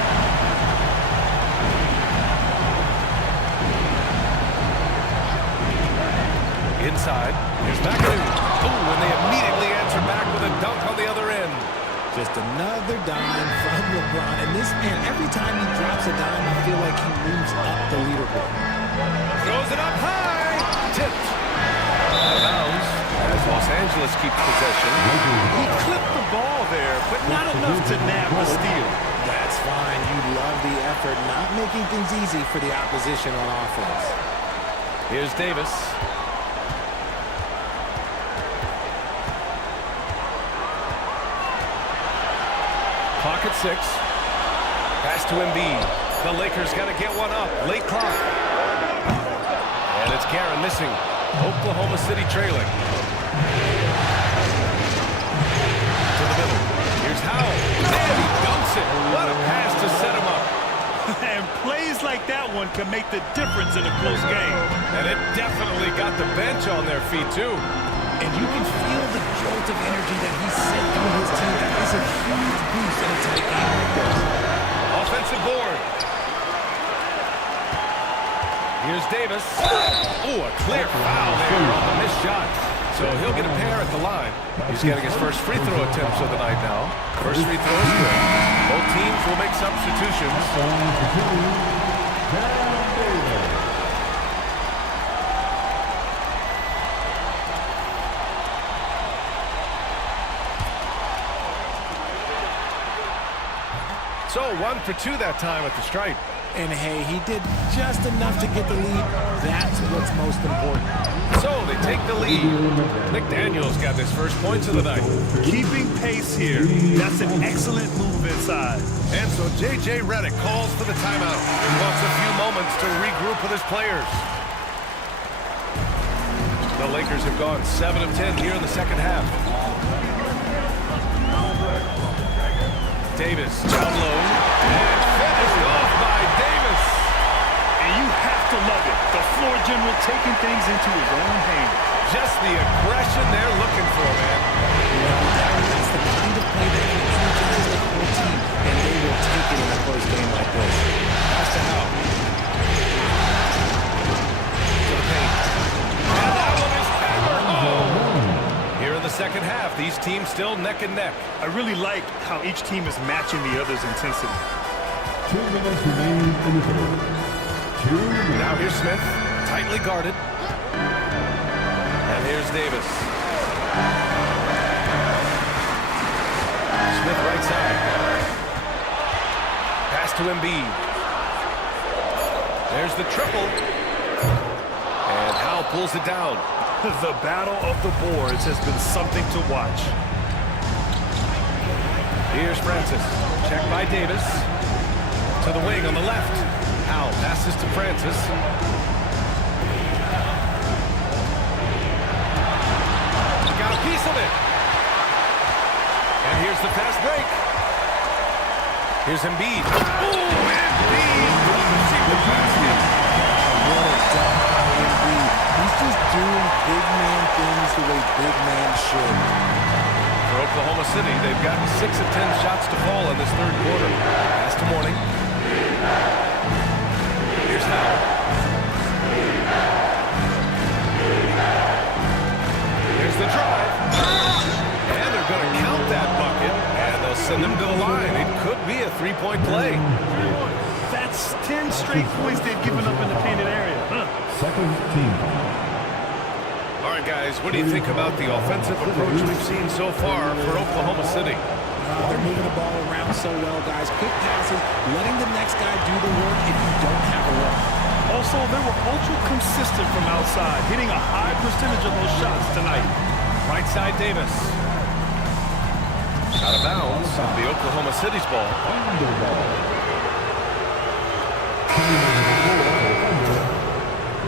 Inside. Here's McAdoo. Oh, and they immediately answer back with a dunk on the other end. Just another dime from LeBron. And this man, every time he drops a dime, I feel like he moves up the leaderboard. Throws it up high. Tipped. Out of bounds as Los Angeles keeps possession. He clipped the ball there, but not enough to nab the steal. That's fine. You love the effort, not making things easy for the opposition on offense. Here's Davis. Clock at 6. Pass to Embiid. The Lakers got to get one up. Late clock. And it's Guerin missing. Oklahoma City trailing. To the middle. Here's Howell. And he dunks it. What a pass to set him up. And plays like that one can make the difference in a close game. And it definitely got the bench on their feet, too. And you can feel the jolt of energy that he sent through his team. That is a huge boost in a tight game like this. Offensive board. Here's Davis. Oh, a clear foul there on the missed shot. So he'll get a pair at the line. He's getting his first free throw attempts of the night now. First free throw is good. Both teams will make substitutions. So 1 for 2 that time at the stripe. And hey, he did just enough to get the lead. That's what's most important. So So they take the lead. McDaniel's got his first points of the night. Keeping pace here. That's an excellent move inside. And so J.J. Redick calls for the timeout. He wants a few moments to regroup with his players. The Lakers have gone 7 of 10 here in the second half. Davis down low and finished off by Davis. And you have to love it. The floor general taking things into his own hands. Just the aggression they're looking for, man. That's the kind of play that can energize the whole team, and they will take it in a close game like this. Pass to Howe. To the paint. And that one is hammered home. Here in the second half, these teams still neck and neck. I really like how each team is matching the other's intensity. 2 minutes remain in the third. 2 minutes. Now here's Smith, tightly guarded. And here's Davis. Smith right side. Pass to Embiid. There's the triple. And Howe pulls it down. The battle of the boards has been something to watch. Here's Francis. Check by Davis. To the wing on the left. Howe passes to Francis. Got a piece of it. And here's the fast break. Here's Embiid. Oh, Embiid couldn't receive the basket. What a dunk by Embiid. He's just doing big man things the way big man should. For Oklahoma City, they've gotten 6 of 10 shots to fall in this third quarter. Pass to Mourning. Here's Howe. Here's the drive. And they're going to count that bucket. And they'll send them to the line. It could be a three-point play. That's 10 straight points they've given up in the painted area. Second team. All right, guys, what do you think about the offensive approach we've seen so far for Oklahoma City? They're moving the ball around so well, guys. Quick passes, letting the next guy do the work if you don't have a look. Also, they were ultra consistent from outside, hitting a high percentage of those shots tonight. Right side, Davis. Out of bounds, the Oklahoma City's ball.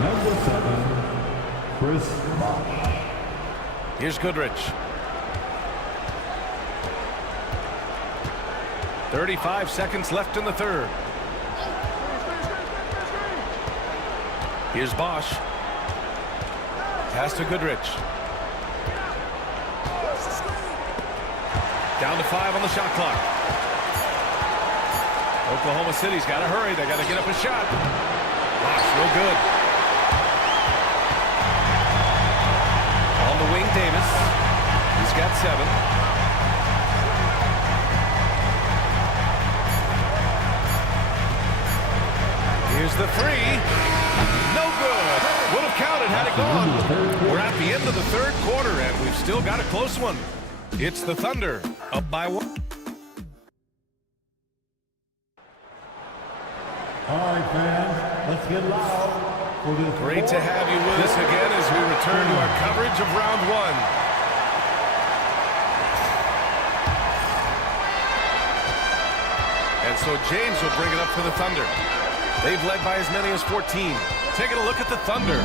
Number 7, Chris Bosh. Here's Goodrich. 35 seconds left in the third. Here's Bosh. Pass to Goodrich. Down to 5 on the shot clock. Oklahoma City's got to hurry. They got to get up a shot. Bosh, no good. On the wing, Davis. He's got 7. Here's the 3. No good. Would have counted had it gone. We're at the end of the third quarter, and we've still got a close one. It's the Thunder, up by 1. All right, fans, let's get loud for this. Great to have you with us again as we return to our coverage of round 1. And so James will bring it up for the Thunder. They've led by as many as 14. Taking a look at the Thunder.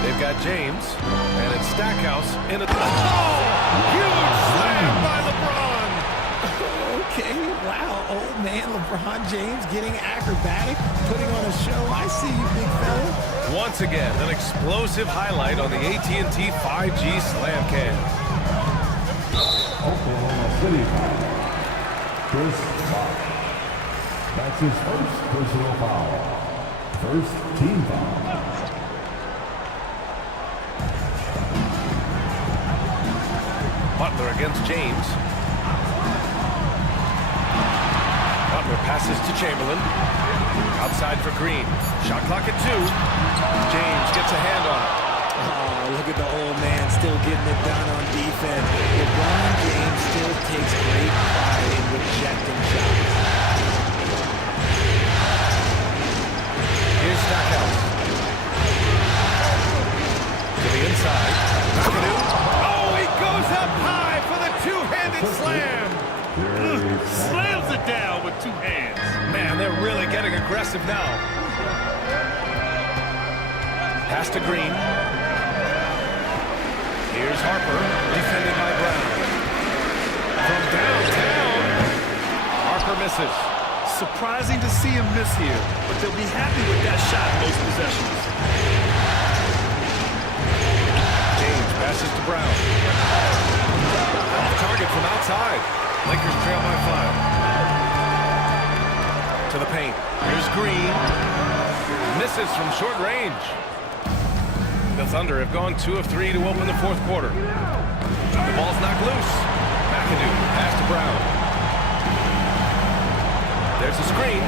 They've got James, and it's Stackhouse in a... Oh! Huge slam by LeBron! Okay, wow, old man LeBron James getting acrobatic, putting on a show. I see you, big fella. Once again, an explosive highlight on the AT&T 5G Slam Cam. Oklahoma City. Chris Bosh. That's his first personal foul. First team foul. Butler against James. Butler passes to Chamberlain. Outside for Green. Shot clock at 2. James gets a hand on it. Oh, look at the old man still getting it done on defense. LeBron James still takes great pride in rejecting shots. Here's Stackhouse. To the inside. Big slam. Slams it down with two hands. Man, they're really getting aggressive now. Pass to Green. Here's Harper, defended by Brown. From downtown, Harper misses. Surprising to see him miss here, but they'll be happy with that shot in most possessions. James passes to Brown. Off target from outside. Lakers trail by 5. To the paint. Here's Green. Misses from short range. The Thunder have gone 2 of 3 to open the fourth quarter. The ball's knocked loose. McAdoo pass to Brown. There's a screen.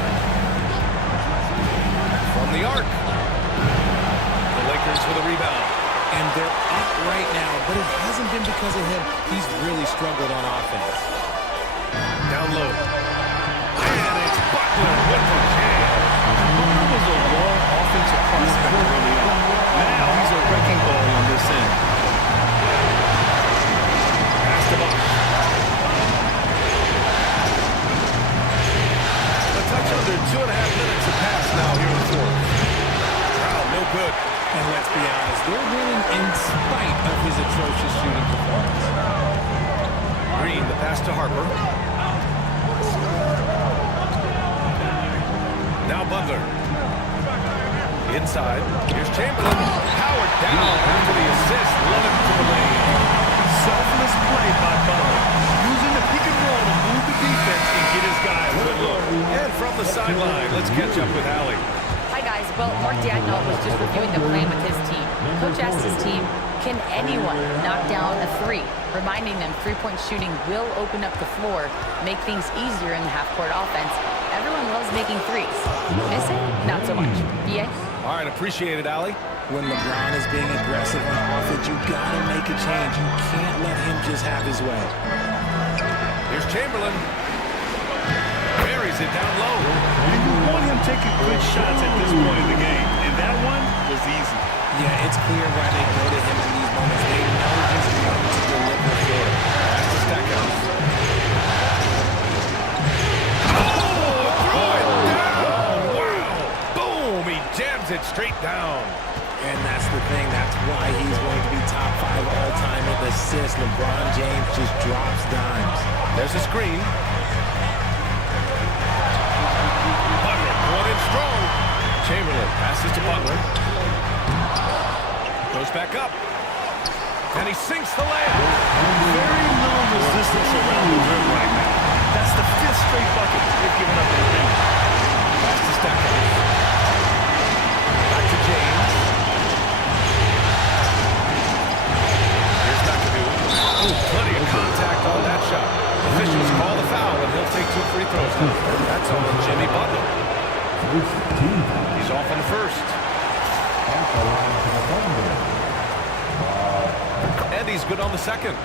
From the arc. The Lakers for the rebound. And they're up right now, but it hasn't been because of him. He's really struggled on offense. Down low. And it's Butler with the jam. Butler was a raw offensive prospect early on. Now he's a wrecking ball on this end. Pass to Bosch. A touch under 2.5 minutes to pass now here in the fourth. Wow, no good. And let's be honest, they're winning in spite of his atrocious shooting performance. Green, the pass to Harper. Now Butler. Inside. Here's Chamberlain. Howard down after the assist. Love it to the lane. Selfless play by Butler. Using the pick and roll to move the defense and get his guy a good look. And from the sideline, let's catch up with Allie. Hi, guys. Well, Mark Dagnall was just reviewing the plan with his team. Coach asked his team, can anyone knock down a three? Reminding them three-point shooting will open up the floor, make things easier in the half-court offense. Everyone loves making threes. Missing? Not so much. BA? All right, appreciate it, Allie. When LeBron is being aggressive on offense, you gotta make a change. You can't let him just have his way. Here's Chamberlain. Buries it down low. And you want him taking good shots at this point in the game. And that one was easy. Yeah, it's clear why they go to him in these moments. They know he's going to deliver for them. That's the Stackhouse. Oh, throw it down! Wow! Boom! He jams it straight down. And that's the thing. That's why he's going to be top 5 all-time with assists. LeBron James just drops dimes. There's a screen. Butler brought in strong. Chamberlain passes to Butler. Goes back up. And he sinks the layup. Very little resistance around the rim right now. That's the 5th straight bucket they've given up in the paint. Pass to Stackhouse. Back to James. Here's McAdoo. Ooh, plenty of contact on that shot. Officials call the foul, and he'll take 2 free throws now. That's on Jimmy Butler. He's off on the first. And he's good on the second.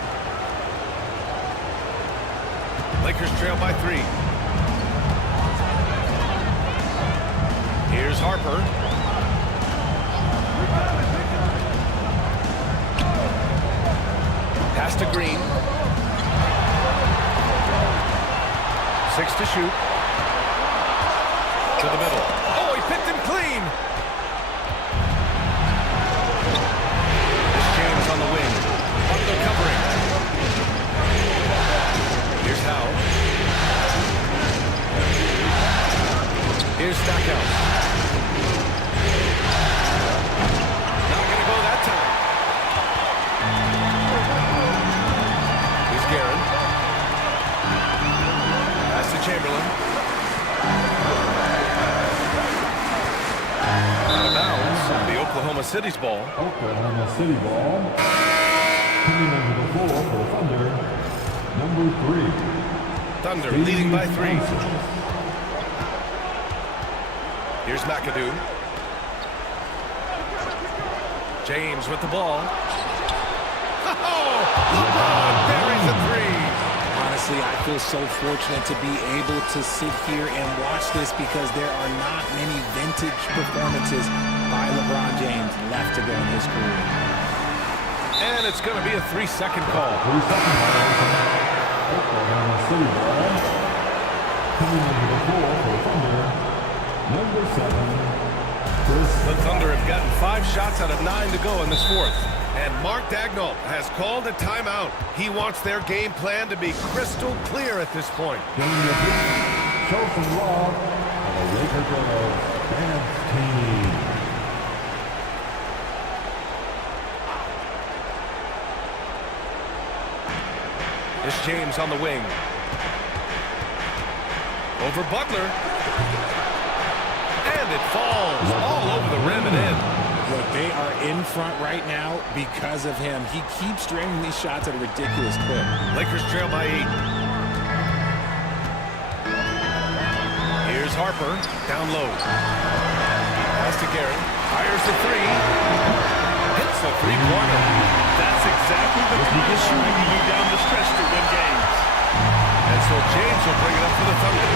Lakers trail by 3. Here's Harper. Pass to Green. 6 to shoot. To the middle. Oh, he picked him clean. There's James on the wing. Butler covering. Here's Howe. Here's Stackhouse. Not going to go that time. Here's Guerin. Pass to Chamberlain. Out of bounds. The Oklahoma City's ball. Oklahoma City ball. Coming over the floor for the Thunder, number 3. Thunder leading by 3. Here's McAdoo. James with the ball. Oh! LeBron buries a 3. Honestly, I feel so fortunate to be able to sit here and watch this because there are not many vintage performances by LeBron James left to go in his career. And it's going to be a 3-second call. 3 seconds. Oklahoma City ball. Coming over the floor for Thunder, number 7, Chris. The Thunder have gotten 5 shots out of 9 to go in this fourth. And Mark Daigneault has called a timeout. He wants their game plan to be crystal clear at this point. Getting the beat, show some love, and the Laker girls dance team. It's James on the wing. Over Butler. And it falls all over the rim and in. Look, they are in front right now because of him. He keeps draining these shots at a ridiculous clip. Lakers trail by 8. Here's Harper, down low. Pass to Garrett. Fires the 3. Hits the 3-pointer. That's exactly the kind of shooting you need down the stretch to win games. And so James will bring it up for the Thunder.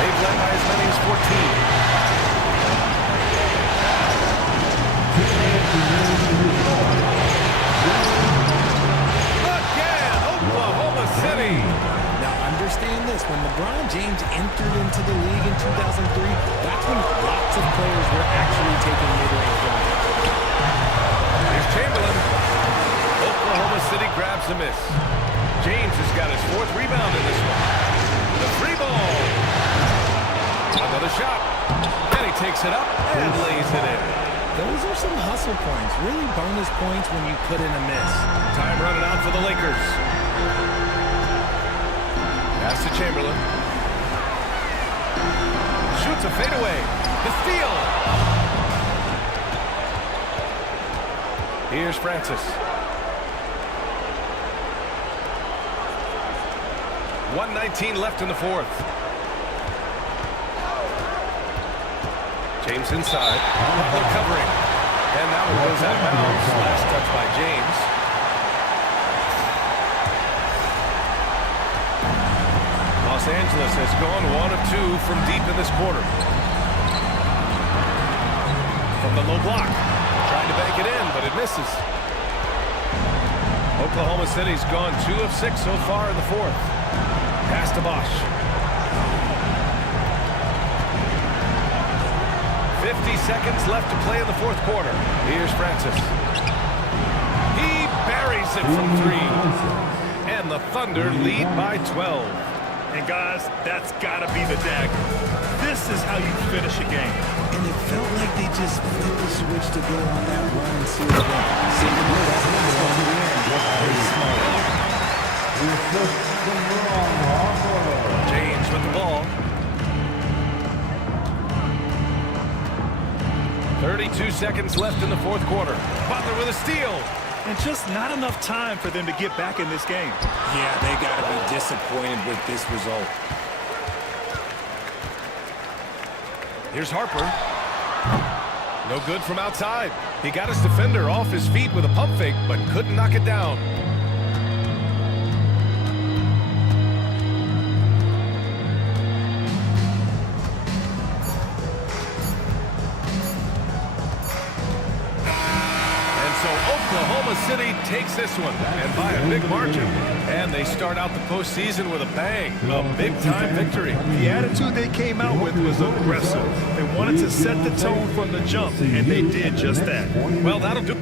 They've led by as many as 14. Again, Oklahoma City. Now understand this, when LeBron James entered into the league in 2003, that's when lots of players were actually taking mid-range runs. Here's Chamberlain. Oklahoma City grabs the miss. James has got his 4th rebound in this one. The 3 ball. Another shot. And he takes it up and lays it in. Those are some hustle points, really bonus points when you put in a miss. Time running out for the Lakers. Pass to Chamberlain. Shoots a fadeaway. The steal. Here's Francis. 1:19 left in the fourth. James inside. Butler covering. And that one goes out of bounds. Last touch by James. Los Angeles has gone 1 of 2 from deep in this quarter. From the low block. Trying to bank it in, but it misses. Oklahoma City's gone 2 of 6 so far in the fourth. Pass to Bosch. 50 seconds left to play in the fourth quarter. Here's Francis. He buries it from 3. And the Thunder lead by 12. And guys, that's got to be the dagger. This is how you finish a game. And it felt like they just flipped the switch to go on that run and see what James with the ball. 32 seconds left in the fourth quarter. Butler with a steal. And just not enough time for them to get back in this game. Yeah, they got to be disappointed with this result. Here's Harper. No good from outside. He got his defender off his feet with a pump fake, but couldn't knock it down. Oklahoma City takes this one, and by a big margin. And they start out the postseason with a bang, a big-time victory. The attitude they came out with was aggressive. They wanted to set the tone from the jump, and they did just that. Well, that'll do